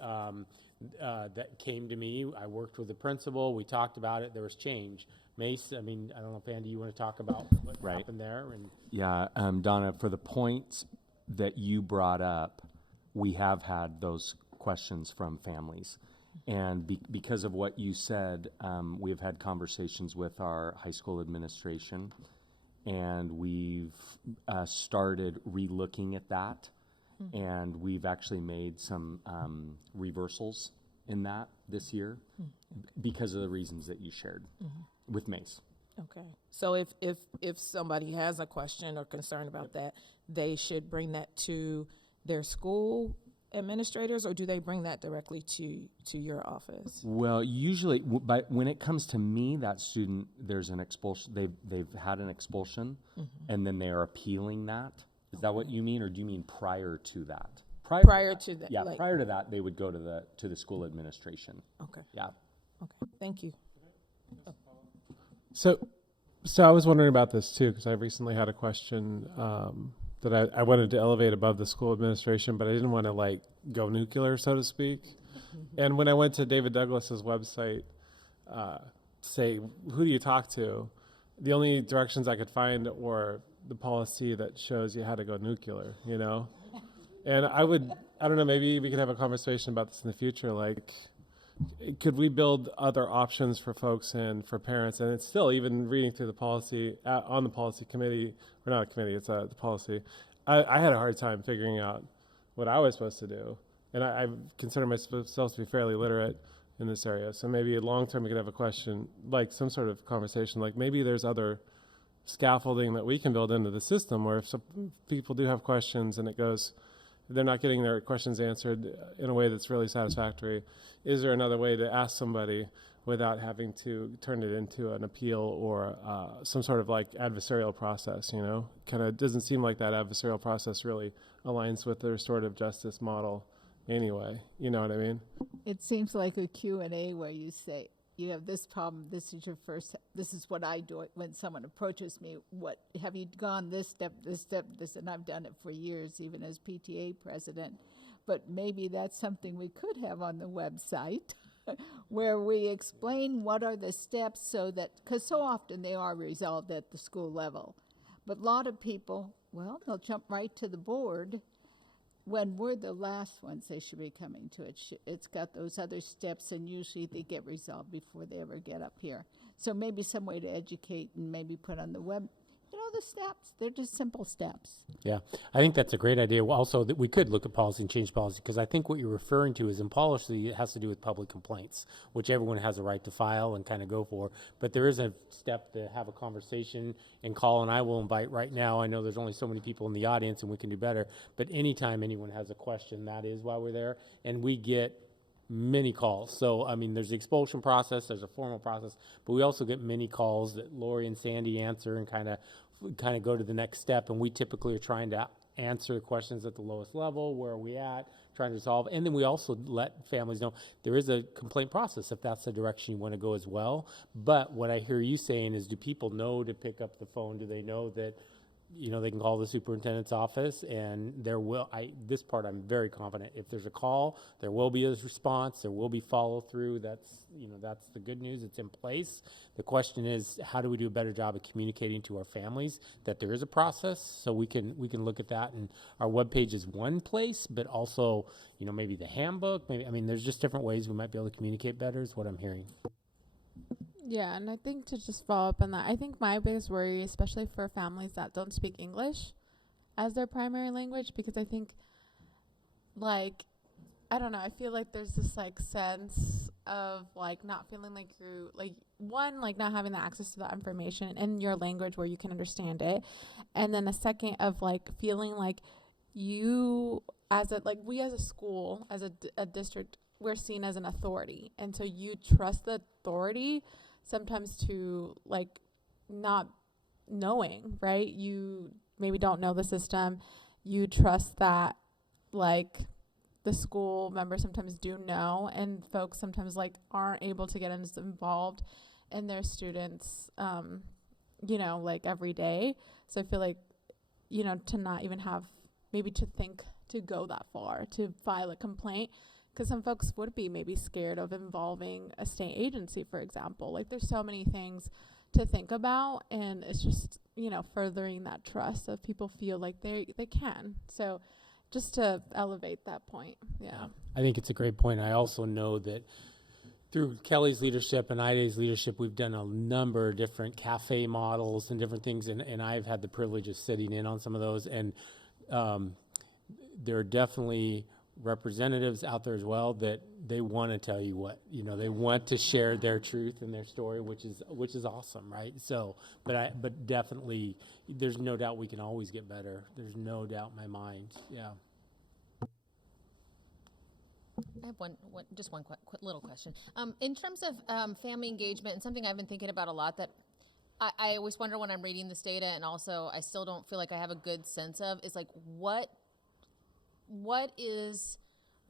that came to me. I worked with the principal, we talked about it, there was change. Mace, I don't know if Andy, you want to talk about what happened there? And yeah, Donna, for the points that you brought up, we have had those questions from families. And because of what you said, we've had conversations with our high school administration, and we've started re-looking at that. And we've actually made some reversals in that this year because of the reasons that you shared with MACE. Okay. So if somebody has a question or concern about that, they should bring that to their school administrators, or do they bring that directly to your office? Well, usually, but when it comes to me, that student, there's an expulsion. They've had an expulsion, and then they are appealing that. Is that what you mean, or do you mean prior to that? Prior to that. Yeah, prior to that, they would go to the school administration. Okay. Yeah. Okay. Thank you. So I was wondering about this too, because I recently had a question that I wanted to elevate above the school administration, but I didn't want to go nuclear, so to speak. And when I went to David Douglas's website, say, who do you talk to? The only directions I could find were the policy that shows you how to go nuclear, And I don't know, maybe we could have a conversation about this in the future. could we build other options for folks and for parents? And it's still, even reading through the policy, on the policy committee, or not a committee, it's the policy, I had a hard time figuring out what I was supposed to do. And I consider myself to be fairly literate in this area. So maybe long term we could have a question, like some sort of conversation, like maybe there's other scaffolding that we can build into the system where if some people do have questions and it goes, they're not getting their questions answered in a way that's really satisfactory, is there another way to ask somebody without having to turn it into an appeal or some sort of like adversarial process, you know? Kind of doesn't seem like that adversarial process really aligns with the restorative justice model anyway, you know what I mean? It seems like a Q&A where you say, you have this problem, this is your first, this is what I do when someone approaches me. What, have you gone this step, and I've done it for years, even as PTA president. But maybe that's something we could have on the website where we explain what are the steps so that, because so often they are resolved at the school level. But a lot of people, well, they'll jump right to the board when we're the last ones they should be coming to it. It's got those other steps, and usually they get resolved before they ever get up here. So maybe some way to educate and maybe put on the web, you know, the steps. They're just simple steps. Yeah, I think that's a great idea. Well, also, that we could look at policy and change policy, because I think what you're referring to is in policy, it has to do with public complaints, which everyone has a right to file and kind of go for. But there is a step to have a conversation and call, and I will invite right now. I know there's only so many people in the audience and we can do better, but anytime anyone has a question, that is why we're there. And we get many calls. So, I mean, there's the expulsion process, there's a formal process, but we also get many calls that Lori and Sandy answer and kind of go to the next step. And we typically are trying to answer questions at the lowest level. Where are we at? Trying to resolve. And then we also let families know there is a complaint process if that's the direction you want to go as well. But what I hear you saying is, do people know to pick up the phone? Do they know that, you know, they can call the superintendent's office, and there will, this part I'm very confident. If there's a call, there will be a response, there will be follow through. That's, you know, that's the good news. It's in place. The question is, how do we do a better job of communicating to our families that there is a process, so we can look at that. And our webpage is one place, but also, you know, maybe the handbook, maybe, I mean, there's just different ways we might be able to communicate better is what I'm hearing. Yeah, and I think to just follow up on that, I think my biggest worry, especially for families that don't speak English as their primary language, because I think, like, I don't know, I feel like there's this, like, sense of, like, not feeling like you're, like, one, like, not having the access to that information in your language where you can understand it, and then a second of, like, feeling like you, as a, like, we as a school, as a district, we're seen as an authority, and so you trust the authority sometimes to, like, not knowing, right? You maybe don't know the system. You trust that, like, the school members sometimes do know, and folks sometimes, like, aren't able to get as involved in their students, you know, like, every day. So I feel like, you know, to not even have, maybe to think to go that far, to file a complaint, because some folks would be maybe scared of involving a state agency, for example. Like, there's so many things to think about, and it's just, you know, furthering that trust of people feel like they can. So just to elevate that point. Yeah. I think it's a great point. I also know that through Kelly's leadership and IDA's leadership, we've done a number of different cafe models and different things, and I've had the privilege of sitting in on some of those, and there are definitely representatives out there as well that they want to tell you what, you know, they want to share their truth and their story, which is awesome, right? So, but definitely, there's no doubt we can always get better. There's no doubt in my mind. Yeah. I have just one quick little question. In terms of family engagement, and something I've been thinking about a lot that I always wonder when I'm reading this data, and also I still don't feel like I have a good sense of, is like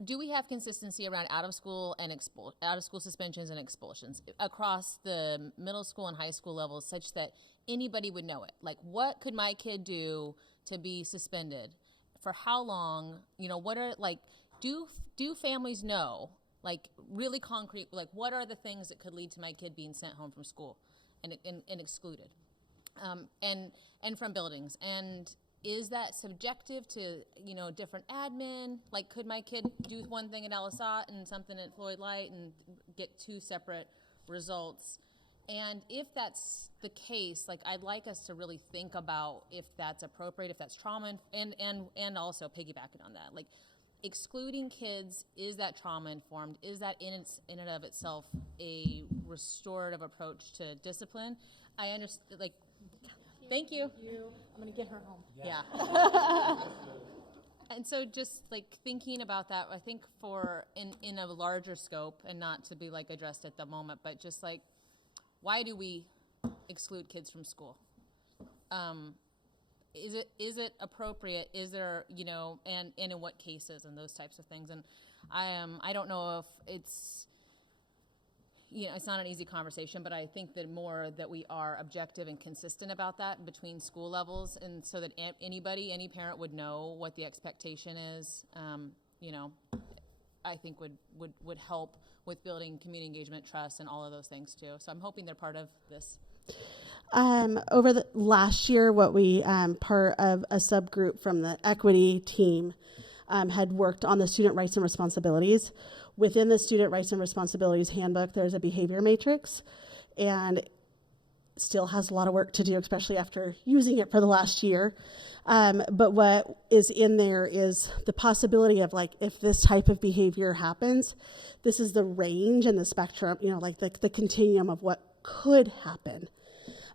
do we have consistency around out of school suspensions and expulsions across the middle school and high school levels, such that anybody would know it? Like, what could my kid do to be suspended? For how long? You know, what are, like, do families know, like, really concrete, like, what are the things that could lead to my kid being sent home from school and excluded, and from buildings? And is that subjective to, you know, different admin? Like, could my kid do one thing at Alisat and something at Floyd Light and get two separate results? And if that's the case, like, I'd like us to really think about if that's appropriate, if that's trauma, and also piggybacking on that, like, excluding kids, is that trauma informed? Is that in and of itself a restorative approach to discipline? I understand, like, thank you. I'm gonna get her home. Yeah. And so just like thinking about that, I think for in a larger scope, and not to be like addressed at the moment, but just like, why do we exclude kids from school? Is it appropriate? Is there, you know, and in what cases and those types of things? And I don't know if it's, you know, it's not an easy conversation, but I think that more that we are objective and consistent about that between school levels, and so that any parent would know what the expectation is, you know, I think would help with building community engagement, trust, and all of those things too. So I'm hoping they're part of this. Over the last year, what we, part of a subgroup from the equity team, had worked on the student rights and responsibilities. Within the student rights and responsibilities handbook, there's a behavior matrix, and still has a lot of work to do, especially after using it for the last year. But what is in there is the possibility of, like, if this type of behavior happens, this is the range and the spectrum, you know, like the continuum of what could happen.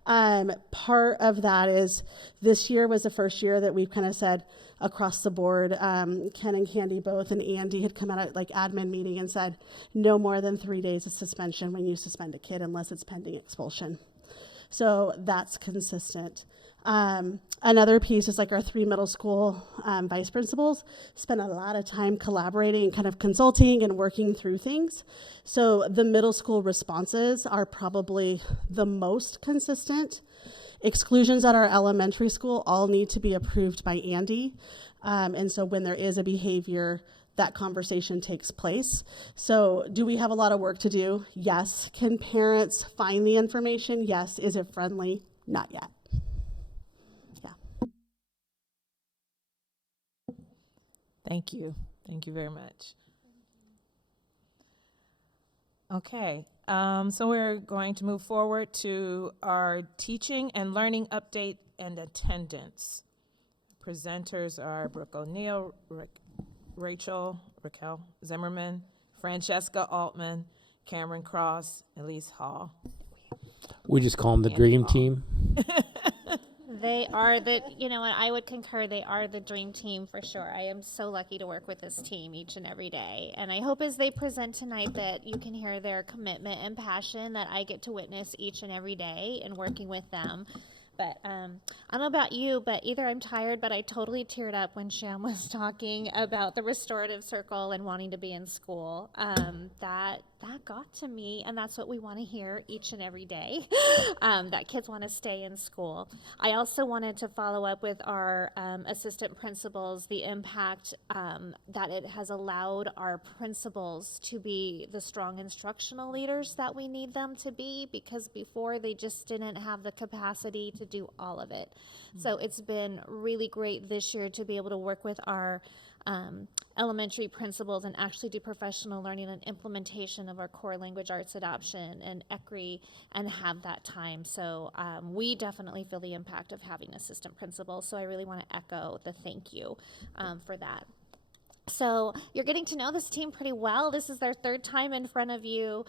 Part of that is this year was the first year that we've kind of said across the board, Ken and Candy both, and Andy had come out at like admin meeting and said no more than 3 days of suspension when you suspend a kid unless it's pending expulsion. So that's consistent. Another piece is like our 3 middle school vice principals spend a lot of time collaborating and kind of consulting and working through things. So the middle school responses are probably the most consistent. Exclusions at our elementary school all need to be approved by Andy. And so when there is a behavior, that conversation takes place. So do we have a lot of work to do? Yes. Can parents find the information? Yes. Is it friendly? Not yet. Thank you. Thank you very much. Okay, so we're going to move forward to our teaching and learning update and attendance. Presenters are Brooke O'Neill, Raquel Zimmerman, Francesca Altman, Cameron Cross, Elise Hall. We just call them the Dream Team. They are you know, and I would concur, they are the dream team for sure. I am so lucky to work with this team each and every day. And I hope as they present tonight that you can hear their commitment and passion that I get to witness each and every day in working with them. But I don't know about you, but either I'm tired, but I totally teared up when Sham was talking about the restorative circle and wanting to be in school. That got to me, and that's what we want to hear each and every day, that kids want to stay in school. I also wanted to follow up with our assistant principals, the impact that it has allowed our principals to be the strong instructional leaders that we need them to be, because before they just didn't have the capacity to do all of it. So it's been really great this year to be able to work with our elementary principals and actually do professional learning and implementation of our core language arts adoption and ECRI and have that time. So we definitely feel the impact of having assistant principals. So I really want to echo the thank you for that. So you're getting to know this team pretty well. This is their 3rd time in front of you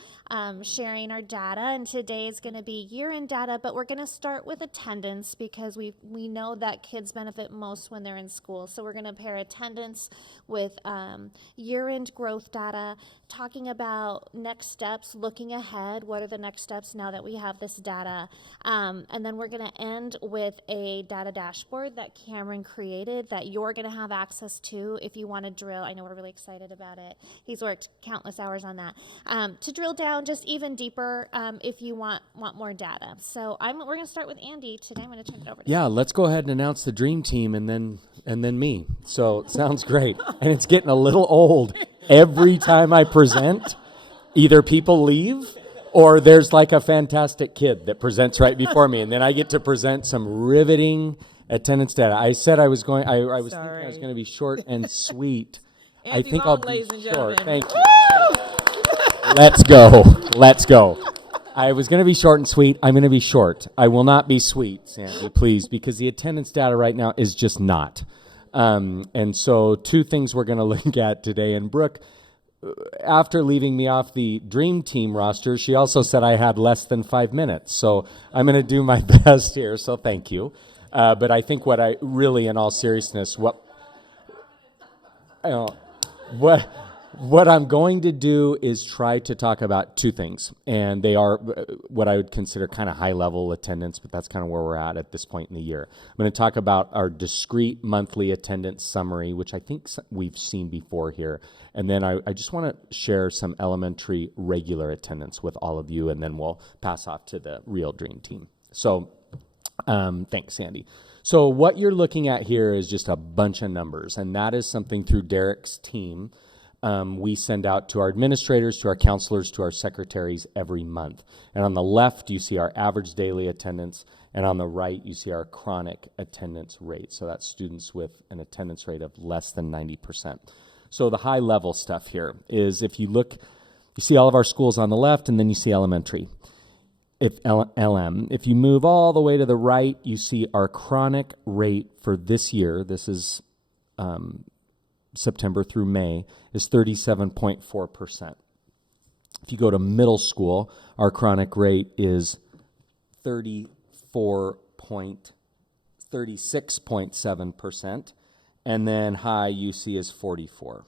sharing our data, and today is going to be year-end data, but we're going to start with attendance because we know that kids benefit most when they're in school. So we're going to pair attendance with year-end growth data, talking about next steps, looking ahead, what are the next steps now that we have this data, and then we're going to end with a data dashboard that Cameron created that you're going to have access to if you want to drill. I know we're really excited about it. He's worked countless hours on that to drill down just even deeper if you want more data. So we're going to start with Andy today. I'm going to turn it over to Yeah, let's go ahead and announce the dream team and then me. So it sounds great. And it's getting a little old. Every time I present, either people leave or there's like a fantastic kid that presents right before me. And then I get to present some riveting Attendance data. I said I was going. I was thinking I was Sorry. going to be short and sweet. I Andy think Long, I'll be ladies and short. gentlemen. Thank you. Let's go. Let's go. I was going to be short and sweet. I'm going to be short. I will not be sweet, Sandy, please, because the attendance data right now is just not. And so 2 things we're going to look at today. And Brooke, after leaving me off the Dream Team roster, she also said I had less than 5 minutes. So I'm going to do my best here. So thank you. But I think what I really, in all seriousness, what I'm going to do is try to talk about 2 things, and they are what I would consider kind of high-level attendance, but that's kind of where we're at this point in the year. I'm going to talk about our discrete monthly attendance summary, which I think we've seen before here, and then I just want to share some elementary regular attendance with all of you, and then we'll pass off to the real Dream Team. So thanks, Sandy. So what you're looking at here is just a bunch of numbers, and that is something through Derek's team we send out to our administrators, to our counselors, to our secretaries every month. And on the left, you see our average daily attendance, and on the right, you see our chronic attendance rate. So that's students with an attendance rate of less than 90%. So the high-level stuff here is if you look, you see all of our schools on the left, and then you see elementary. If you move all the way to the right, you see our chronic rate for this year. This is September through May, is 37.4%. If you go to middle school, our chronic rate is 36.7%, and then high you see is 44.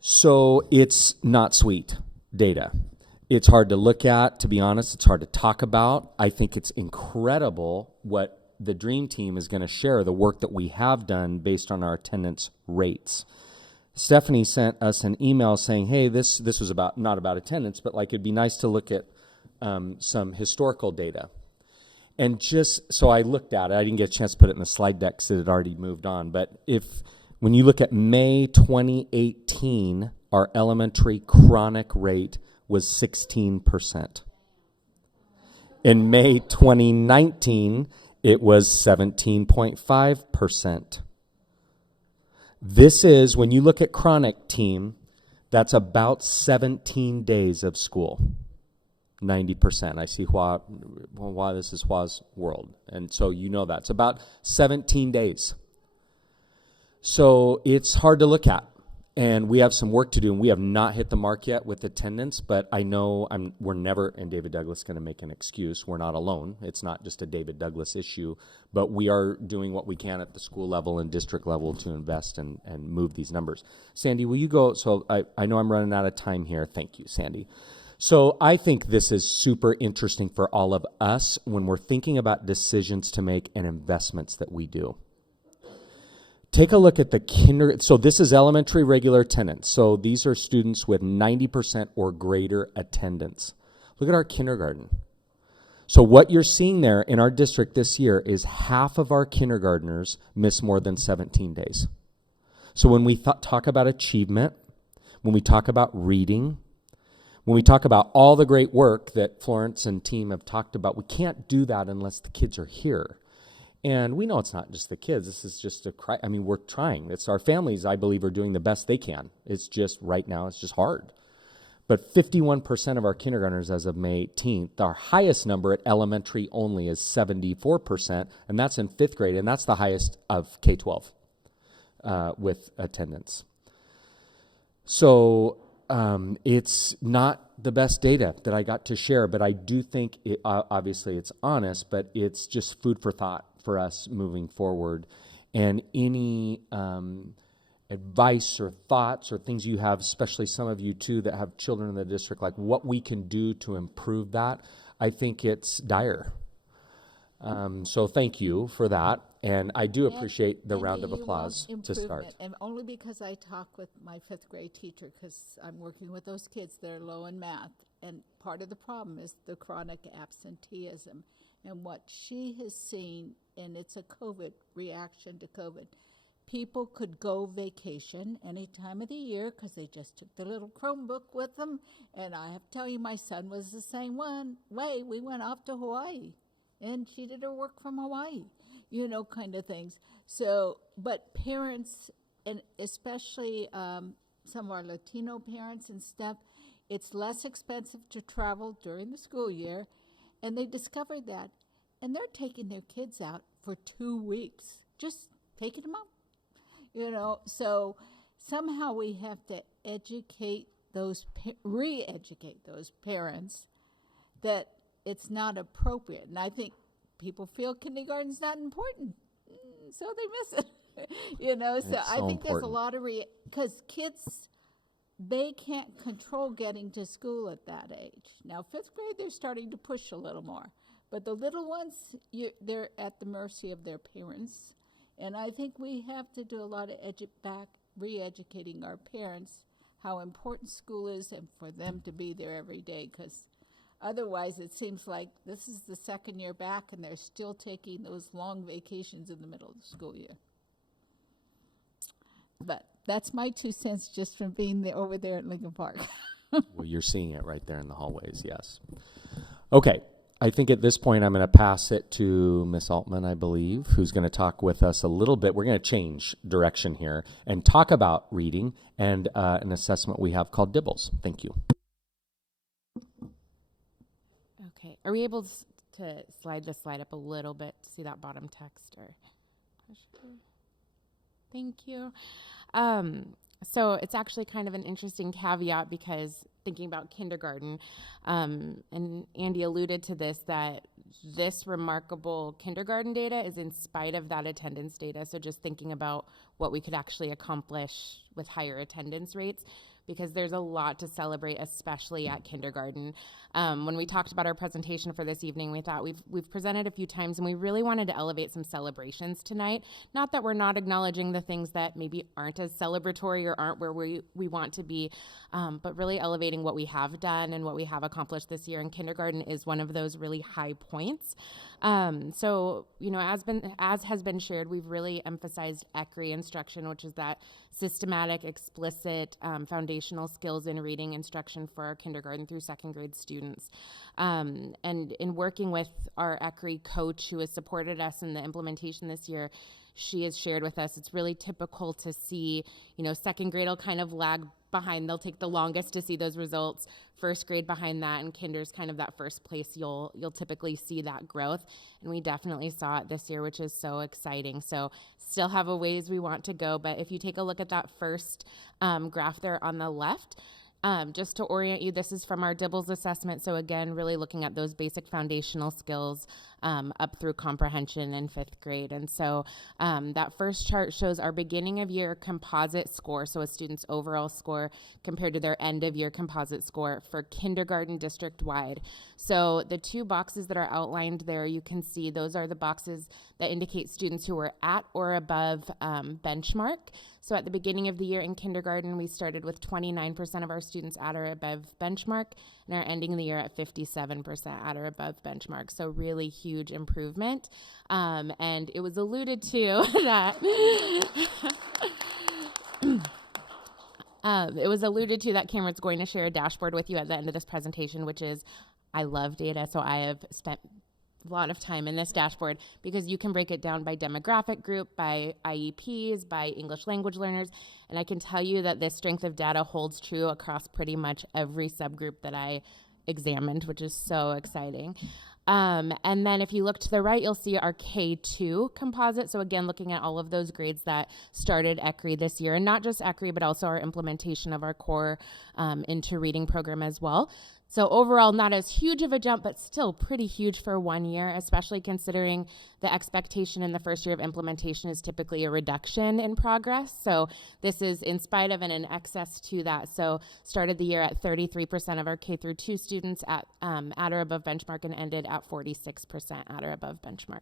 So it's not sweet data. It's hard to look at, to be honest. It's hard to talk about. I think it's incredible what the Dream Team is going to share, the work that we have done based on our attendance rates. Stephanie sent us an email saying, hey, this was not about attendance, but like it'd be nice to look at some historical data. And just, so I looked at it. I didn't get a chance to put it in the slide deck because it had already moved on. But when you look at May 2018, our elementary chronic rate was 16%. In May 2019, it was 17.5%. This is, when you look at chronic team, that's about 17 days of school. 90%. I see why this is Hua's world. And so you know that. It's about 17 days. So it's hard to look at. And we have some work to do, and we have not hit the mark yet with attendance, but I know we're never, and David Douglas, going to make an excuse. We're not alone. It's not just a David Douglas issue, but we are doing what we can at the school level and district level to invest and move these numbers. Sandy, will you go? So I know I'm running out of time here. Thank you, Sandy. So I think this is super interesting for all of us when we're thinking about decisions to make and investments that we do. Take a look at the kindergarten. So this is elementary regular attendance. So these are students with 90% or greater attendance. Look at our kindergarten. So what you're seeing there in our district this year is half of our kindergartners miss more than 17 days. So when we talk about achievement, when we talk about reading, when we talk about all the great work that Florence and team have talked about, we can't do that unless the kids are here. And we know it's not just the kids. This is just we're trying. It's our families, I believe, are doing the best they can. It's just right now, it's just hard. But 51% of our kindergartners as of May 18th, our highest number at elementary only is 74%, and that's in 5th grade, and that's the highest of K-12 with attendance. So it's not the best data that I got to share, but I do think, obviously it's honest, but it's just food for thought for us moving forward. And any advice or thoughts or things you have, especially some of you too that have children in the district, like what we can do to improve that, I think it's dire. So thank you for that. And I do appreciate the round of applause to start. And only because I talk with my 5th grade teacher, because I'm working with those kids that are low in math. And part of the problem is the chronic absenteeism. And what she has seen, and it's a COVID reaction to COVID, people could go vacation any time of the year because they just took the little Chromebook with them. And I have to tell you, my son was the same way. We went off to Hawaii, and she did her work from Hawaii. kind of things. So, but parents, and especially some of our Latino parents and stuff, it's less expensive to travel during the school year, and they discovered that, and they're taking their kids out for 2 weeks, just taking them out, so somehow we have to educate re-educate those parents that it's not appropriate. And I think people feel kindergarten's not important, so they miss it, so I think there's a lot of because kids, they can't control getting to school at that age. Now, 5th grade, they're starting to push a little more. But the little ones, they're at the mercy of their parents. And I think we have to do a lot of re-educating our parents how important school is and for them to be there every day. Because otherwise, it seems like this is the 2nd year back and they're still taking those long vacations in the middle of the school year. But that's my 2 cents just from being there over there at Lincoln Park. Well, you're seeing it right there in the hallways, yes. Okay, I think at this point I'm going to pass it to Ms. Altman, I believe, who's going to talk with us a little bit. We're going to change direction here and talk about reading and an assessment we have called DIBELS. Thank you. Okay, are we able to slide the slide up a little bit to see that bottom text? Or thank you. So it's actually kind of an interesting caveat because thinking about kindergarten, and Andy alluded to this, that this remarkable kindergarten data is in spite of that attendance data. So just thinking about what we could actually accomplish with higher attendance rates, because there's a lot to celebrate, especially at kindergarten. When we talked about our presentation for this evening, we thought we've presented a few times, and we really wanted to elevate some celebrations tonight. Not that we're not acknowledging the things that maybe aren't as celebratory or aren't where we want to be, but really elevating what we have done and what we have accomplished this year. And kindergarten is one of those really high points. So, as has been shared, we've really emphasized ECRI instruction, which is that systematic, explicit, foundational skills in reading instruction for our kindergarten through 2nd grade students. And in working with our ECRI coach who has supported us in the implementation this year, she has shared with us, it's really typical to see, 2nd grade will kind of lag behind. They'll take the longest to see those results. 1st grade behind that, and kinder's kind of that first place. You'll typically see that growth, and we definitely saw it this year, which is so exciting. So still have a ways we want to go, but if you take a look at that first graph there on the left, just to orient you, this is from our DIBELS assessment. So again, really looking at those basic foundational skills up through comprehension in 5th grade. And so that first chart shows our beginning of year composite score, so a student's overall score compared to their end of year composite score for kindergarten district-wide. So the 2 boxes that are outlined there, you can see those are the boxes that indicate students who are at or above benchmark. So at the beginning of the year in kindergarten, we started with 29% of our students at or above benchmark, and are ending the year at 57% at or above benchmark. So really huge improvement. And it was alluded to that Cameron's going to share a dashboard with you at the end of this presentation, which is, I love data, so I have spent a lot of time in this dashboard because you can break it down by demographic group, by IEPs, by English language learners, and I can tell you that this strength of data holds true across pretty much every subgroup that I examined, which is so exciting. And then if you look to the right, you'll see our K2 composite. So again, looking at all of those grades that started ECRI this year, and not just ECRI, but also our implementation of our core into reading program as well. So overall, not as huge of a jump, but still pretty huge for 1 year, especially considering the expectation in the first year of implementation is typically a reduction in progress. So this is in spite of and in excess to that. So started the year at 33% of our K through 2 students at or above benchmark, and ended at 46% at or above benchmark.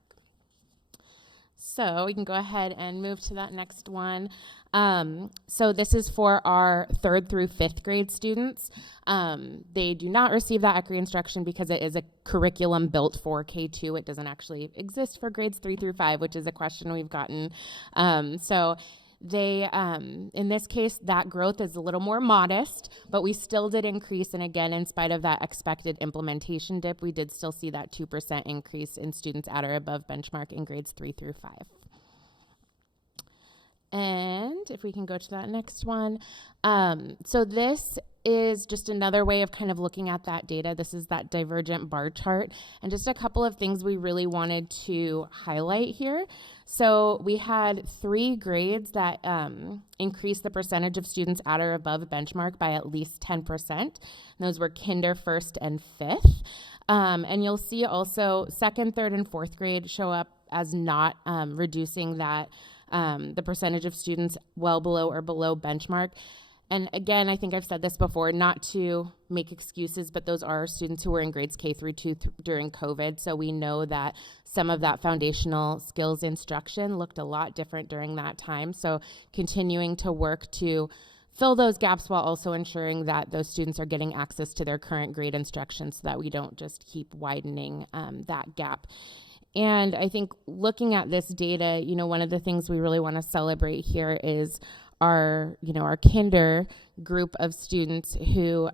So we can go ahead and move to that next one. So this is for our 3rd through 5th grade students. They do not receive that ECRI instruction because it is a curriculum built for K2. It doesn't actually exist for grades 3 through 5, which is a question we've gotten. So they, in this case, that growth is a little more modest, but we still did increase. And again, in spite of that expected implementation dip, we did still see that 2% increase in students at or above benchmark in grades 3 through 5. And if we can go to that next one. So this is just another way of kind of looking at that data. This is that divergent bar chart. And just a couple of things we really wanted to highlight here. So we had 3 grades that increased the percentage of students at or above benchmark by at least 10%. And those were kinder, first, and fifth. And you'll see also second, third, and fourth grade show up as not reducing that the percentage of students well below or below benchmark. And again, I think I've said this before, not to make excuses, but those are students who were in grades K through 2 during COVID. So we know that some of that foundational skills instruction looked a lot different during that time. So continuing to work to fill those gaps while also ensuring that those students are getting access to their current grade instruction so that we don't just keep widening that gap. And I think looking at this data, you know, one of the things we really want to celebrate here is our kinder group of students who,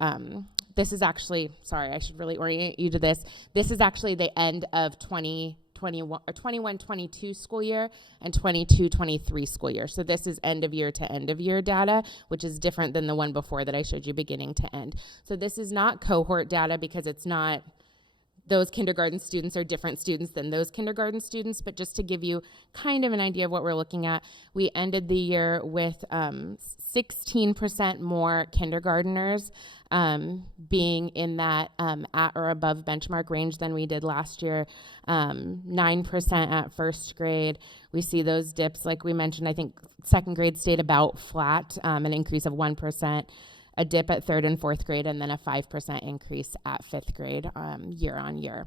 this is actually, sorry, I should really orient you to this. This is actually the end of 21-22 school year and 22-23 school year. So this is end of year to end of year data, which is different than the one before that I showed you beginning to end. So this is not cohort data because it's not, those kindergarten students are different students than those kindergarten students, but just to give you kind of an idea of what we're looking at, we ended the year with 16% more kindergarteners being in that at or above benchmark range than we did last year, 9% at first grade. We see those dips, like we mentioned, I think second grade stayed about flat, an increase of 1%. A dip at third and fourth grade, and then a 5% increase at fifth grade year on year.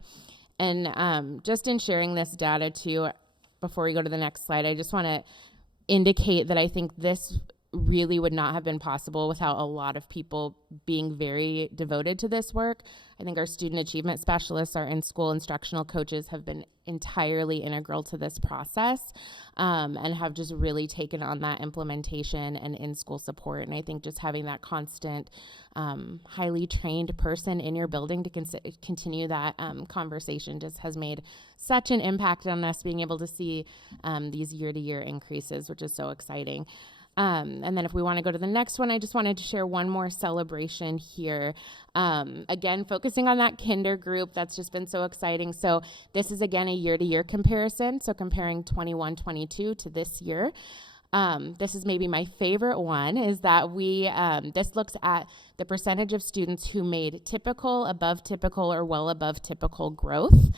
And just in sharing this data too, before we go to the next slide, I just want to indicate that I think this really would not have been possible without a lot of people being very devoted to this work. I think our student achievement specialists, our in-school instructional coaches have been entirely integral to this process and have just really taken on that implementation and in-school support. And I think just having that constant, highly trained person in your building to continue that conversation just has made such an impact on us being able to see these year-to-year increases, which is so exciting. And then if we want to go to the next one, I just wanted to share one more celebration here. Again, focusing on that kinder group, that's just been so exciting. So this is, again, a year-to-year comparison. So comparing 21-22 to this year. This is maybe my favorite one, is that we, this looks at the percentage of students who made typical, above typical, or well above typical growth.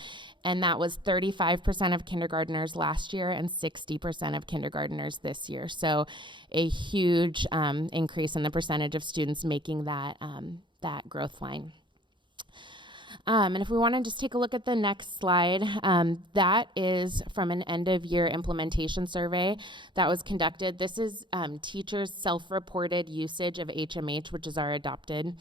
And that was 35% of kindergartners last year and 60% of kindergartners this year. So a huge increase in the percentage of students making that, that growth line. And if we want to just take a look at the next slide, that is from an end-of-year implementation survey that was conducted. This is teachers' self-reported usage of HMH, which is our adopted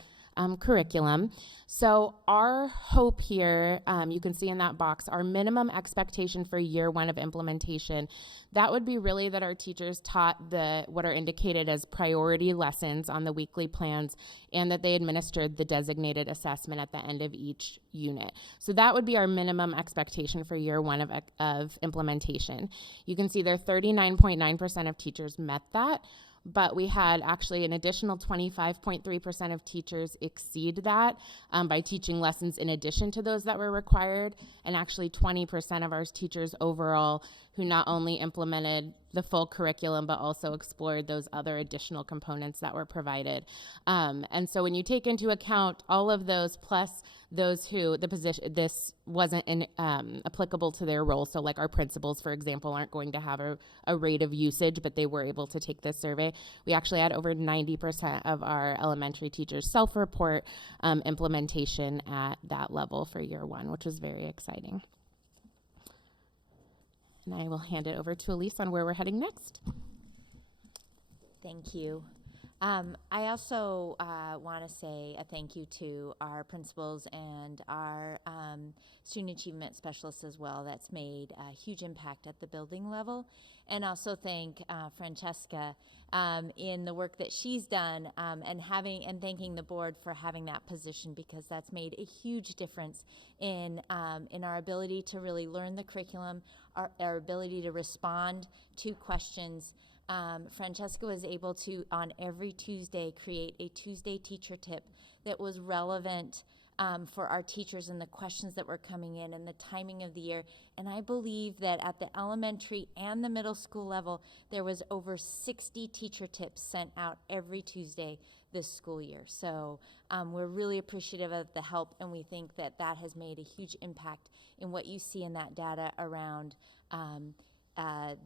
curriculum. So our hope here, you can see in that box, our minimum expectation for year 1 of implementation, that would be really that our teachers taught what are indicated as priority lessons on the weekly plans, and that they administered the designated assessment at the end of each unit. So that would be our minimum expectation for year 1 of implementation. You can see there 39.9% of teachers met that. But we had actually an additional 25.3% of teachers exceed that by teaching lessons in addition to those that were required, and actually 20% of our teachers overall who not only implemented the full curriculum but also explored those other additional components that were provided. And so when you take into account all of those plus those who this wasn't applicable to their role, so like our principals, for example, aren't going to have a rate of usage, but they were able to take this survey. We actually had over 90% of our elementary teachers self-report implementation at that level for year 1, which was very exciting. And I will hand it over to Elise on where we're heading next. Thank you. I also want to say a thank you to our principals and our student achievement specialists as well. That's made a huge impact at the building level. And also thank Francesca in the work that she's done and thanking the board for having that position, because that's made a huge difference in our ability to really learn the curriculum, our ability to respond to questions. Francesca was able to, on every Tuesday, create a Tuesday teacher tip that was relevant for our teachers and the questions that were coming in and the timing of the year. And I believe that at the elementary and the middle school level, there was over 60 teacher tips sent out every Tuesday this school year. So we're really appreciative of the help, and we think that that has made a huge impact in what you see in that data around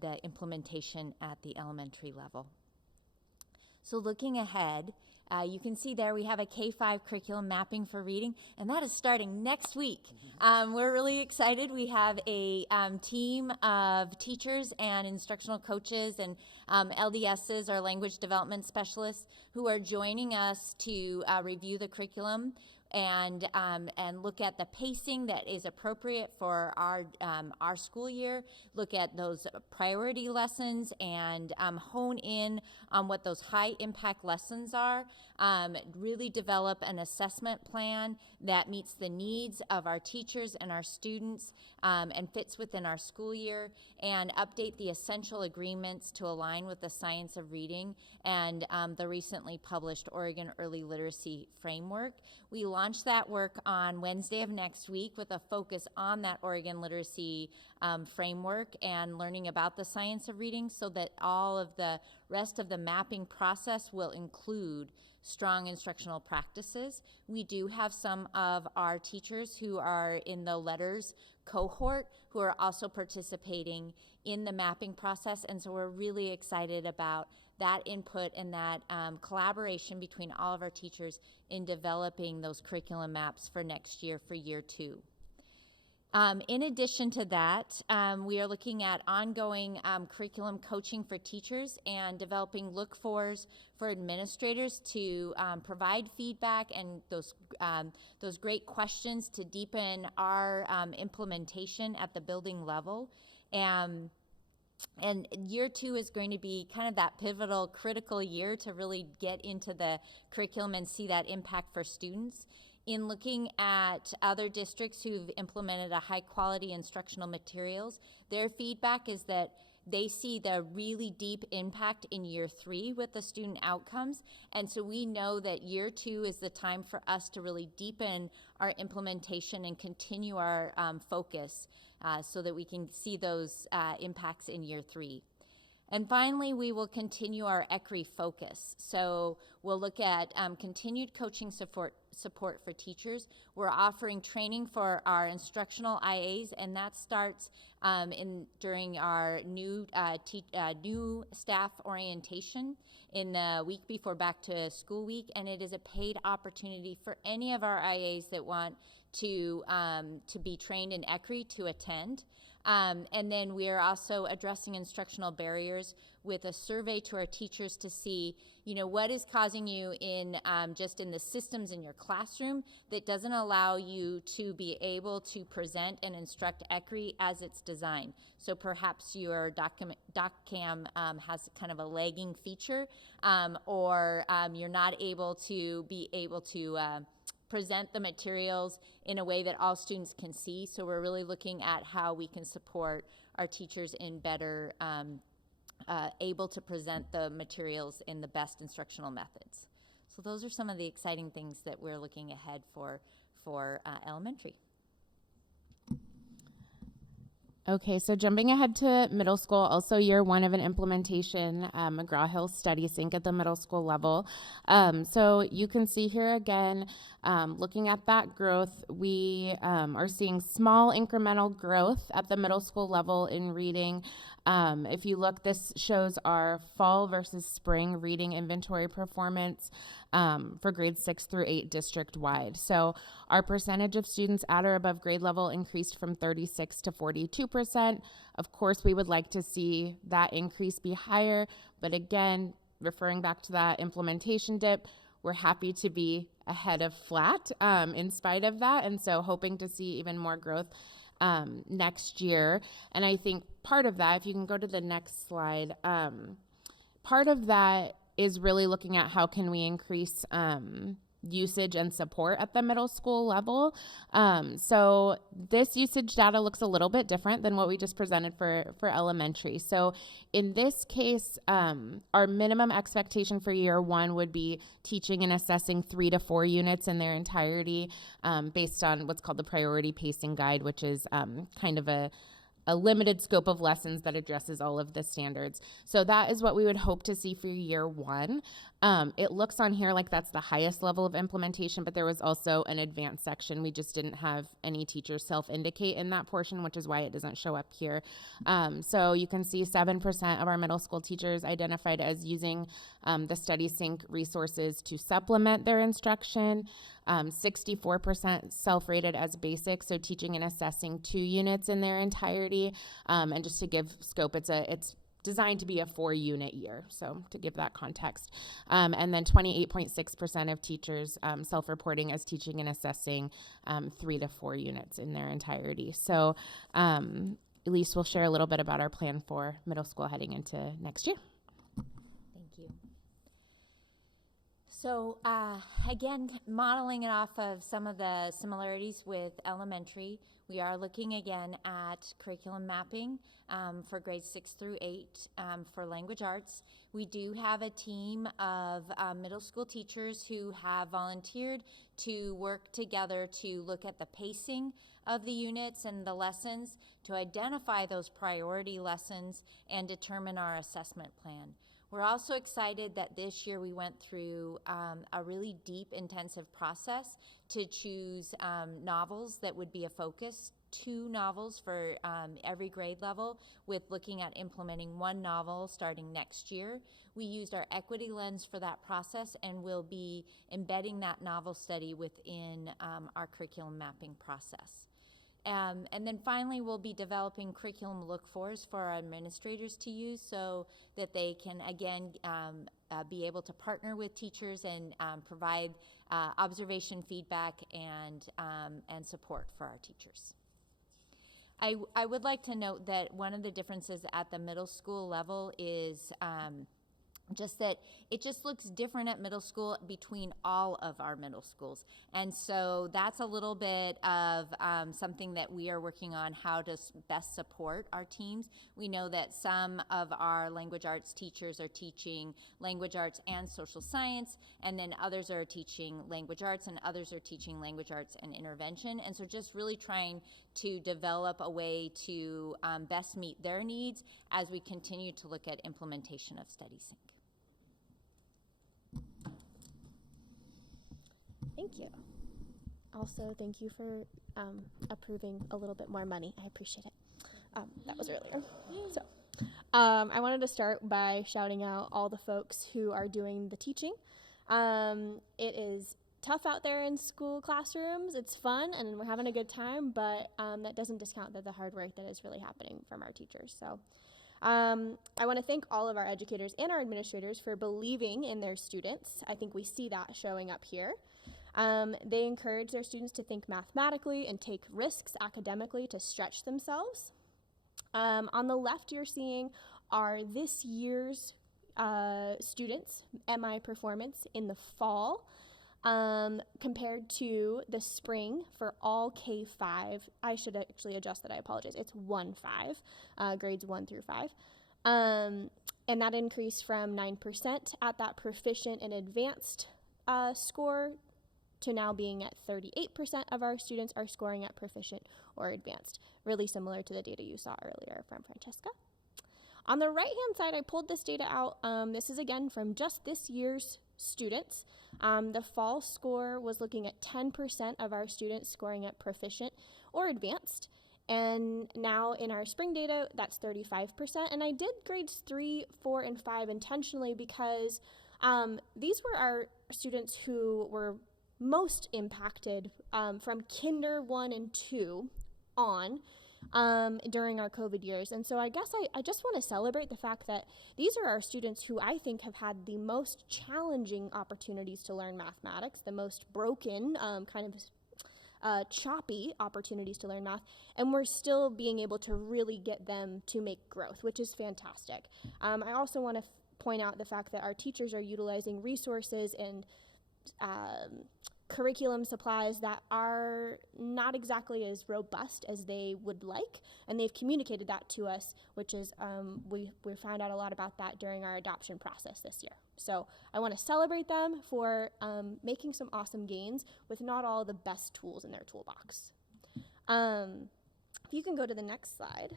the implementation at the elementary level. So looking ahead, you can see there we have a K-5 curriculum mapping for reading, and that is starting next week. We're really excited. We have a team of teachers and instructional coaches and LDSs, or language development specialists, who are joining us to review the curriculum and look at the pacing that is appropriate for our school year, look at those priority lessons, and hone in on what those high impact lessons are, really develop an assessment plan that meets the needs of our teachers and our students and fits within our school year, and update the essential agreements to align with the science of reading and the recently published Oregon Early Literacy Framework. We launched that work on Wednesday of next week with a focus on that Oregon Literacy Framework and learning about the science of reading, so that all of the rest of the mapping process will include strong instructional practices. We do have some of our teachers who are in the letters cohort who are also participating in the mapping process, and so we're really excited about that input and that collaboration between all of our teachers in developing those curriculum maps for next year, for year 2. In addition to that, we are looking at ongoing curriculum coaching for teachers and developing look-fors for administrators to provide feedback and those great questions to deepen our implementation at the building level. And year 2 is going to be kind of that pivotal, critical year to really get into the curriculum and see that impact for students. In looking at other districts who've implemented a high quality instructional materials, their feedback is that they see the really deep impact in year 3 with the student outcomes. And so we know that year 2 is the time for us to really deepen our implementation and continue our focus so that we can see those impacts in year 3. And finally, we will continue our ECRI focus. So we'll look at continued coaching support for teachers. We're offering training for our instructional IAs, and that starts during our new staff orientation in the week before back to school week, and it is a paid opportunity for any of our IAs that want to be trained in ECRI to attend. And then we are also addressing instructional barriers with a survey to our teachers to see, what is causing you in just in the systems in your classroom that doesn't allow you to be able to present and instruct ECRI as it's designed. So perhaps your DocCam has kind of a lagging feature, or you're not able to present the materials in a way that all students can see. So we're really looking at how we can support our teachers in better able to present the materials in the best instructional methods. So those are some of the exciting things that we're looking ahead for elementary. Okay, so jumping ahead to middle school, also year 1 of an implementation, McGraw-Hill Study Sync at the middle school level. So you can see here again, looking at that growth, we are seeing small incremental growth at the middle school level in reading. If you look, this shows our fall versus spring reading inventory performance for grades 6 through 8 district-wide. So our percentage of students at or above grade level increased from 36 to 42%. Of course, we would like to see that increase be higher, but again, referring back to that implementation dip, we're happy to be ahead of flat in spite of that. And so hoping to see even more growth next year. And I think part of that, if you can go to the next slide, part of that is really looking at how can we increase usage and support at the middle school level. So this usage data looks a little bit different than what we just presented for elementary. So in this case, our minimum expectation for year one would be teaching and assessing 3 to 4 units in their entirety based on what's called the priority pacing guide, which is kind of a limited scope of lessons that addresses all of the standards. So that is what we would hope to see for year one. It looks on here like that's the highest level of implementation, but there was also an advanced section. We just didn't have any teachers self-indicate in that portion, which is why it doesn't show up here. So you can see 7% of our middle school teachers identified as using the Study Sync resources to supplement their instruction. 64% self-rated as basic, so teaching and assessing 2 units in their entirety. And just to give scope, it's designed to be a 4-unit year, so to give that context. And then 28.6% of teachers self-reporting as teaching and assessing 3 to 4 units in their entirety. So Elise will share a little bit about our plan for middle school heading into next year. Thank you. So again, modeling it off of some of the similarities with elementary, we are looking again at curriculum mapping for grades 6 through 8 for language arts. We do have a team of middle school teachers who have volunteered to work together to look at the pacing of the units and the lessons, to identify those priority lessons and determine our assessment plan. We're also excited that this year we went through a really deep, intensive process to choose novels that would be a focus, 2 novels for every grade level, with looking at implementing 1 novel starting next year. We used our equity lens for that process, and we'll be embedding that novel study within our curriculum mapping process. And then finally, we'll be developing curriculum look-fors for our administrators to use so that they can, again, be able to partner with teachers and provide observation feedback and support for our teachers. I would like to note that one of the differences at the middle school level is just that it just looks different at middle school between all of our middle schools. And so that's a little bit of something that we are working on, how to best support our teams. We know that some of our language arts teachers are teaching language arts and social science, and then others are teaching language arts, and others are teaching language arts and intervention. And so just really trying to develop a way to best meet their needs as we continue to look at implementation of Study Sync. Thank you. Also, thank you for approving a little bit more money. I appreciate it. That was earlier. So, I wanted to start by shouting out all the folks who are doing the teaching. It is tough out there in school classrooms. It's fun and we're having a good time, but that doesn't discount the hard work that is really happening from our teachers. So I want to thank all of our educators and our administrators for believing in their students. I think we see that showing up here. They encourage their students to think mathematically and take risks academically to stretch themselves. On the left, you're seeing are this year's students' MI performance in the fall compared to the spring for all K-5. I should actually adjust that. I apologize. It's 1-5, grades 1 through 5. And that increased from 9% at that proficient and advanced score to now being at 38% of our students are scoring at proficient or advanced. Really similar to the data you saw earlier from Francesca. On the right-hand side, I pulled this data out. This is, again, from just this year's students. The fall score was looking at 10% of our students scoring at proficient or advanced. And now in our spring data, that's 35%. And I did grades 3, 4, and 5 intentionally because these were our students who were most impacted from kinder 1 and 2 on. during our COVID years. And so I guess I just want to celebrate the fact that these are our students who I think have had the most challenging opportunities to learn mathematics, the most broken, choppy opportunities to learn math, and we're still being able to really get them to make growth, which is fantastic. I also want to point out the fact that our teachers are utilizing resources and curriculum supplies that are not exactly as robust as they would like, and they've communicated that to us, which is we found out a lot about that during our adoption process this year. So I want to celebrate them for making some awesome gains with not all the best tools in their toolbox. If you can go to the next slide.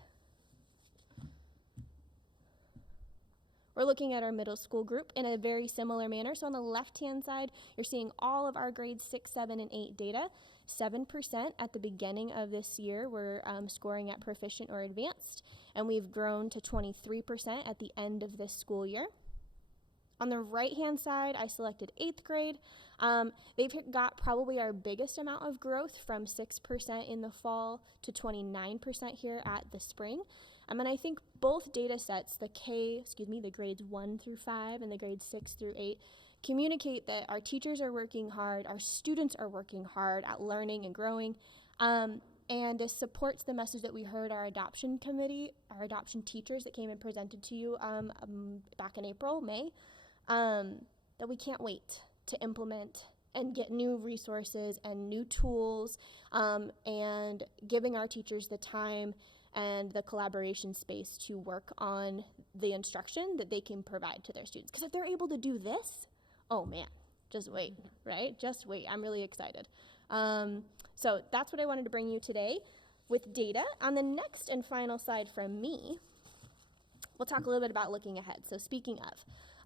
We're looking at our middle school group in a very similar manner. So on the left-hand side, you're seeing all of our grades 6, 7, and 8 data. 7% at the beginning of this year were scoring at proficient or advanced, and we've grown to 23% at the end of this school year. On the right-hand side, I selected 8th grade. They've got probably our biggest amount of growth, from 6% in the fall to 29% here at the spring. And I think both data sets, the grades 1 through 5 and the grades 6 through 8, communicate that our teachers are working hard, our students are working hard at learning and growing. And this supports the message that we heard our adoption committee, our adoption teachers that came and presented to you back in April, May, that we can't wait to implement and get new resources and new tools, and giving our teachers the time and the collaboration space to work on the instruction that they can provide to their students. Because if they're able to do this, oh man, just wait, right? Just wait. I'm really excited. So that's what I wanted to bring you today with data. On the next and final slide from me, we'll talk a little bit about looking ahead. So speaking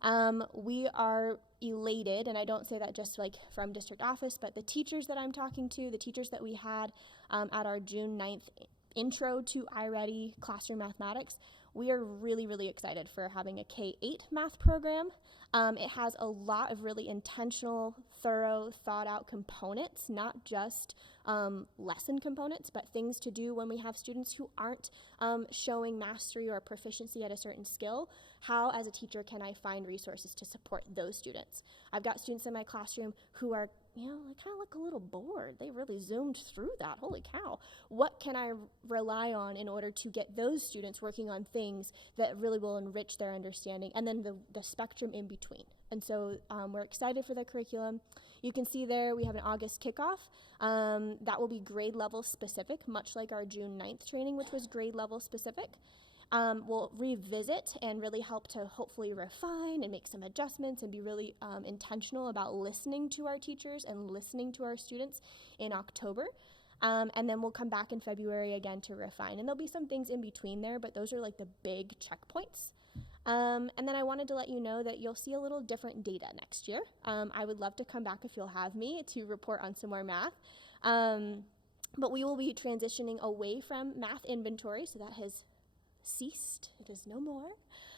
of, we are elated, and I don't say that just like from district office, but the teachers that I'm talking to, the teachers that we had at our June 9th intro to iReady classroom mathematics, we are really, really excited for having a K-8 math program. It has a lot of really intentional, thorough, thought-out components, not just lesson components, but things to do when we have students who aren't showing mastery or proficiency at a certain skill. How, as a teacher, can I find resources to support those students? I've got students in my classroom who are, they kind of look a little bored. They really zoomed through that. Holy cow. What can I rely on in order to get those students working on things that really will enrich their understanding, and then the spectrum in between? And so we're excited for the curriculum. You can see there we have an August kickoff. That will be grade level specific, much like our June 9th training, which was grade level specific. We'll revisit and really help to hopefully refine and make some adjustments and be really intentional about listening to our teachers and listening to our students in October. And then we'll come back in February again to refine. And there'll be some things in between there, but those are like the big checkpoints. And then I wanted to let you know that you'll see a little different data next year. I would love to come back if you'll have me to report on some more math. But we will be transitioning away from math inventory, so that has ceased. It is no more.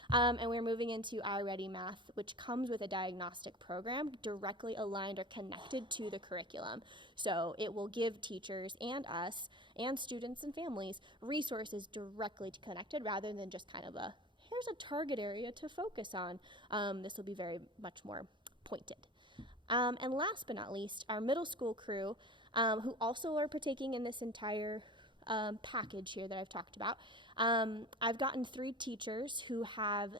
And we're moving into iReady Math, which comes with a diagnostic program directly aligned or connected to the curriculum. So it will give teachers and us and students and families resources directly connected, rather than just kind of here's a target area to focus on. This will be very much more pointed. And last but not least, our middle school crew, who also are partaking in this entire package here that I've talked about. I've gotten 3 teachers who have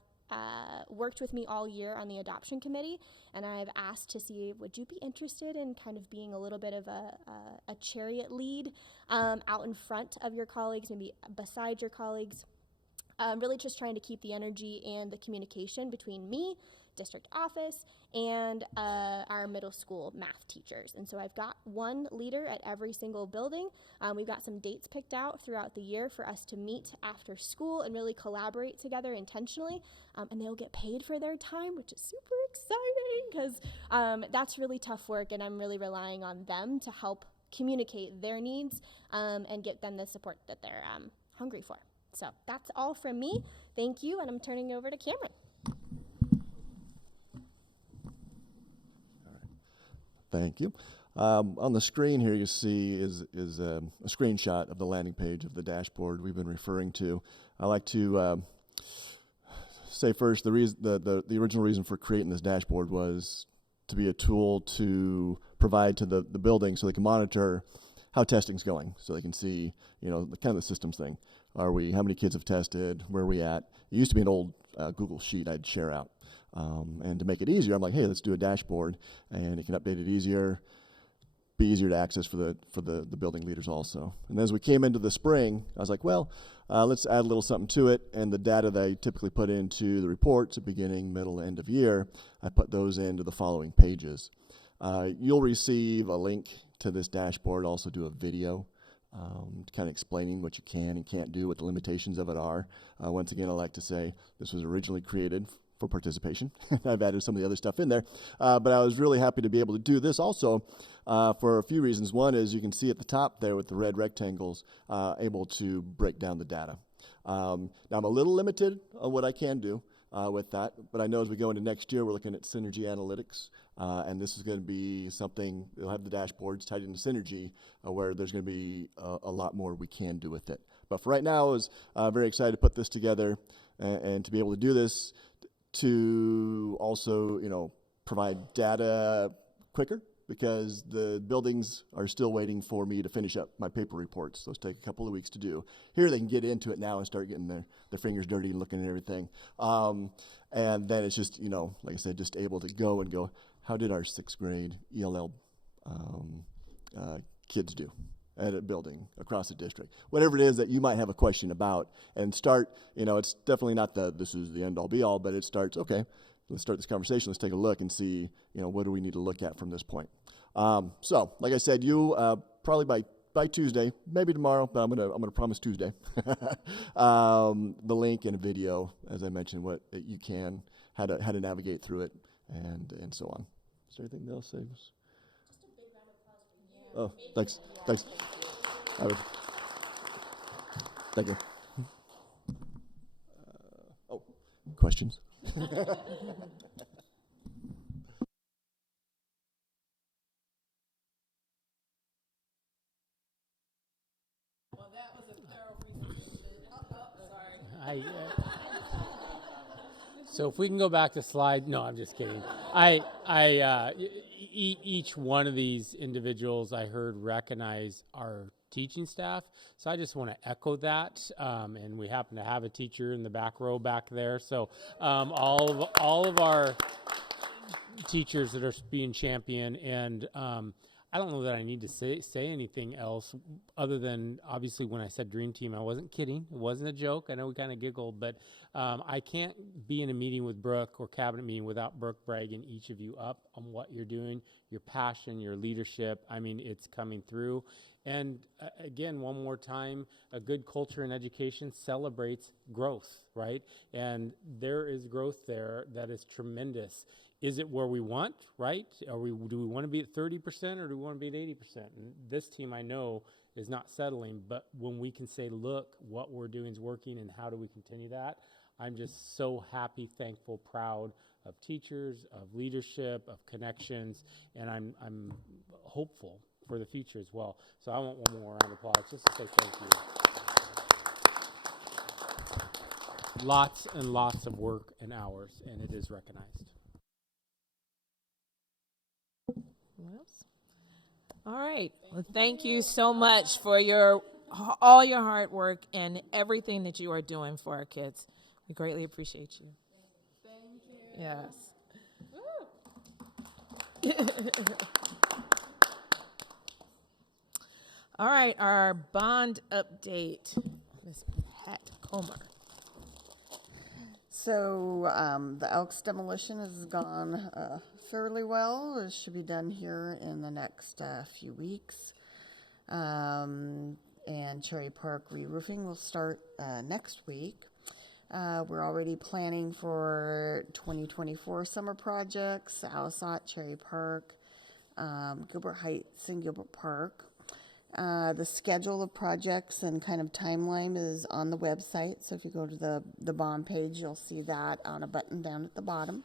worked with me all year on the adoption committee, and I've asked to see, would you be interested in kind of being a little bit of a chariot lead out in front of your colleagues, maybe beside your colleagues, really just trying to keep the energy and the communication between me, district office, and our middle school math teachers. And so I've got one leader at every single building. We've got some dates picked out throughout the year for us to meet after school and really collaborate together intentionally. And they'll get paid for their time, which is super exciting, because that's really tough work, and I'm really relying on them to help communicate their needs and get them the support that they're hungry for. So that's all from me. Thank you, and I'm turning it over to Cameron. Thank you. On the screen here, you see is a screenshot of the landing page of the dashboard we've been referring to. I like to say first the original reason for creating this dashboard was to be a tool to provide to the building so they can monitor how testing's going, so they can see, you know, the kind of the systems thing. How many kids have tested? Where are we at? It used to be an old Google sheet I'd share out, and to make it easier, I'm like, hey, let's do a dashboard, and it can update it easier. Be easier to access for the building leaders also. And as we came into the spring, I was like, well, let's add a little something to it. And the data that I typically put into the reports at beginning, middle, end of year, I put those into the following pages. You'll receive a link to this dashboard, also do a video kind of explaining what you can and can't do, what the limitations of it are. Once again, I like to say this was originally created for participation. I've added some of the other stuff in there, but I was really happy to be able to do this also for a few reasons. One is you can see at the top there with the red rectangles, able to break down the data. Now I'm a little limited on what I can do with that, but I know as we go into next year, we're looking at Synergy Analytics, and this is going to be something, we'll have the dashboards tied into Synergy, where there's going to be a lot more we can do with it. But for right now, I was very excited to put this together and to be able to do this, to also, you know, provide data quicker, because the buildings are still waiting for me to finish up my paper reports. Those take a couple of weeks to do. Here they can get into it now and start getting their fingers dirty and looking at everything. And then it's just, you know, like I said, just able to go and go, how did our 6th grade ELL kids do at a building across the district? Whatever it is that you might have a question about, and start, you know, it's definitely not this is the end all be all, but it starts, okay, let's start this conversation, let's take a look and see, you know, what do we need to look at from this point. So, like I said, you probably by Tuesday, maybe tomorrow, but I'm gonna promise Tuesday, the link and a video, as I mentioned, what you can, how to navigate through it, and so on. Is there anything else? Oh, thanks. Thank you. Questions? So if we can go back to slide, no, I'm just kidding. Each one of these individuals I heard recognize our teaching staff. So I just want to echo that. And we happen to have a teacher in the back row back there. So all of our teachers that are being championed, and I don't know that I need to say anything else other than, obviously, when I said dream team, I wasn't kidding. It wasn't a joke. I know we kind of giggled, but I can't be in a meeting with Brooke or cabinet meeting without Brooke bragging each of you up on what you're doing, your passion, your leadership. I mean, it's coming through. And again, one more time, a good culture in education celebrates growth, right? And there is growth there that is tremendous. Is it where we want, right? Do we want to be at 30% or do we want to be at 80%? And this team, I know, is not settling, but when we can say, look, what we're doing is working and how do we continue that? I'm just so happy, thankful, proud of teachers, of leadership, of connections, and I'm hopeful for the future as well. So I want one more round of applause just to say thank you. Lots and lots of work and hours, and it is recognized. All right. Well, thank you so much for all your hard work and everything that you are doing for our kids. We greatly appreciate you. Thank you. Yes. All right, our bond update, Ms. Pat Comer. So the Elks demolition has gone fairly well. It should be done here in the next few weeks. And Cherry Park re-roofing will start next week. We're already planning for 2024 summer projects, Alsot, Cherry Park, Gilbert Heights, and Gilbert Park. The schedule of projects and kind of timeline is on the website. So if you go to the bond page, you'll see that on a button down at the bottom.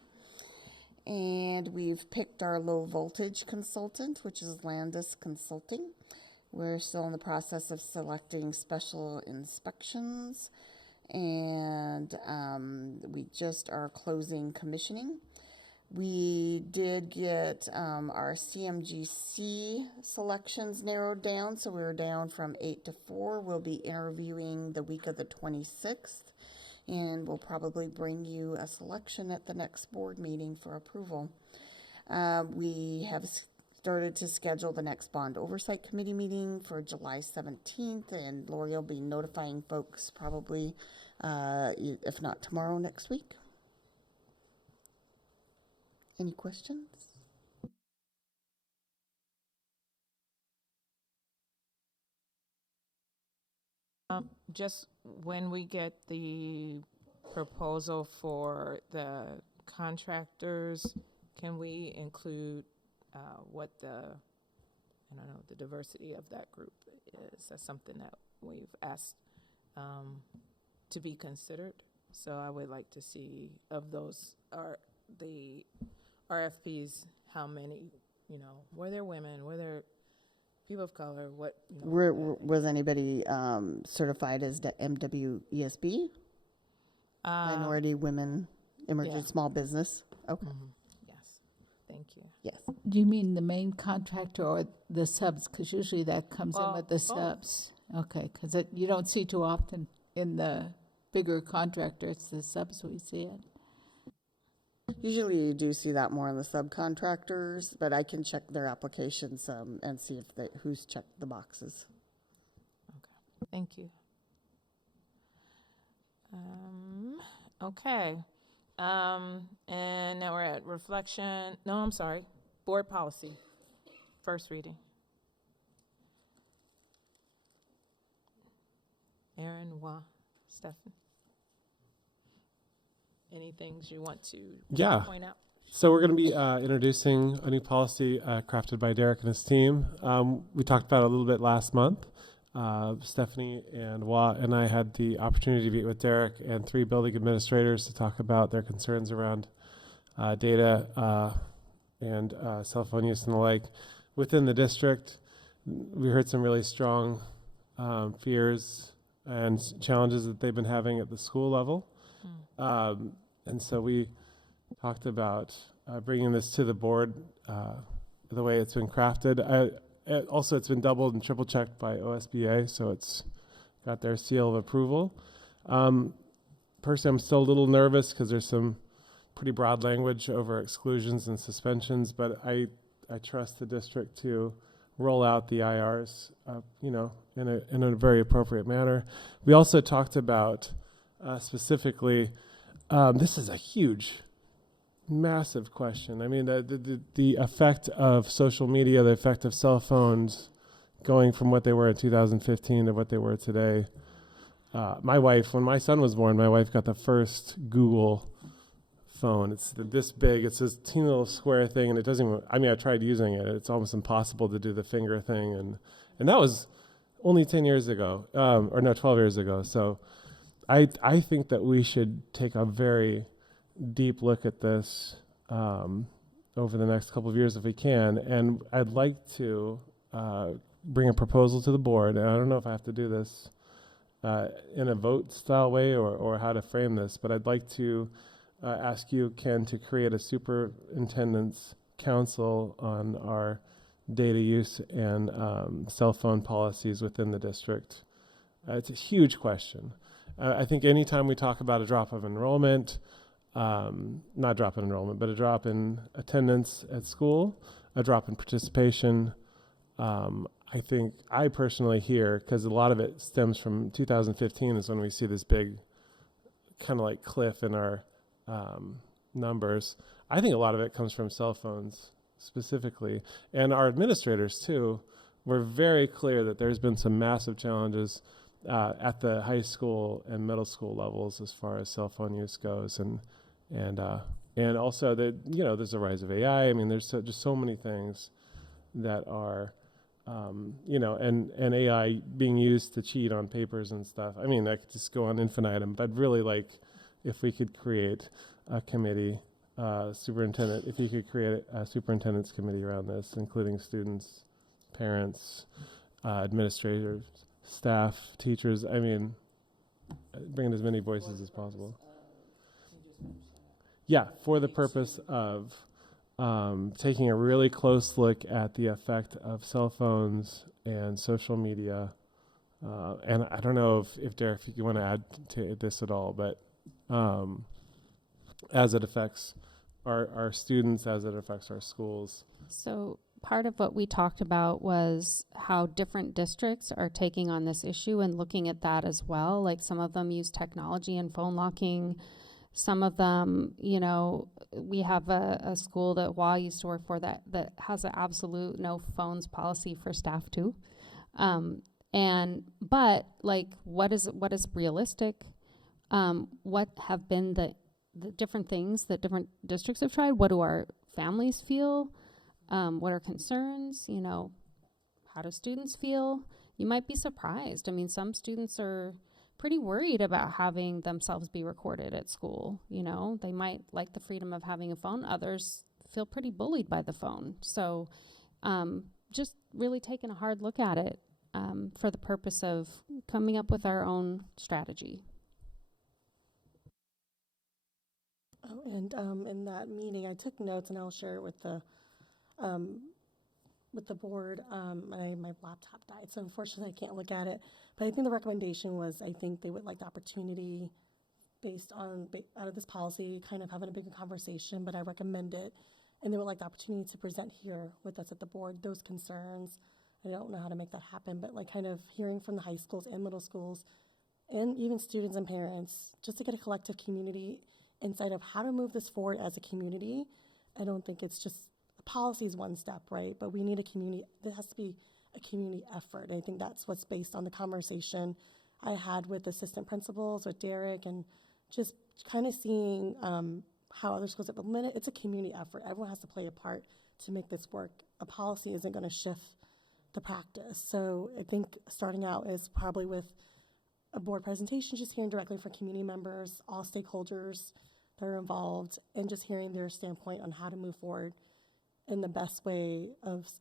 And we've picked our low voltage consultant, which is Landis Consulting. We're still in the process of selecting special inspections, and we just are closing commissioning. We did get our CMGC selections narrowed down, so we were down from 8 to 4. We'll be interviewing the week of the 26th, and we'll probably bring you a selection at the next board meeting for approval. We have started to schedule the next Bond Oversight Committee meeting for July 17th, and Lori will be notifying folks probably, if not tomorrow, next week. Any questions? Just when we get the proposal for the contractors, can we include what the diversity of that group is? That's something that we've asked to be considered. So I would like to see of those the RFPs, how many, were there women, were there people of color, what, Was anybody certified as the MWESB? Minority, women, emerging small business? Okay. Yes, thank you. Yes. Do you mean the main contractor or the subs? Because usually that comes in with the subs. Okay, because you don't see too often in the bigger contractors, the subs we see it. Usually you do see that more in the subcontractors, but I can check their applications and see if who's checked the boxes. Okay, thank you. Okay, and now we're at reflection. No, I'm sorry, board policy, first reading. Aaron, Stephen. Any things you want to point out? So we're going to be introducing a new policy crafted by Derek and his team. We talked about it a little bit last month. Stephanie and Wa and I had the opportunity to meet with Derek and 3 building administrators to talk about their concerns around data and cell phone use and the like within the district. We heard some really strong fears and challenges that they've been having at the school level. And so we talked about bringing this to the board the way it's been crafted. Also, it's been doubled and triple checked by OSBA, so it's got their seal of approval. Personally, I'm still a little nervous because there's some pretty broad language over exclusions and suspensions, but I trust the district to roll out the IRs, in a very appropriate manner. We also talked about specifically. This is a huge, massive question. I mean, the effect of social media, the effect of cell phones going from what they were in 2015 to what they were today. My wife, when my son was born, my wife got the first Google phone. It's this big. It's this teeny little square thing, and it doesn't even, I tried using it. It's almost impossible to do the finger thing. And that was only 10 years ago, 12 years ago. So I think that we should take a very deep look at this over the next couple of years if we can. And I'd like to bring a proposal to the board. And I don't know if I have to do this in a vote style way or how to frame this, but I'd like to ask you, Ken, to create a superintendent's council on our data use and cell phone policies within the district. It's a huge question. I think anytime we talk about a drop of enrollment, not drop in enrollment, but a drop in attendance at school, a drop in participation, I think I personally hear, because a lot of it stems from 2015 is when we see this big kind of like cliff in our numbers. I think a lot of it comes from cell phones specifically. And our administrators too were very clear that there's been some massive challenges at the high school and middle school levels as far as cell phone use goes, and also that there's a rise of AI. I mean, there's just so many things that are and AI being used to cheat on papers and stuff. I mean, I could just go on infinitum, but I'd really like if we could create a committee superintendent, if you could create a superintendent's committee around this, including students, parents, administrators, staff, teachers. I mean, bring in as many voices as possible. Yeah, for the purpose of taking a really close look at the effect of cell phones and social media. And I don't know if Derek, if you want to add to this at all, but as it affects our students, as it affects our schools. So part of what we talked about was how different districts are taking on this issue and looking at that as well. Like some of them use technology and phone locking. Some of them, you know, we have a school that I used to work for that has an absolute no phones policy for staff too. But like, what is realistic? What have been the different things that different districts have tried? What do our families feel? What are concerns? You know, how do students feel? You might be surprised. I mean, some students are pretty worried about having themselves be recorded at school. You know, they might like the freedom of having a phone. Others feel pretty bullied by the phone. So just really taking a hard look at it for the purpose of coming up with our own strategy. Oh, and in that meeting, I took notes, and I'll share it with the board. My laptop died, so unfortunately I can't look at it. But I think the recommendation was, I think they would like the opportunity, based on out of this policy, kind of having a bigger conversation. But I recommend it, and they would like the opportunity to present here with us at the board those concerns. I don't know how to make that happen, but like kind of hearing from the high schools and middle schools, and even students and parents, just to get a collective community insight of how to move this forward as a community. I don't think it's just policy is one step, right? But we need a community. There has to be a community effort. And I think that's what's based on the conversation I had with assistant principals, with Derek, and just kind of seeing how other schools implement it. It's a community effort. Everyone has to play a part to make this work. A policy isn't going to shift the practice. So I think starting out is probably with a board presentation, just hearing directly from community members, all stakeholders that are involved, and just hearing their standpoint on how to move forward in the best way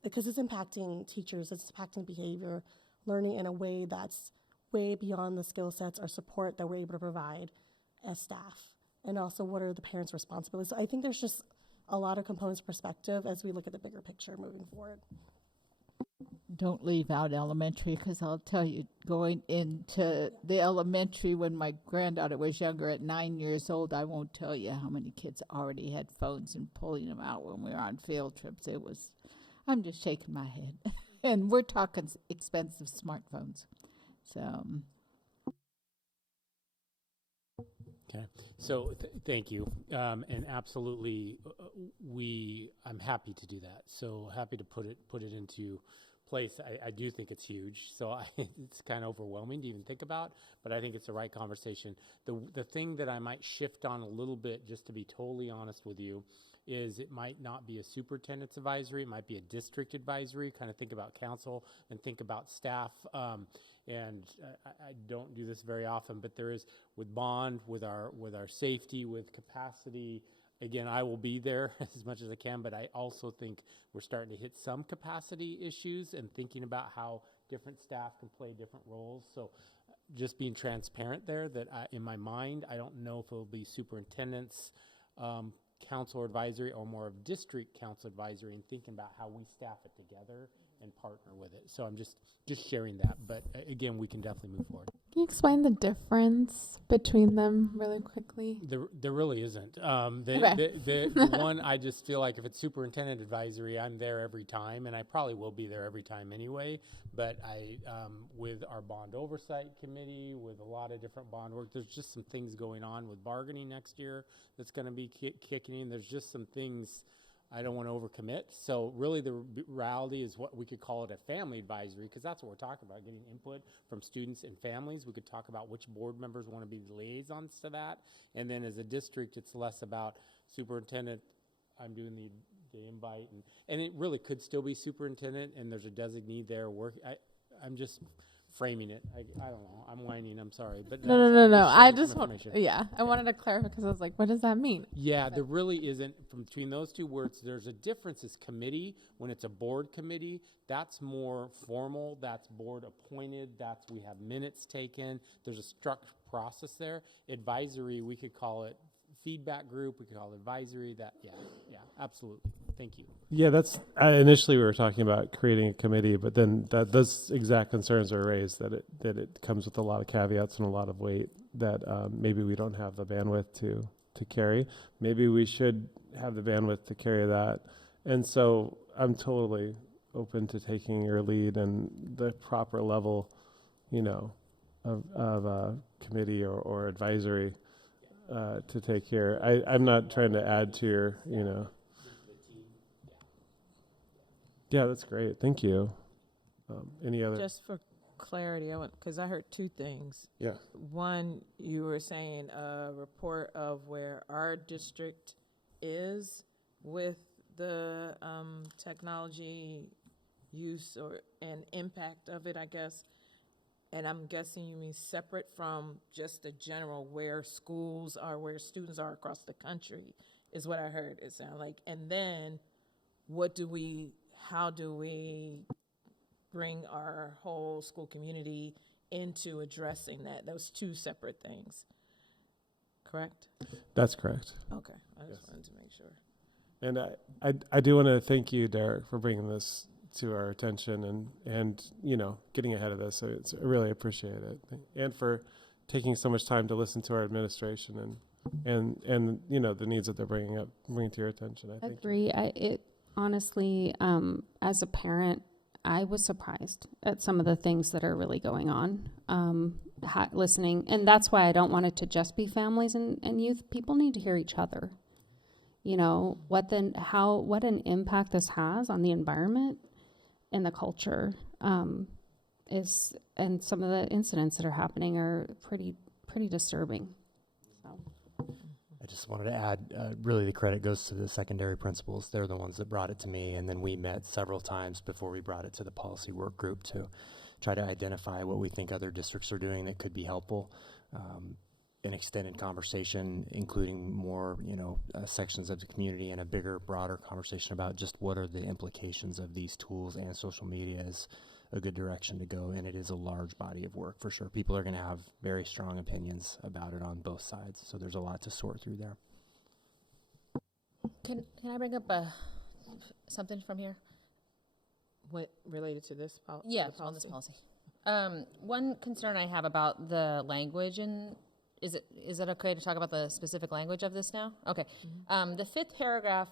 because it's impacting teachers, it's impacting behavior, learning in a way that's way beyond the skill sets or support that we're able to provide as staff. And also, what are the parents' responsibilities? So I think there's just a lot of components perspective as we look at the bigger picture moving forward. Don't leave out elementary, because I'll tell you, going into the elementary when my granddaughter was younger at 9 years old, I won't tell you how many kids already had phones and pulling them out when we were on field trips. I'm just shaking my head. And we're talking expensive smartphones. So. Okay, so thank you, and absolutely, I'm happy to do that. So happy to put it into place. I do think it's huge, so it's kind of overwhelming to even think about, but I think it's the right conversation. The thing that I might shift on a little bit, just to be totally honest with you, is it might not be a superintendent's advisory, it might be a district advisory. Kind of think about council and think about staff. And I don't do this very often, but there is with bond, with our safety, with capacity. Again, I will be there as much as I can, but I also think we're starting to hit some capacity issues and thinking about how different staff can play different roles. So just being transparent there, that in my mind, I don't know if it will be superintendent's council advisory or more of district council advisory, and thinking about how we staff it together and partner with it. So I'm just sharing that, but again, we can definitely move forward. Can you explain the difference between them really quickly? There really isn't. The one, I just feel like if it's superintendent advisory, I'm there every time, and I probably will be there every time anyway. But with our bond oversight committee, with a lot of different bond work, there's just some things going on with bargaining next year that's going to be kicking in. There's just some things I don't want to overcommit. So really the reality is what we could call it a family advisory, because that's what we're talking about, getting input from students and families. We could talk about which board members want to be liaisons to that. And then as a district, it's less about superintendent, I'm doing the invite. And it really could still be superintendent, and there's a designee there. I'm just framing it. I don't know. I'm whining. I'm sorry, but No. I'm I sharing just some want, information. yeah, I wanted to clarify because I was like, what does that mean? Yeah, there really isn't, from between those two words, there's a difference. Is committee, when it's a board committee, that's more formal, that's board appointed, that's, we have minutes taken, there's a structured process there. Advisory, we could call it feedback group, we could call it advisory, that, yeah, absolutely. Thank you. Yeah, that's initially we were talking about creating a committee, but then those exact concerns are raised that it comes with a lot of caveats and a lot of weight that maybe we don't have the bandwidth to carry. Maybe we should have the bandwidth to carry that. And so I'm totally open to taking your lead and the proper level, of committee or advisory to take care. I'm not trying to add to your, Yeah, that's great. Thank you. Any other? Just for clarity, because I heard two things. Yeah. One, you were saying a report of where our district is with the technology use and impact of it, I guess. And I'm guessing you mean separate from just the general where schools are, where students are across the country, is what I heard it sound like. And then how do we bring our whole school community into addressing that? Those two separate things, correct? That's correct. Okay, I just wanted to make sure. And I do want to thank you, Derek, for bringing this to our attention and getting ahead of this. I really appreciate it, and for taking so much time to listen to our administration and the needs that they're bringing to your attention. I think. Agree. Honestly, as a parent, I was surprised at some of the things that are really going on. Listening, and that's why I don't want it to just be families and youth. People need to hear each other. What an impact this has on the environment and the culture and some of the incidents that are happening are pretty disturbing. I just wanted to add, really the credit goes to the secondary principals. They're the ones that brought it to me, and then we met several times before we brought it to the policy work group to try to identify what we think other districts are doing that could be helpful. An extended conversation, including more, sections of the community and a bigger, broader conversation about just what are the implications of these tools, and social media is a good direction to go. And it is a large body of work for sure. People are going to have very strong opinions about it on both sides. So there's a lot to sort through there. Can I bring up something from here? What related to this policy? Yeah, on this policy. One concern I have about the language, and is it okay to talk about the specific language of this now? Okay. Mm-hmm. The fifth paragraph,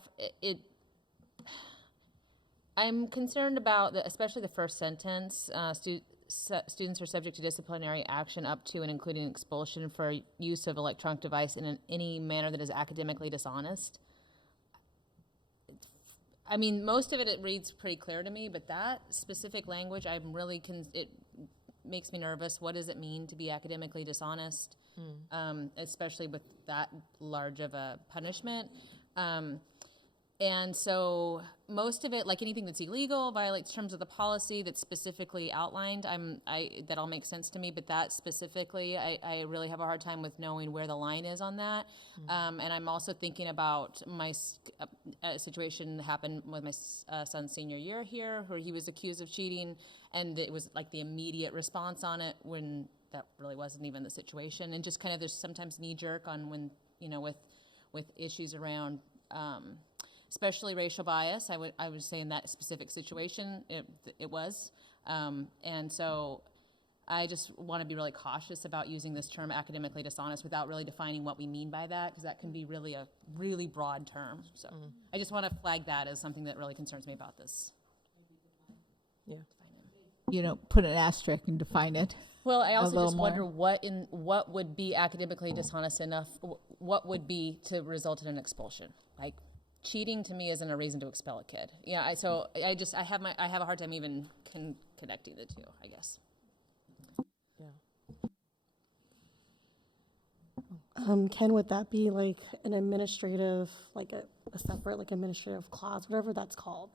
I'm concerned about, especially the first sentence, students are subject to disciplinary action up to and including expulsion for use of electronic device in any manner that is academically dishonest. I mean, most of it reads pretty clear to me, but that specific language, I'm really, it makes me nervous. What does it mean to be academically dishonest, especially with that large of a punishment? And so most of it, like anything that's illegal, violates terms of the policy that's specifically outlined. That all makes sense to me, but that specifically, I really have a hard time with knowing where the line is on that. And I'm also thinking about my situation that happened with my son's senior year here, where he was accused of cheating, and it was like the immediate response on it when that really wasn't even the situation. And just kind of there's sometimes knee-jerk on when, with issues around especially racial bias. I would say in that specific situation, it was. And so I just want to be really cautious about using this term academically dishonest without really defining what we mean by that, because that can be really a really broad term. So I just want to flag that as something that really concerns me about this. Yeah. Put an asterisk and define it. Well, I also just wonder what would be academically dishonest enough, what would be to result in an expulsion? Like, cheating to me isn't a reason to expel a kid. Yeah, I have a hard time even connecting the two, I guess. Ken, would that be like an administrative, like a separate, like administrative clause, whatever that's called?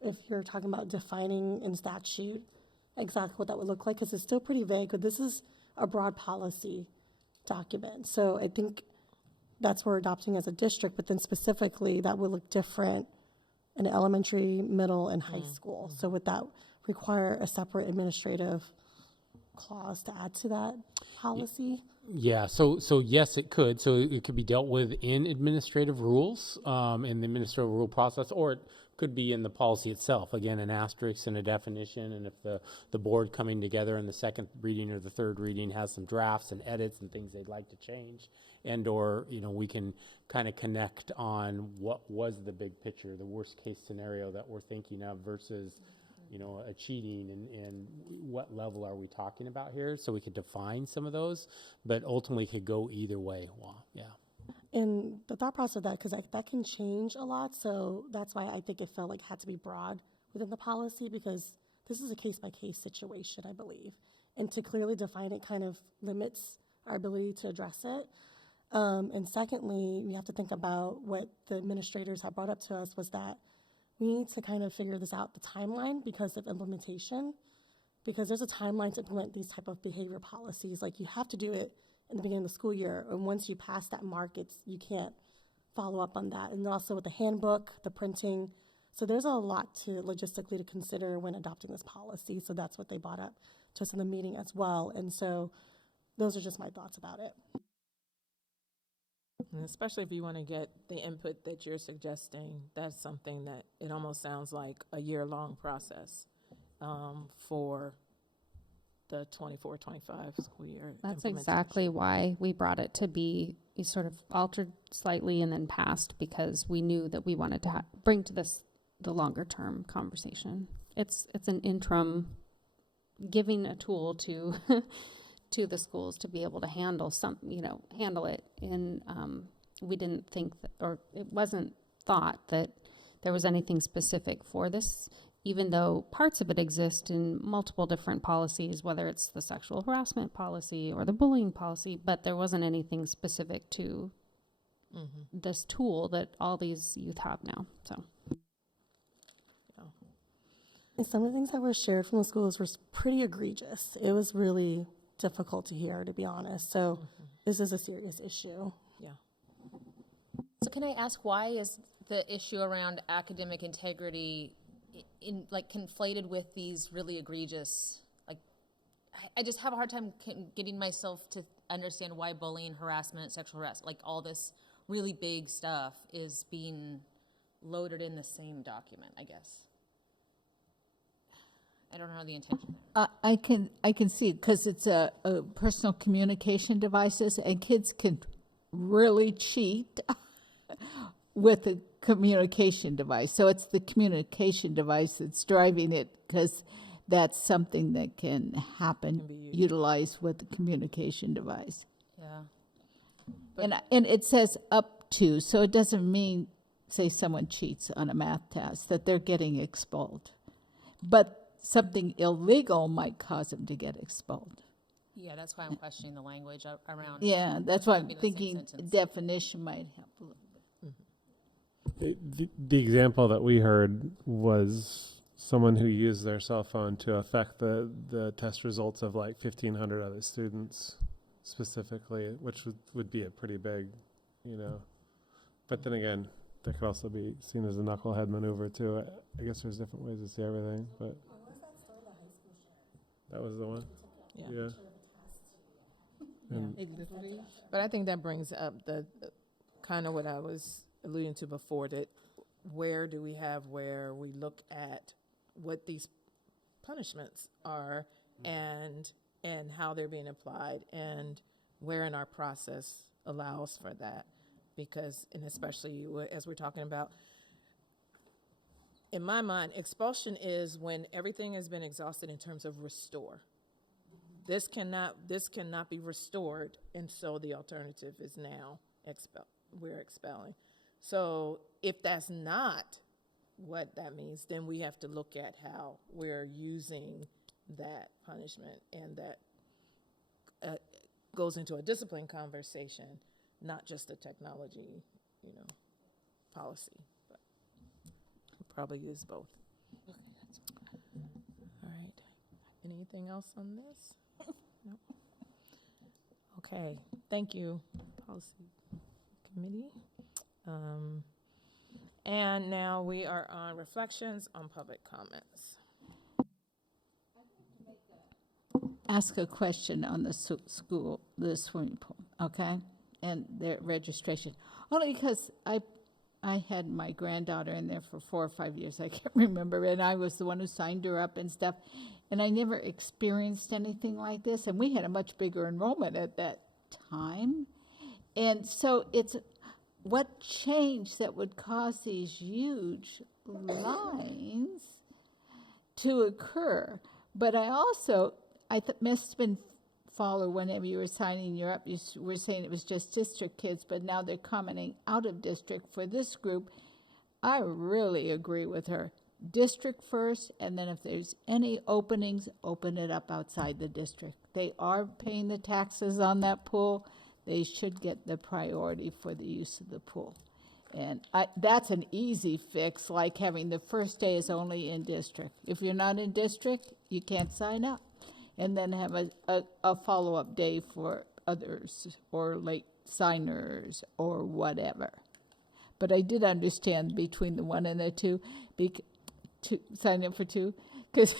If you're talking about defining in statute exactly what that would look like, because it's still pretty vague, but this is a broad policy document. So I think that's what we're adopting as a district, but then specifically that would look different in elementary, middle, and high school. So would that require a separate administrative clause to add to that policy? Yeah, so yes, it could. So it could be dealt with in administrative rules, in the administrative rule process, or it could be in the policy itself. Again, an asterisk and a definition, and if the board coming together in the second reading or the third reading has some drafts and edits and things they'd like to change, and or, we can kind of connect on what was the big picture, the worst case scenario that we're thinking of versus a cheating and what level are we talking about here, so we could define some of those, but ultimately could go either way. Well, yeah. And the thought process of that, because that can change a lot, so that's why I think it felt like it had to be broad within the policy, because this is a case-by-case situation, I believe. And to clearly define it kind of limits our ability to address it. And secondly, we have to think about what the administrators have brought up to us was that we need to kind of figure this out, the timeline, because of implementation, because there's a timeline to implement these type of behavior policies. Like, you have to do it in the beginning of the school year, and once you pass that mark, you can't follow up on that. And also with the handbook, the printing, so there's a lot to logistically to consider when adopting this policy. So that's what they brought up to us in the meeting as well. And so those are just my thoughts about it. And especially if you want to get the input that you're suggesting, that's something that it almost sounds like a year-long process for the 24-25 school year. That's exactly why we brought it to be sort of altered slightly and then passed, because we knew that we wanted to bring to this the longer-term conversation. It's an interim, giving a tool to to the schools to be able to handle handle it. And we didn't think that, or it wasn't thought that there was anything specific for this, even though parts of it exist in multiple different policies, whether it's the sexual harassment policy or the bullying policy, but there wasn't anything specific to this tool that all these youth have now. So. And some of the things that were shared from the schools were pretty egregious. It was really difficult to hear, to be honest. So this is a serious issue. Yeah. So can I ask, why is the issue around academic integrity conflated with these really egregious, I just have a hard time getting myself to understand why bullying, harassment, sexual harassment, all this really big stuff is being loaded in the same document, I guess. I don't know the intention there. I can see it because it's a personal communication devices, and kids can really cheat with a communication device. So it's the communication device that's driving it, because that's something that can happen, utilized with the communication device. Yeah. And it says up to, so it doesn't mean, say someone cheats on a math test, that they're getting expelled. But something illegal might cause them to get expelled. Yeah, that's why I'm questioning the language around. Yeah, that's why I'm thinking definition might help a little bit. The example that we heard was someone who used their cell phone to affect the test results of 1,500 other students specifically, which would be a pretty big, But then again, that could also be seen as a knucklehead maneuver too. I guess there's different ways to see everything, but. That was the one? Yeah. But I think that brings up the kind of what I was alluding to before, that where do we have where we look at what these punishments are and how they're being applied, and where in our process allows for that. Because, and especially as we're talking about, in my mind, expulsion is when everything has been exhausted in terms of restore. This cannot be restored, and so the alternative is now we're expelling. So if that's not what that means, then we have to look at how we're using that punishment, and that goes into a discipline conversation, not just a technology, policy. Probably use both. All right. Anything else on this? No. Okay, thank you, Policy Committee. And now we are on reflections on public comments. Ask a question on the the swimming pool, okay, and their registration. Only because I had my granddaughter in there for 4 or 5 years, I can't remember, and I was the one who signed her up and stuff, and I never experienced anything like this, and we had a much bigger enrollment at that time, and so it's what changed that would cause these huge lines to occur. But I also, must have been fall, or whenever you were signing you up, you were saying it was just district kids, but now they're commenting out of district for this group. I really agree with her. District first, and then if there's any openings, open it up outside the district. They are paying the taxes on that pool. They should get the priority for the use of the pool. And that's an easy fix, like having the first day is only in district. If you're not in district, you can't sign up. And then have a follow-up day for others, or late signers, or whatever. But I did understand between the 1 and the 2, to sign up for 2, because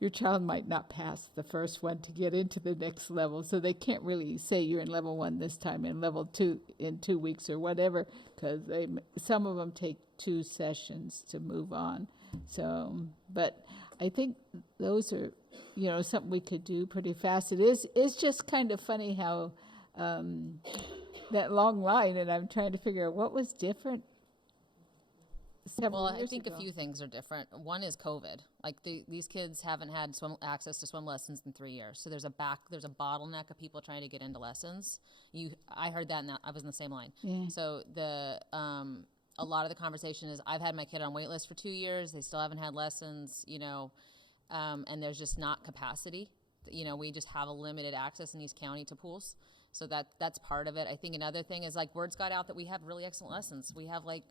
your child might not pass the first one to get into the next level, so they can't really say you're in level 1 this time and level 2 in 2 weeks or whatever, because some of them take 2 sessions to move on. So, but I think those are, something we could do pretty fast. It's just kind of funny how that long line, and I'm trying to figure out what was different. Well, I think a few things are different. One is COVID. Like these kids haven't had access to swim lessons in 3 years. So there's a bottleneck of people trying to get into lessons. I heard that, and I was in the same line. Yeah. So a lot of the conversation is, I've had my kid on wait list for 2 years. They still haven't had lessons, and there's just not capacity. We just have a limited access in East County to pools. So that's part of it. I think another thing is, like, words got out that we have really excellent lessons. We have, like,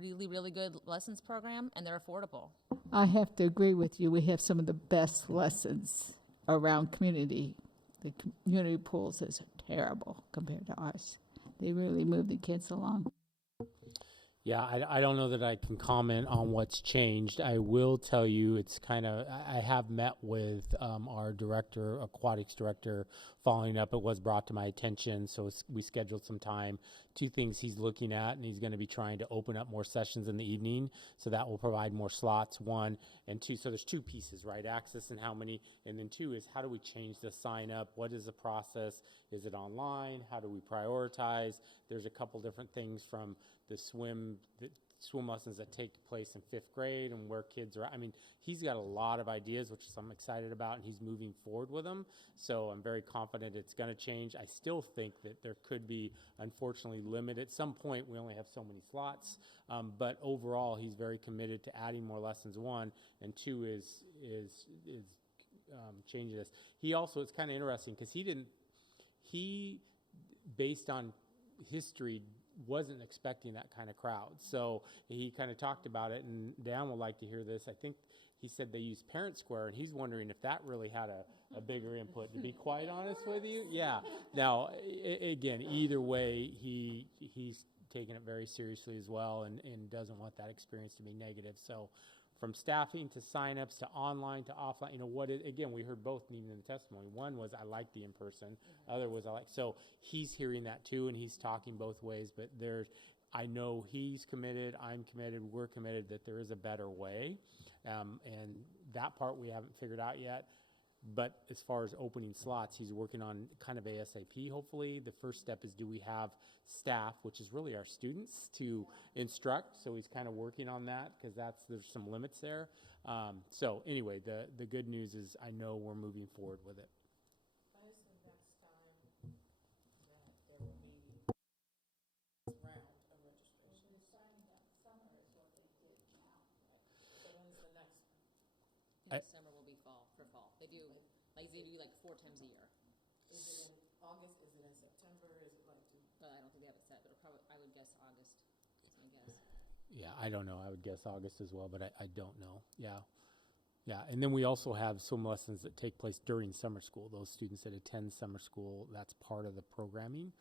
really, really good lessons program, and they're affordable. I have to agree with you. We have some of the best lessons around community. The community pools is terrible compared to ours. They really move the kids along. Yeah, I don't know that I can comment on what's changed. I will tell you, it's kind of, I have met with our director, aquatics director, following up. It was brought to my attention, so we scheduled some time. 2 things he's looking at, and he's going to be trying to open up more sessions in the evening, so that will provide more slots, 1. And 2, so there's 2 pieces, right? Access and how many, and then 2 is, how do we change the sign up? What is the process? Is it online? How do we prioritize? There's a couple different things from the swim lessons that take place in 5th grade and where kids are. I mean, he's got a lot of ideas, which I'm excited about, and he's moving forward with them. So I'm very confident it's going to change. I still think that there could be, unfortunately, limit. At some point, we only have so many slots. But overall, he's very committed to adding more lessons, 1, and 2 is changing this. He also, it's kind of interesting because he, based on history, wasn't expecting that kind of crowd. So he kind of talked about it, and Dan would like to hear this. I think he said they used Parent Square, and he's wondering if that really had a bigger input, to be quite honest with you. Yeah. Now, again, either way, he's taking it very seriously as well, and doesn't want that experience to be negative. So from staffing to signups to online to offline, again, we heard both even in the testimony. One was, I like the in-person. Other was, so he's hearing that too, and he's talking both ways, but I know he's committed, I'm committed, we're committed that there is a better way. And that part we haven't figured out yet. But as far as opening slots, he's working on kind of ASAP, hopefully. The first step is, do we have staff, which is really our students, to instruct? So he's kind of working on that, because there's some limits there. So anyway, the good news is, I know we're moving forward with it. Summer will be fall. They do, like 4 times a year. Is it in August? Is it in September? Is it like? I don't think they have it set, but I would guess August. That's my guess. Yeah, I don't know. I would guess August as well, but I don't know. Yeah. Yeah, and then we also have swim lessons that take place during summer school. Those students that attend summer school, that's part of the programming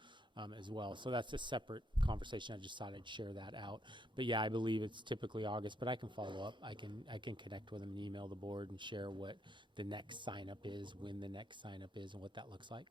as well. So that's a separate conversation. I just thought I'd share that out. But yeah, I believe it's typically August, but I can follow up. I can connect with them and email the board and share what the next sign up is, when the next sign up is, and what that looks like.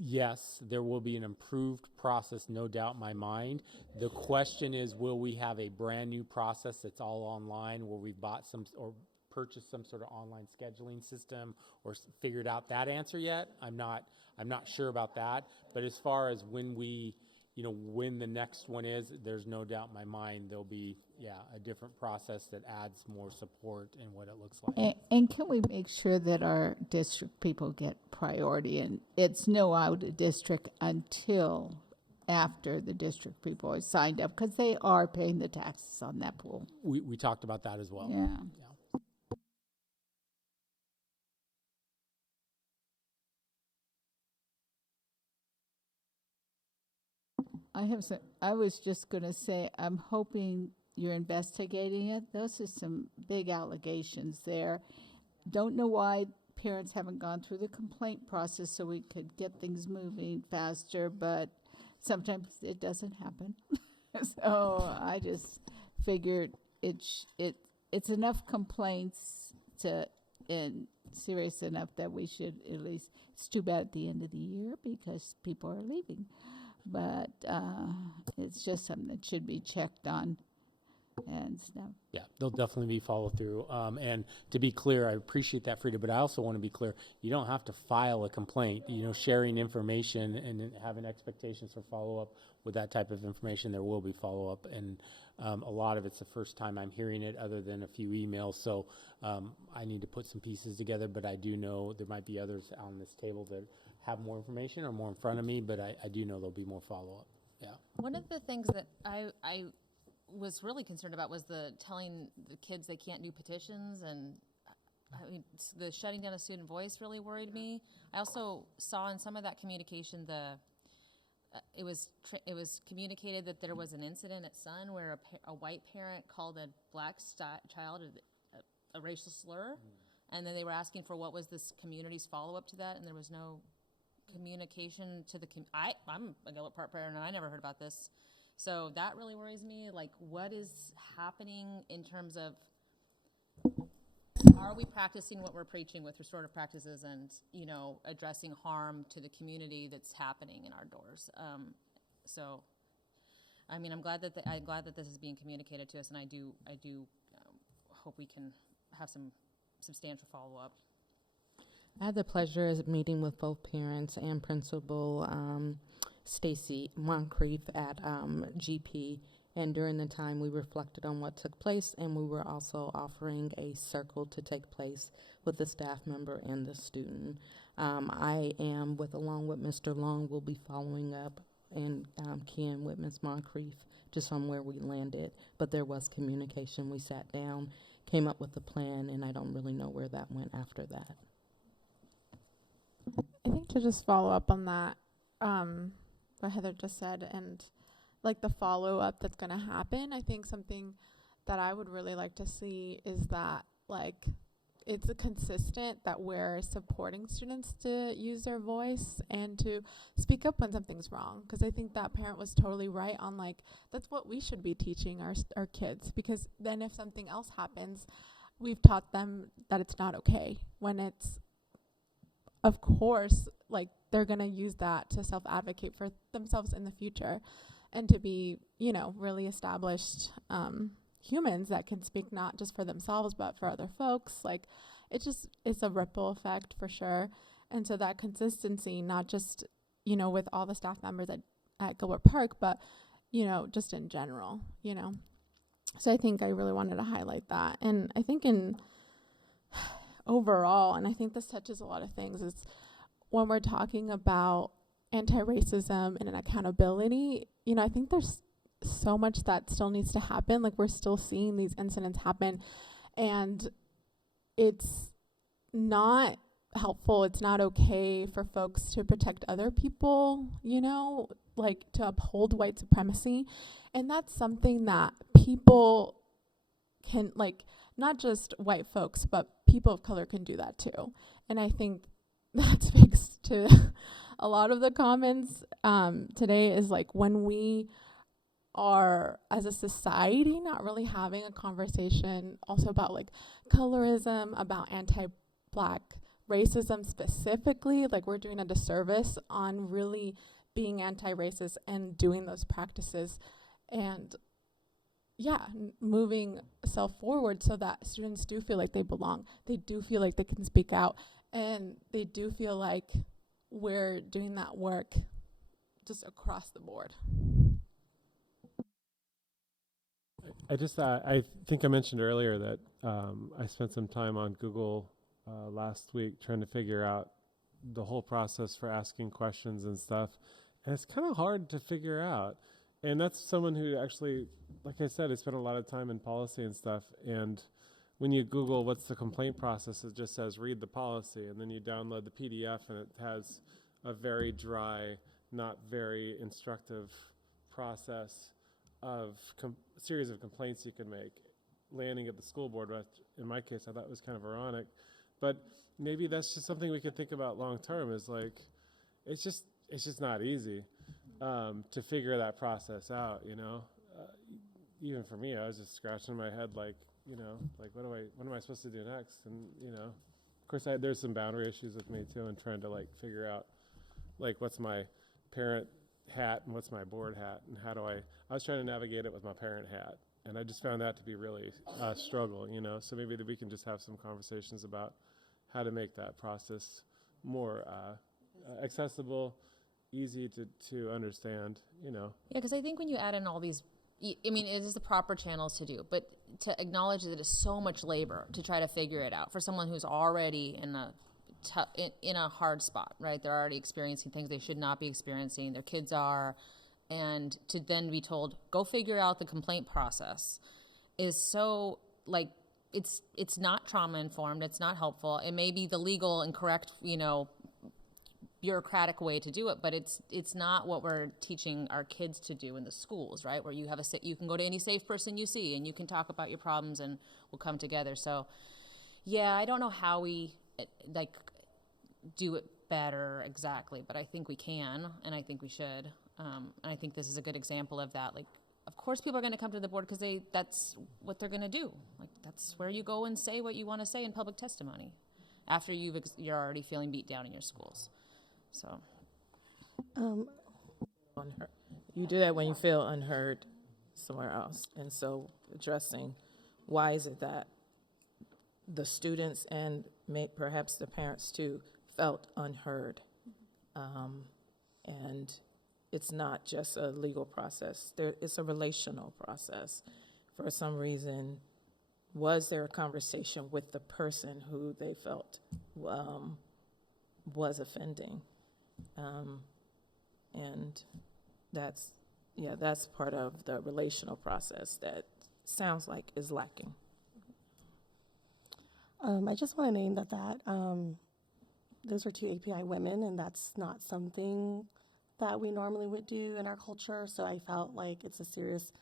Yes, there will be an improved process, no doubt in my mind. The question is, will we have a brand new process that's all online, where we've bought some or purchased some sort of online scheduling system or figured out that answer yet? I'm not sure about that. But as far as when when the next one is, there's no doubt in my mind there'll be, a different process that adds more support in what it looks like. And can we make sure that our district people get priority? And it's no out of district until after the district people are signed up, because they are paying the taxes on that pool. We talked about that as well. Yeah. I was just going to say, I'm hoping you're investigating it. Those are some big allegations there. Don't know why parents haven't gone through the complaint process so we could get things moving faster, but sometimes it doesn't happen. So I just figured it's enough complaints and serious enough that we should at least, it's too bad at the end of the year because people are leaving. But it's just something that should be checked on and stuff. Yeah, there'll definitely be follow through. And to be clear, I appreciate that, Frida, but I also want to be clear, you don't have to file a complaint. Sharing information and having expectations for follow up with that type of information, there will be follow up. And a lot of it's the first time I'm hearing it, other than a few emails. So I need to put some pieces together, but I do know there might be others on this table that have more information or more in front of me, but I do know there'll be more follow-up. Yeah. One of the things that I was really concerned about was telling the kids they can't do petitions, and the shutting down of student voice really worried me. I also saw in some of that communication it was communicated that there was an incident at Sun where a white parent called a black child a racial slur, and then they were asking for what was this community's follow-up to that, and there was no communication to the I'm a Gillett Park parent and I never heard about this, so that really worries me. Like, what is happening in terms of, are we practicing what we're preaching with restorative practices and addressing harm to the community that's happening in our doors? So I mean, I'm glad that this is being communicated to us, and I do hope we can have some substantial follow-up. I had the pleasure of meeting with both parents and Principal Stacy Moncrief at GP, and during the time we reflected on what took place, and we were also offering a circle to take place with the staff member and the student. I am, along with Mr. Long, will be following up, and Ken with Ms. Moncrief, just on where we landed, but there was communication. We sat down, came up with a plan, and I don't really know where that went after that. I think to just follow up on that, what Heather just said, and like the follow up that's going to happen, I think something that I would really like to see is that it's consistent that we're supporting students to use their voice and to speak up when something's wrong. Because I think that parent was totally right on that's what we should be teaching our kids, because then if something else happens, we've taught them that it's not okay, when it's, of course, they're going to use that to self-advocate for themselves in the future and to be, really established humans that can speak not just for themselves but for other folks. It's a ripple effect for sure. And so that consistency, not just, with all the staff members at Gilbert Park, but, just in general, So I think I really wanted to highlight that. And I think overall, and I think this touches a lot of things, is when we're talking about anti-racism and accountability, I think there's so much that still needs to happen. We're still seeing these incidents happen, and it's not helpful. It's not okay for folks to protect other people, you know, like to uphold white supremacy. And that's something that people can, like, not just white folks, but people of color can do that too. And I think that speaks to a lot of the comments today, is like when we are, as a society, not really having a conversation also about like colorism, about anti-Black racism specifically, like we're doing a disservice on really being anti-racist and doing those practices, and moving self forward so that students do feel like they belong, they do feel like they can speak out, and they do feel like we're doing that work just across the board. I think I mentioned earlier that I spent some time on Google last week trying to figure out the whole process for asking questions and stuff, and it's kind of hard to figure out. And that's someone who actually, like I said, I spent a lot of time in policy and stuff, and when you Google what's the complaint process, it just says read the policy, and then you download the PDF, and it has a very dry, not very instructive process of series of complaints you can make, landing at the school board. In my case, I thought it was kind of ironic, but maybe that's just something we could think about long term. Is like, it's just not easy to figure that process out. You know, even for me, I was just scratching my head, like, you know, like what am I supposed to do next? And you know, of course, there's some boundary issues with me too, and trying to like figure out like what's my parent hat and what's my board hat, and how do I was trying to navigate it with my parent hat, and I just found that to be really a struggle, you know. So maybe that we can just have some conversations about how to make that process more accessible, easy to understand, you know. Yeah, because I think when you add in all these, I mean, it is the proper channels to do, but to acknowledge that it's so much labor to try to figure it out for someone who's already in a hard spot, right? They're already experiencing things they should not be experiencing. Their kids are, and to then be told, go figure out the complaint process, is so, like, it's not trauma informed. It's not helpful. It may be the legal and correct, you know, bureaucratic way to do it, but it's not what we're teaching our kids to do in the schools, right? Where you have you can go to any safe person you see, and you can talk about your problems, and we'll come together. So, yeah, I don't know how we like do it better exactly, but I think we can, and I think we should. And I think this is a good example of that. Like, of course, people are going to come to the board because that's what they're going to do. Like, that's where you go and say what you want to say in public testimony after you're already feeling beat down in your schools. So, you do that when you feel unheard somewhere else, and so addressing why is it that the students and perhaps the parents too felt unheard, and it's not just a legal process. It's a relational process. For some reason, was there a conversation with the person who they felt was offending? And that's part of the relational process that sounds like is lacking. I just want to name that those are two API women, and that's not something that we normally would do in our culture. So I felt like it's a serious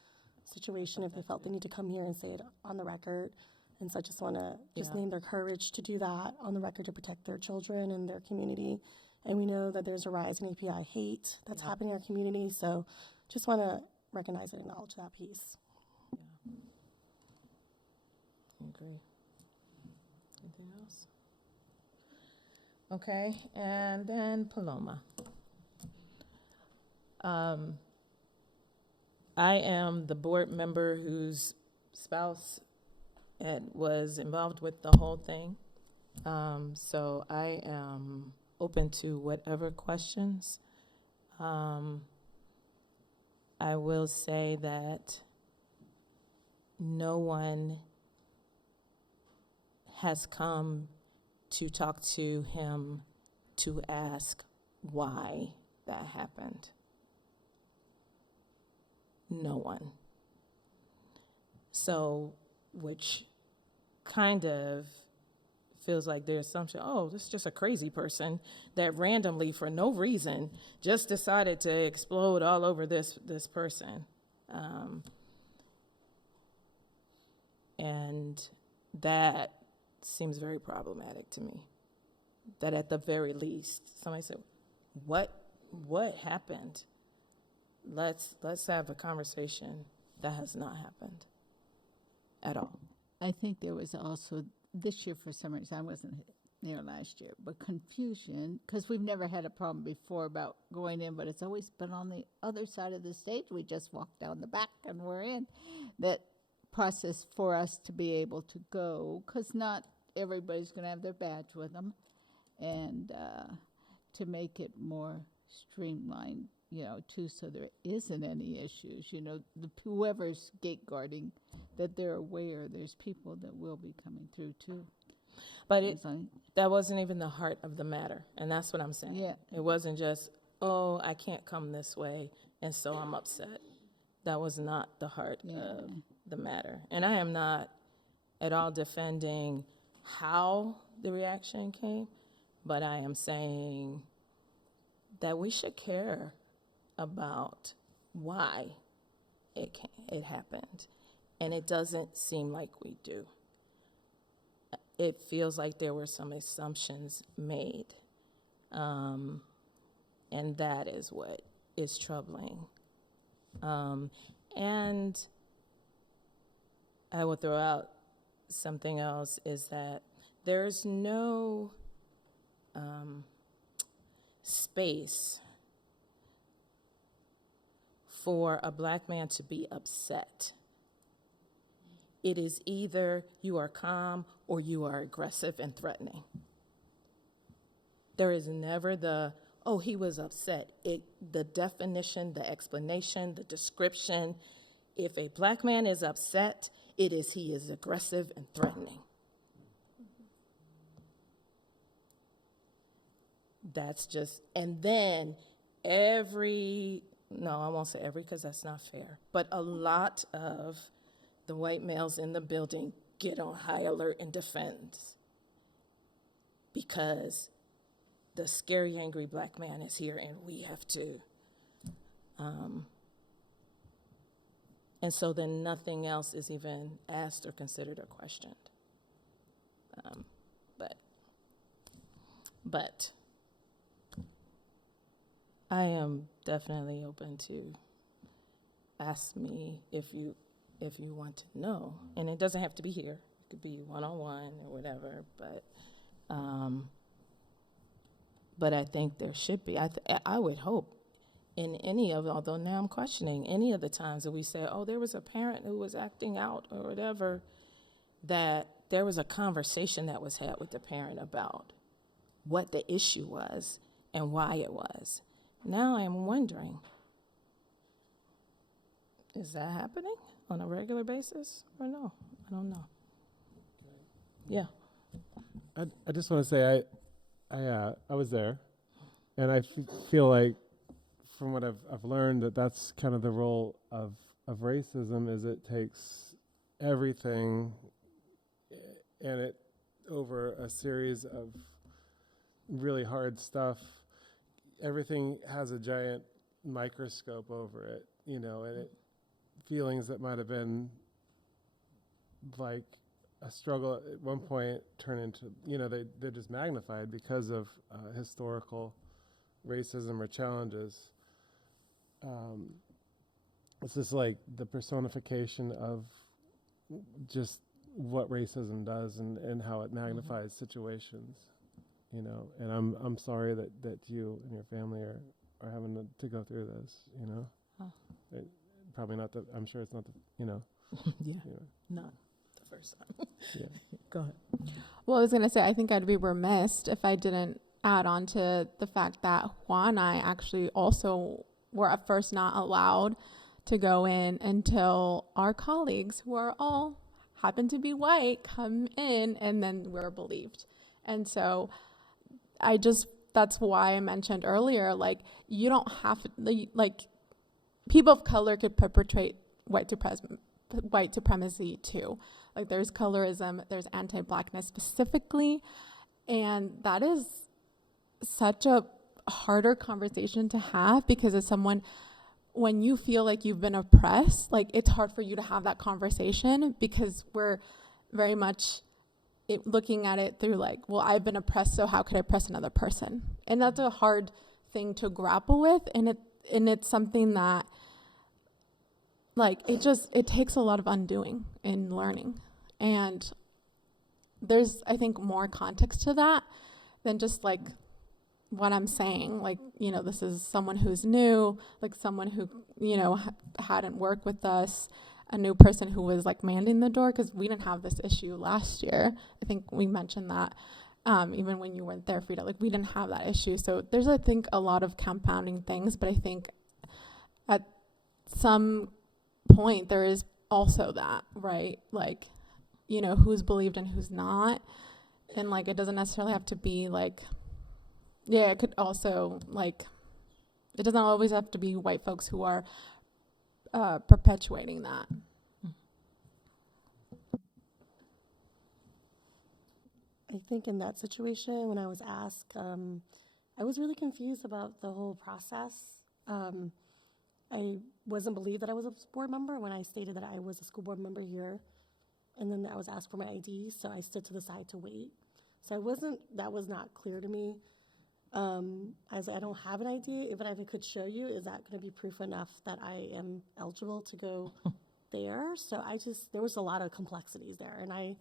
situation if they felt they need to come here and say it on the record. And so I just want to name their courage to do that on the record to protect their children and their community. And we know that there's a rise in API hate that's happening in our community. So just want to recognize and acknowledge that piece. Yeah. I agree. Anything else? Okay, and then Paloma. I am the board member whose spouse was involved with the whole thing. So I am open to whatever questions. I will say that no one has come to talk to him to ask why that happened. No one. So, which kind of feels like their assumption, oh, this is just a crazy person that randomly, for no reason, just decided to explode all over this person. And that seems very problematic to me. That at the very least, somebody said, what happened? Let's have a conversation. That has not happened at all. I think there was also this year, for some reason, I wasn't there last year, but confusion, because we've never had a problem before about going in, but it's always been on the other side of the stage. We just walk down the back and we're in. That process for us to be able to go, because not everybody's going to have their badge with them, and to make it more streamlined, too, so there isn't any issues. Whoever's gate guarding, that they're aware there's people that will be coming through too. But that wasn't even the heart of the matter, and that's what I'm saying. Yeah. It wasn't just, oh, I can't come this way, and so I'm upset. That was not the heart of the matter. And I am not at all defending how the reaction came, but I am saying that we should care about why it happened. And it doesn't seem like we do. It feels like there were some assumptions made. And that is what is troubling. And I will throw out something else, is that there's no space for a black man to be upset. It is either you are calm or you are aggressive and threatening. There is never the, oh, he was upset. The definition, the explanation, the description, if a black man is upset, it is he is aggressive and threatening. That's just, and then no, I won't say every, because that's not fair, but a lot of the white males in the building get on high alert and defense because the scary, angry black man is here and we have to. And so then nothing else is even asked or considered or questioned. But I am definitely open to ask me if you want to know, and it doesn't have to be here. It could be one-on-one or whatever. But I think there should be. I would hope in any of, although now I'm questioning any of the times that we say, oh, there was a parent who was acting out or whatever, that there was a conversation that was had with the parent about what the issue was and why it was. Now I'm wondering, is that happening on a regular basis or no? I don't know. Yeah. I just want to say I was there, and I feel like from what I've learned that's kind of the role of racism, is it takes everything and it over a series of really hard stuff. Everything has a giant microscope over it, and feelings that might have been like a struggle at one point turn into, they're just magnified because of historical racism or challenges. It's just like the personification of just what racism does and how it magnifies situations. And I'm sorry that you and your family are having to go through this, probably not I'm sure it's not yeah, not the first time. Yeah. Go ahead. Well, I was going to say, I think I'd be remiss if I didn't add on to the fact that Juan and I actually also were at first not allowed to go in until our colleagues, who are all happen to be white, come in, and then we're believed. And so that's why I mentioned earlier, you don't have to, people of color could perpetrate white supremacy too. Like there's colorism, there's anti-Blackness specifically, and that is such a harder conversation to have because as someone, when you feel like you've been oppressed, like it's hard for you to have that conversation because we're very much looking at it through like, well, I've been oppressed, so how could I oppress another person? And that's a hard thing to grapple with, and it's something that like it takes a lot of undoing and learning. And there's, I think, more context to that than just like what I'm saying. Like, you know, this is someone who's new, like someone who, you know, hadn't worked with us, a new person who was like manning the door, because we didn't have this issue last year. I think we mentioned that even when you weren't there, Frida, like we didn't have that issue. So there's, I think, a lot of compounding things, but I think at some point there is also that, right? Like, you know, who's believed and who's not. And like, it doesn't necessarily have to be like, yeah, it could also like, it doesn't always have to be white folks who are perpetuating that. I think in that situation, when I was asked, I was really confused about the whole process. I wasn't believed that I was a board member when I stated that I was a school board member here. And then I was asked for my ID, so I stood to the side to wait. So that was not clear to me. I was like, I don't have an ID, even if I could show you, is that going to be proof enough that I am eligible to go there? So there was a lot of complexities there. And I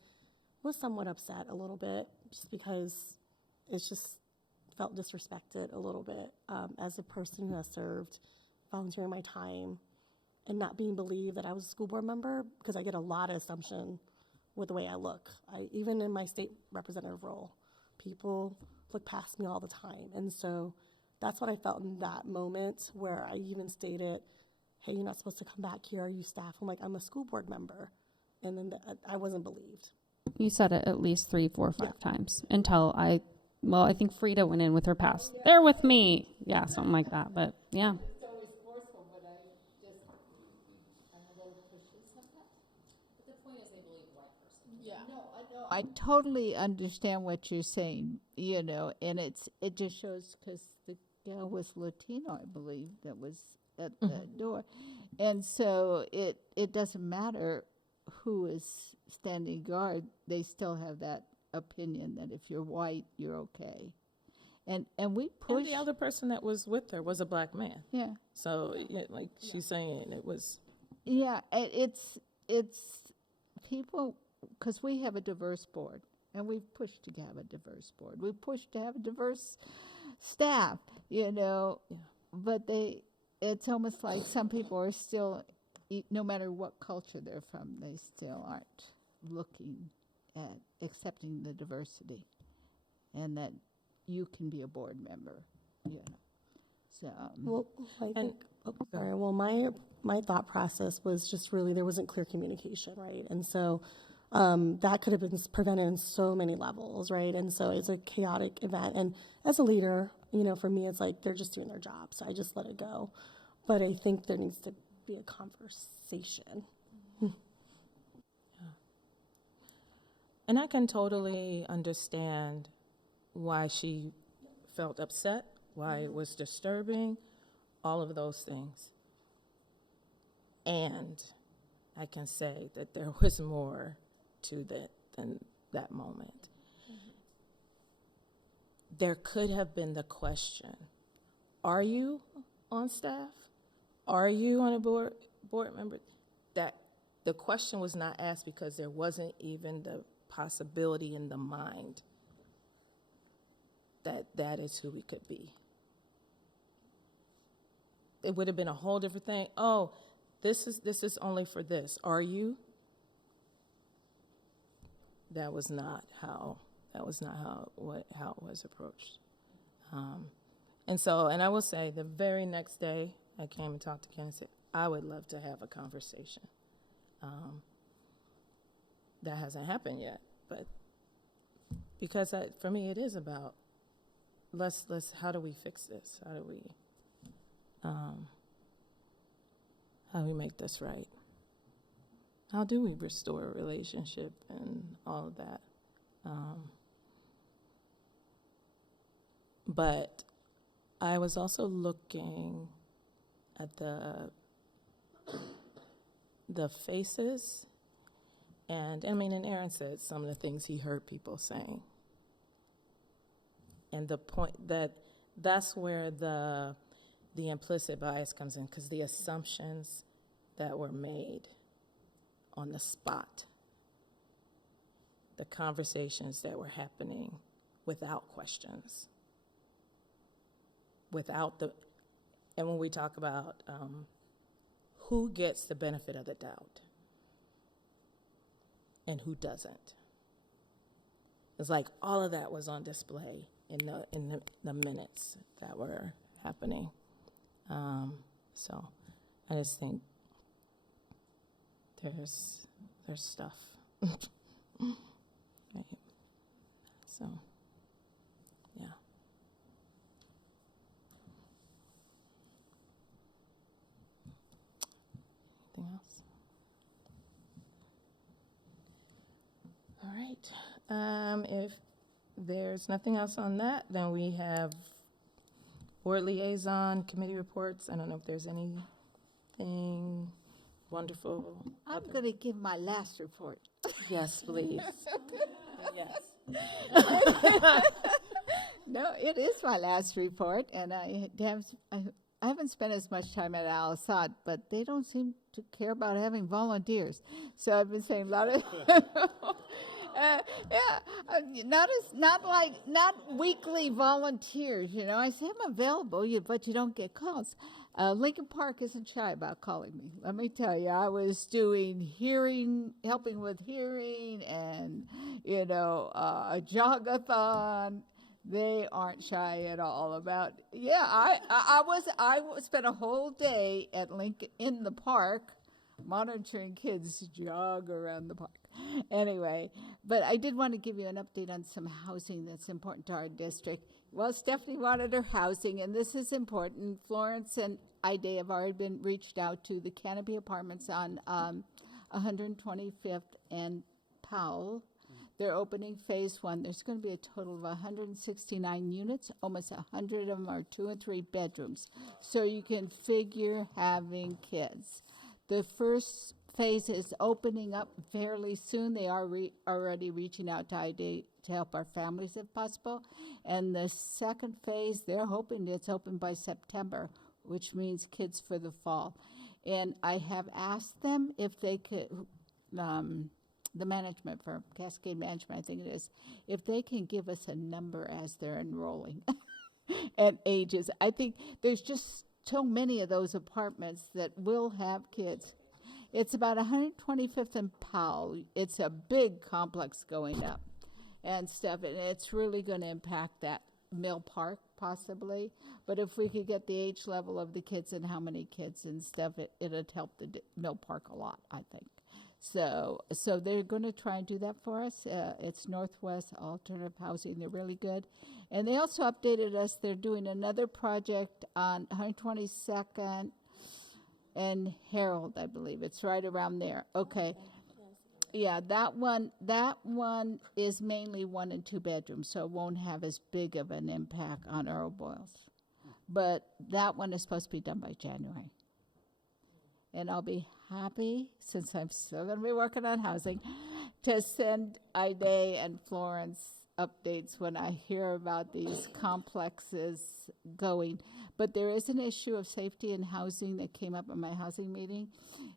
was somewhat upset a little bit just because it just felt disrespected a little bit as a person who has served, volunteering my time, and not being believed that I was a school board member, because I get a lot of assumption with the way I look. Even in my state representative role, people look past me all the time. And so that's what I felt in that moment, where I even stated, hey, you're not supposed to come back here. Are you staff? I'm like, I'm a school board member. And then I wasn't believed. You said it at least 3, 4, 5 times until I think Frida went in with her pass. They're with me. Yeah, something like that. But yeah. I totally understand what you're saying, you know, and it just shows because the gal was Latino, I believe, that was at the door. And so it doesn't matter who is standing guard, they still have that opinion that if you're white, you're okay. And we push. And the other person that was with her was a black man. Yeah. So, like she's saying, it was. Yeah, it's people, because we have a diverse board, and we've pushed to have a diverse board. We've pushed to have a diverse staff, you know, but it's almost like some people are still, no matter what culture they're from, they still aren't looking at accepting the diversity and that you can be a board member, you know. So, well, I think, sorry. Well, my thought process was just really there wasn't clear communication, right? And so that could have been prevented in so many levels, right? And so it's a chaotic event. And as a leader, you know, for me, it's like they're just doing their job, so I just let it go. But I think there needs to be a conversation. And I can totally understand why she felt upset, why it was disturbing, all of those things. And I can say that there was more to that than that moment. There could have been the question, are you on staff? Are you on a board member? That the question was not asked because there wasn't even the possibility in the mind that is who we could be. It would have been a whole different thing. Oh, this is only for this. Are you? That was not how it was approached. And I will say the very next day I came and talked to Ken and said, I would love to have a conversation. That hasn't happened yet, but because for me it is about let's how do we fix this? How do we make this right? how do we restore a relationship and all of that. But I was also looking at the faces, and I mean, and Aaron said some of the things he heard people saying. And the point that's where the implicit bias comes in, because the assumptions that were made on the spot, the conversations that were happening without questions, and when we talk about who gets the benefit of the doubt and who doesn't, it's like all of that was on display in the minutes that were happening. So I just think there's stuff. Right. So, yeah. Anything else? All right. If there's nothing else on that, then we have board liaison committee reports. I don't know if there's anything wonderful. I'm going to give my last report. Yes, please. Yes. No, it is my last report, and I haven't spent as much time at Al Assad, but they don't seem to care about having volunteers. So I've been saying a lot of, not weekly volunteers. You know, I say I'm available, but you don't get calls. Lincoln Park isn't shy about calling me. Let me tell you, I was doing helping with hearing, and a jogathon. They aren't shy at all about. Yeah, I spent a whole day at Lincoln in the park, monitoring kids jog around the park. Anyway, but I did want to give you an update on some housing that's important to our district. Well, Stephanie wanted her housing, and this is important. Florence and Ida have already been reached out to the Canopy Apartments on 125th and Powell. They're opening phase 1. There's going to be a total of 169 units. Almost 100 of them are 2 and 3 bedrooms. So you can figure having kids. The first phase is opening up fairly soon. They are already reaching out to ID to help our families if possible. And the second phase, they're hoping it's open by September, which means kids for the fall. And I have asked them if they could, the management firm, Cascade Management, I think it is, if they can give us a number as they're enrolling and ages. I think there's just so many of those apartments that will have kids. It's about 125th and Powell. It's a big complex going up and stuff, and it's really going to impact that Mill Park possibly. But if we could get the age level of the kids and how many kids and stuff, it'd help the Mill Park a lot, I think. So they're going to try and do that for us. It's Northwest Alternative Housing. They're really good. And they also updated us. They're doing another project on 122nd and Harold, I believe. It's right around there. Okay. Yeah, that one is mainly 1 and 2 bedrooms, so it won't have as big of an impact on Earl Boyles. But that one is supposed to be done by January. And I'll be happy, since I'm still going to be working on housing, to send Ida and Florence updates when I hear about these complexes going. But there is an issue of safety and housing that came up at my housing meeting,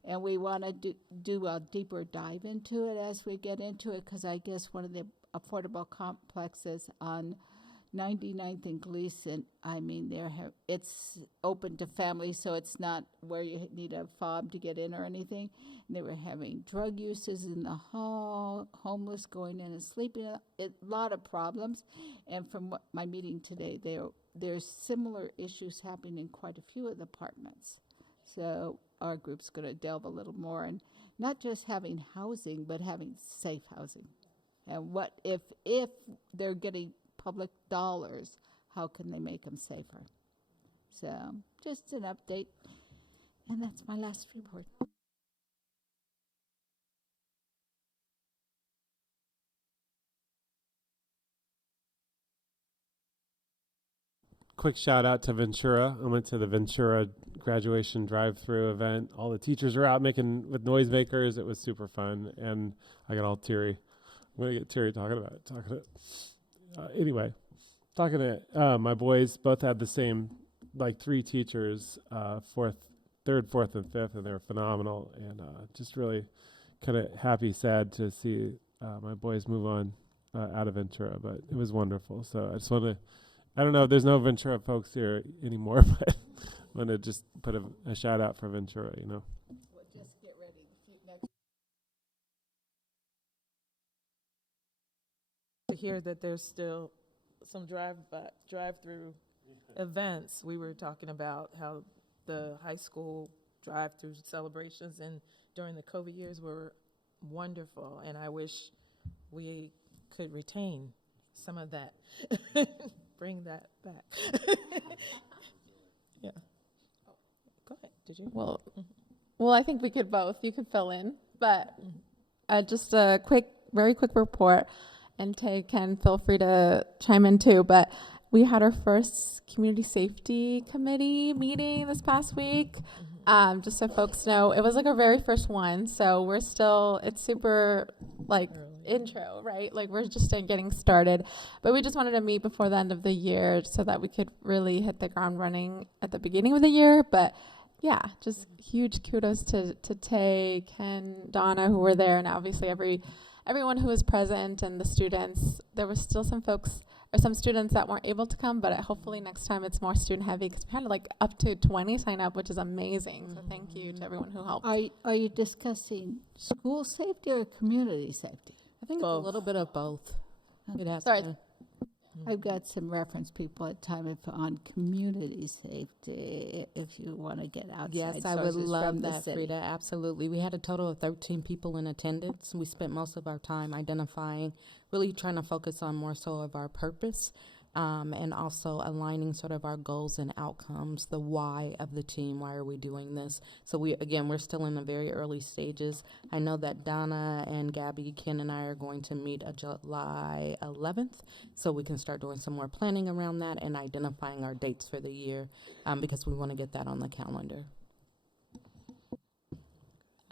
and we want to do a deeper dive into it as we get into it, because I guess one of the affordable complexes on 99th and Gleason, I mean, it's open to families, so it's not where you need a fob to get in or anything. And they were having drug uses in the hall, homeless going in and sleeping, a lot of problems. And from my meeting today, there's similar issues happening in quite a few of the apartments. So our group's going to delve a little more, and not just having housing, but having safe housing. And what if they're getting public dollars, how can they make them safer? So just an update, and that's my last report. quick shout out to Ventura. I went to the Ventura graduation drive-through event. All the teachers were out making with noisemakers. It was super fun, and I got all teary. I'm gonna get teary talking about it. Anyway, talking to my boys. Both had the same, like 3 teachers, third, fourth, and fifth, and they were phenomenal. And just really kind of happy, sad to see my boys move on out of Ventura, but it was wonderful. So I just want to, I don't know if there's no Ventura folks here anymore, but I want to just put a shout out for Ventura, you know. Well, just get ready. To hear that there's still some drive-through events. We were talking about how the high school drive-through celebrations and during the COVID years were wonderful, and I wish we could retain some of that. Bring that back. Yeah. Go ahead. Did you? Well, I think we could both. You could fill in, but just a very quick report, and Tay can feel free to chime in too. But we had our first community safety committee meeting this past week. Just so folks know, it was like our very first one, so we're still, it's super like intro, right? Like we're just getting started, but we just wanted to meet before the end of the year so that we could really hit the ground running at the beginning of the year. But yeah, just huge kudos to Tay, Ken, Donna, who were there, and obviously everyone who was present, and the students. There was still some students that weren't able to come, but hopefully next time it's more student heavy, because we had like up to 20 sign up, which is amazing. So thank you to everyone who helped. Are you discussing school safety or community safety? I think it's a little bit of both. Sorry. I've got some reference people at time on community safety if you want to get outside Yes, I would sources love from the that, city. Frida. Absolutely. We had a total of 13 people in attendance. We spent most of our time identifying, really trying to focus on more so of our purpose, and also aligning sort of our goals and outcomes, the why of the team. Why are we doing this? So we're still in the very early stages. I know that Donna and Gabby, Ken, and I are going to meet July 11th, so we can start doing some more planning around that and identifying our dates for the year, because we want to get that on the calendar.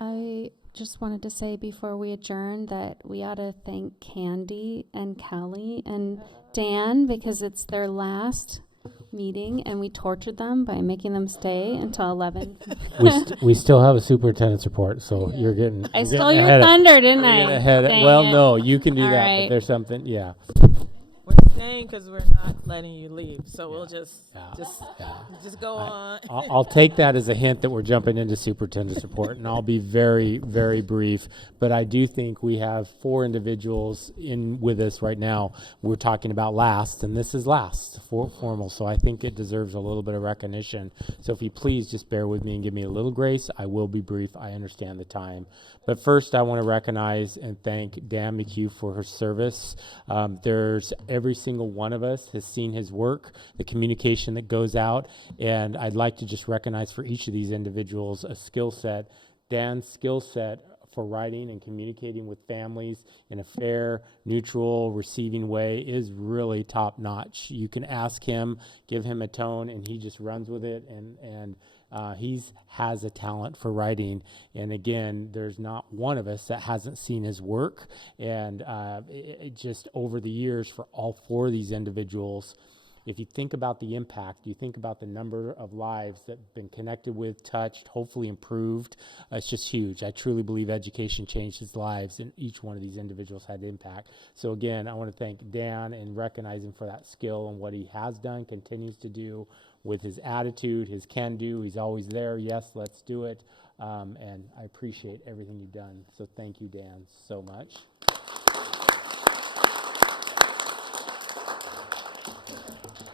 I just wanted to say before we adjourn that we ought to thank Candy and Kelly and Dan, because it's their last meeting and we tortured them by making them stay until 11. We still have a superintendent's report, so you're getting. I stole your thunder, didn't I? No, you can do All that, right. but there's something, yeah. We're staying because we're not letting you leave, so we'll just go on. I'll take that as a hint that we're jumping into superintendent's report, and I'll be very, very brief. But I do think we have 4 individuals in with us right now. We're talking about last, and this is last formal, so I think it deserves a little bit of recognition. So if you please just bear with me and give me a little grace, I will be brief. I understand the time. But first, I want to recognize and thank Dan McHugh for her service. There's every single one of us has seen his work, the communication that goes out, and I'd like to just recognize for each of these individuals a skill set. Dan's skill set for writing and communicating with families in a fair, neutral, receiving way is really top notch. You can ask him, give him a tone, and he just runs with it, and he has a talent for writing. And again, there's not one of us that hasn't seen his work. And it just over the years for all 4 of these individuals, if you think about the impact, you think about the number of lives that have been connected with, touched, hopefully improved, it's just huge. I truly believe education changed his lives, and each one of these individuals had impact. So again, I want to thank Dan and recognize him for that skill and what he has done, continues to do with his attitude, his can-do. He's always there. Yes, let's do it. And I appreciate everything you've done. So thank you, Dan, so much.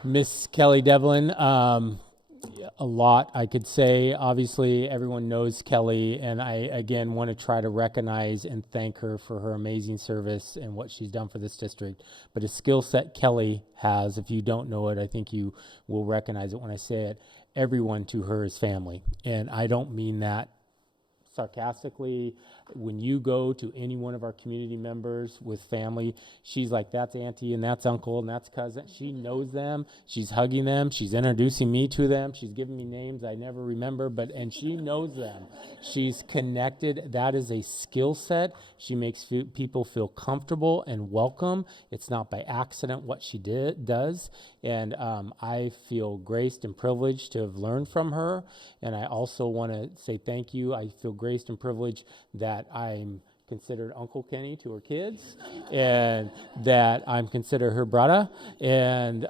Miss Kelly Devlin, a lot I could say. Obviously, everyone knows Kelly, and I, again, want to try to recognize and thank her for her amazing service and what she's done for this district. But a skill set Kelly has, if you don't know it, I think you will recognize it when I say it. Everyone to her is family, and I don't mean that sarcastically. when you go to any one of our community members with family, she's like, that's auntie and that's uncle and that's cousin. She knows them. She's hugging them. She's introducing me to them. She's giving me names I never remember, and she knows them. She's connected. That is a skill set. She makes people feel comfortable and welcome. It's not by accident what she does. And I feel graced and privileged to have learned from her. And I also want to say thank you. I feel graced and privileged that I'm considered Uncle Kenny to her kids, and that I'm considered her brother. And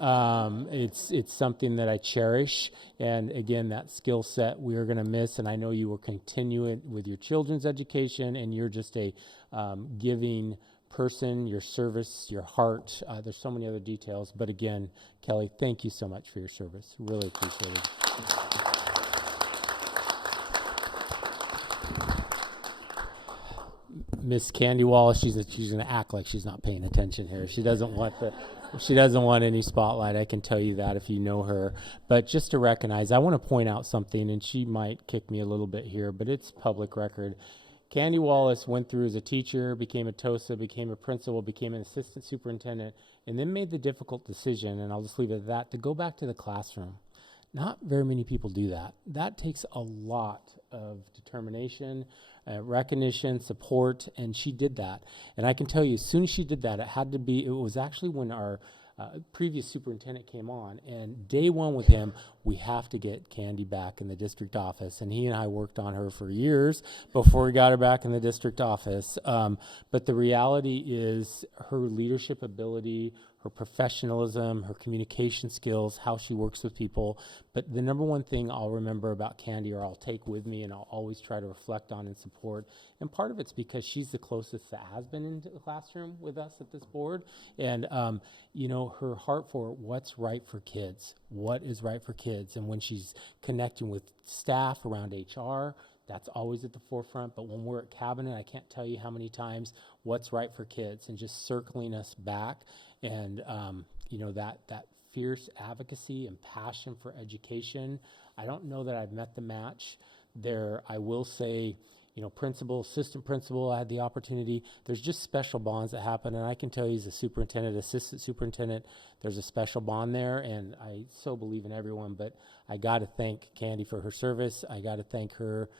it's something that I cherish. And again, that skill set we are going to miss. And I know you will continue it with your children's education, and you're just a giving person, your service, your heart. There's so many other details. But again, Kelly, thank you so much for your service. Really appreciate it. Miss Candy Wallace, she's going to act like she's not paying attention here. She doesn't want any spotlight. I can tell you that if you know her. But just to recognize, I want to point out something, and she might kick me a little bit here, but it's public record. Candy Wallace went through as a teacher, became a TOSA, became a principal, became an assistant superintendent, and then made the difficult decision, and I'll just leave it at that, to go back to the classroom. Not very many people do that. That takes a lot of determination, recognition, support, and she did that. And I can tell you, as soon as she did that, it was actually when our previous superintendent came on, and day one with him, we have to get Candy back in the district office. And he and I worked on her for years before we got her back in the district office. But the reality is her leadership ability, her professionalism, her communication skills, how she works with people. But the number one thing I'll remember about Candy, or I'll take with me and I'll always try to reflect on and support, and part of it's because she's the closest that has been into the classroom with us at this board. And, her heart for what's right for kids, what is right for kids. And when she's connecting with staff around HR, that's always at the forefront. But when we're at cabinet, I can't tell you how many times what's right for kids, and just circling us back. And, that fierce advocacy and passion for education. I don't know that I've met the match there. I will say, principal, assistant principal, I had the opportunity. There's just special bonds that happen. And I can tell you as a superintendent, assistant superintendent, there's a special bond there. And I so believe in everyone. But I got to thank Candy for her service. I got to thank her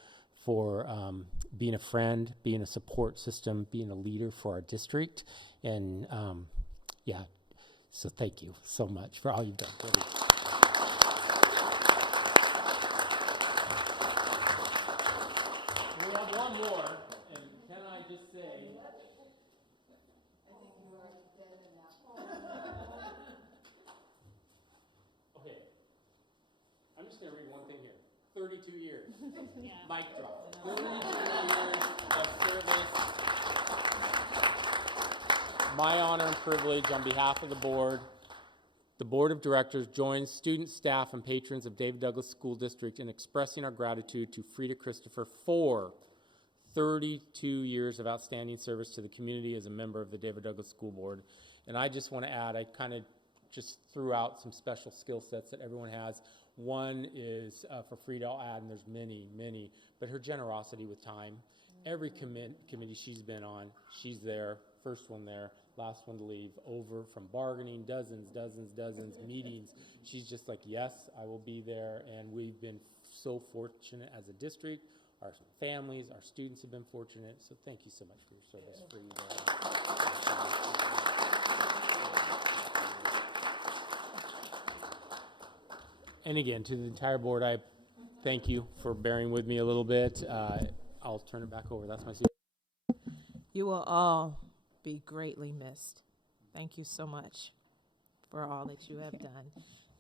for being a friend, being a support system, being a leader for our district. And, so thank you so much for all you've done. We have one more, and can I just say, okay, I'm just going to read one thing here. 32 years. Mic drop. 32 years of service. My honor and privilege on behalf of the board of directors joins students, staff, and patrons of David Douglas School District in expressing our gratitude to Frida Christopher for 32 years of outstanding service to the community as a member of the David Douglas School Board. And I just want to add, I kind of just threw out some special skill sets that everyone has. One is for Frida, I'll add, and there's many, but her generosity with time. Every committee she's been on, she's there, first one there, last one to leave, over from bargaining, dozens, meetings. She's just like, yes, I will be there. And we've been so fortunate as a district. Our families, our students have been fortunate. So thank you so much for your service. For you And again, to the entire board, I thank you for bearing with me a little bit. I'll turn it back over. That's my seat. You will all be greatly missed. Thank you so much for all that you have done,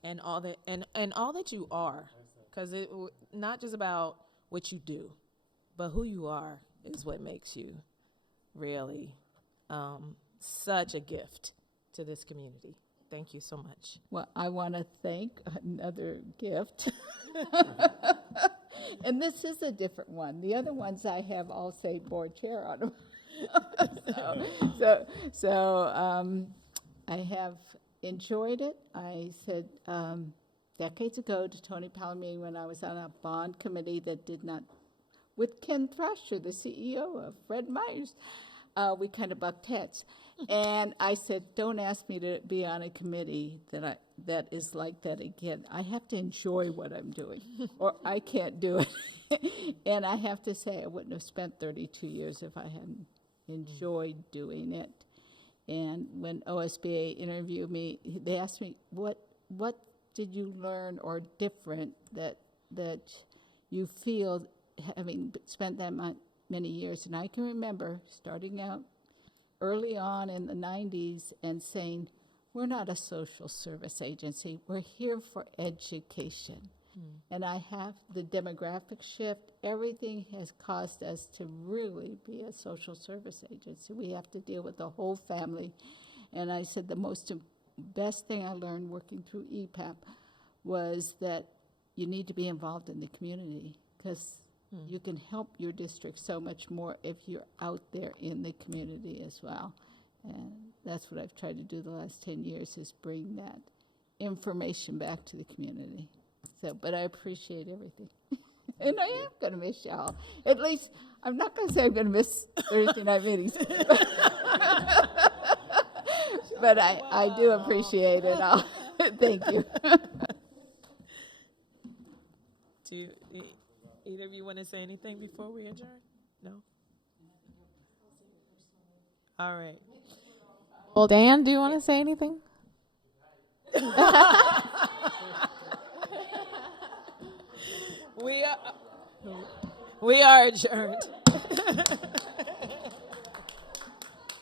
and all that and all that you are, because it not just about what you do, but who you are is what makes you really such a gift to this community. Thank you so much. Well, I want to thank another gift. And this is a different one. The other ones I have all say board chair on them. So I have enjoyed it. I said decades ago to Tony Palomini when I was on a bond committee that did not with Ken Thrasher, the CEO of Fred Meyer's. We kind of bucked heads. And I said, don't ask me to be on a committee that is like that again. I have to enjoy what I'm doing, or I can't do it. And I have to say, I wouldn't have spent 32 years if I hadn't enjoyed doing it. And when OSBA interviewed me, they asked me, what did you learn or different that you feel having spent that many years? And I can remember starting out early on in the 90s and saying, we're not a social service agency. We're here for education. And I have the demographic shift. Everything has caused us to really be a social service agency. We have to deal with the whole family. And I said the best thing I learned working through EPAP was that you need to be involved in the community, because you can help your district so much more if you're out there in the community as well. And that's what I've tried to do the last 10 years, is bring that information back to the community. So, but I appreciate everything. And I am going to miss y'all. At least, I'm not going to say I'm going to miss Thursday night meetings. But I do appreciate it all. Thank you. Do either of you want to say anything before we adjourn? No? All right. Well, Dan, do you want to say anything? We are adjourned.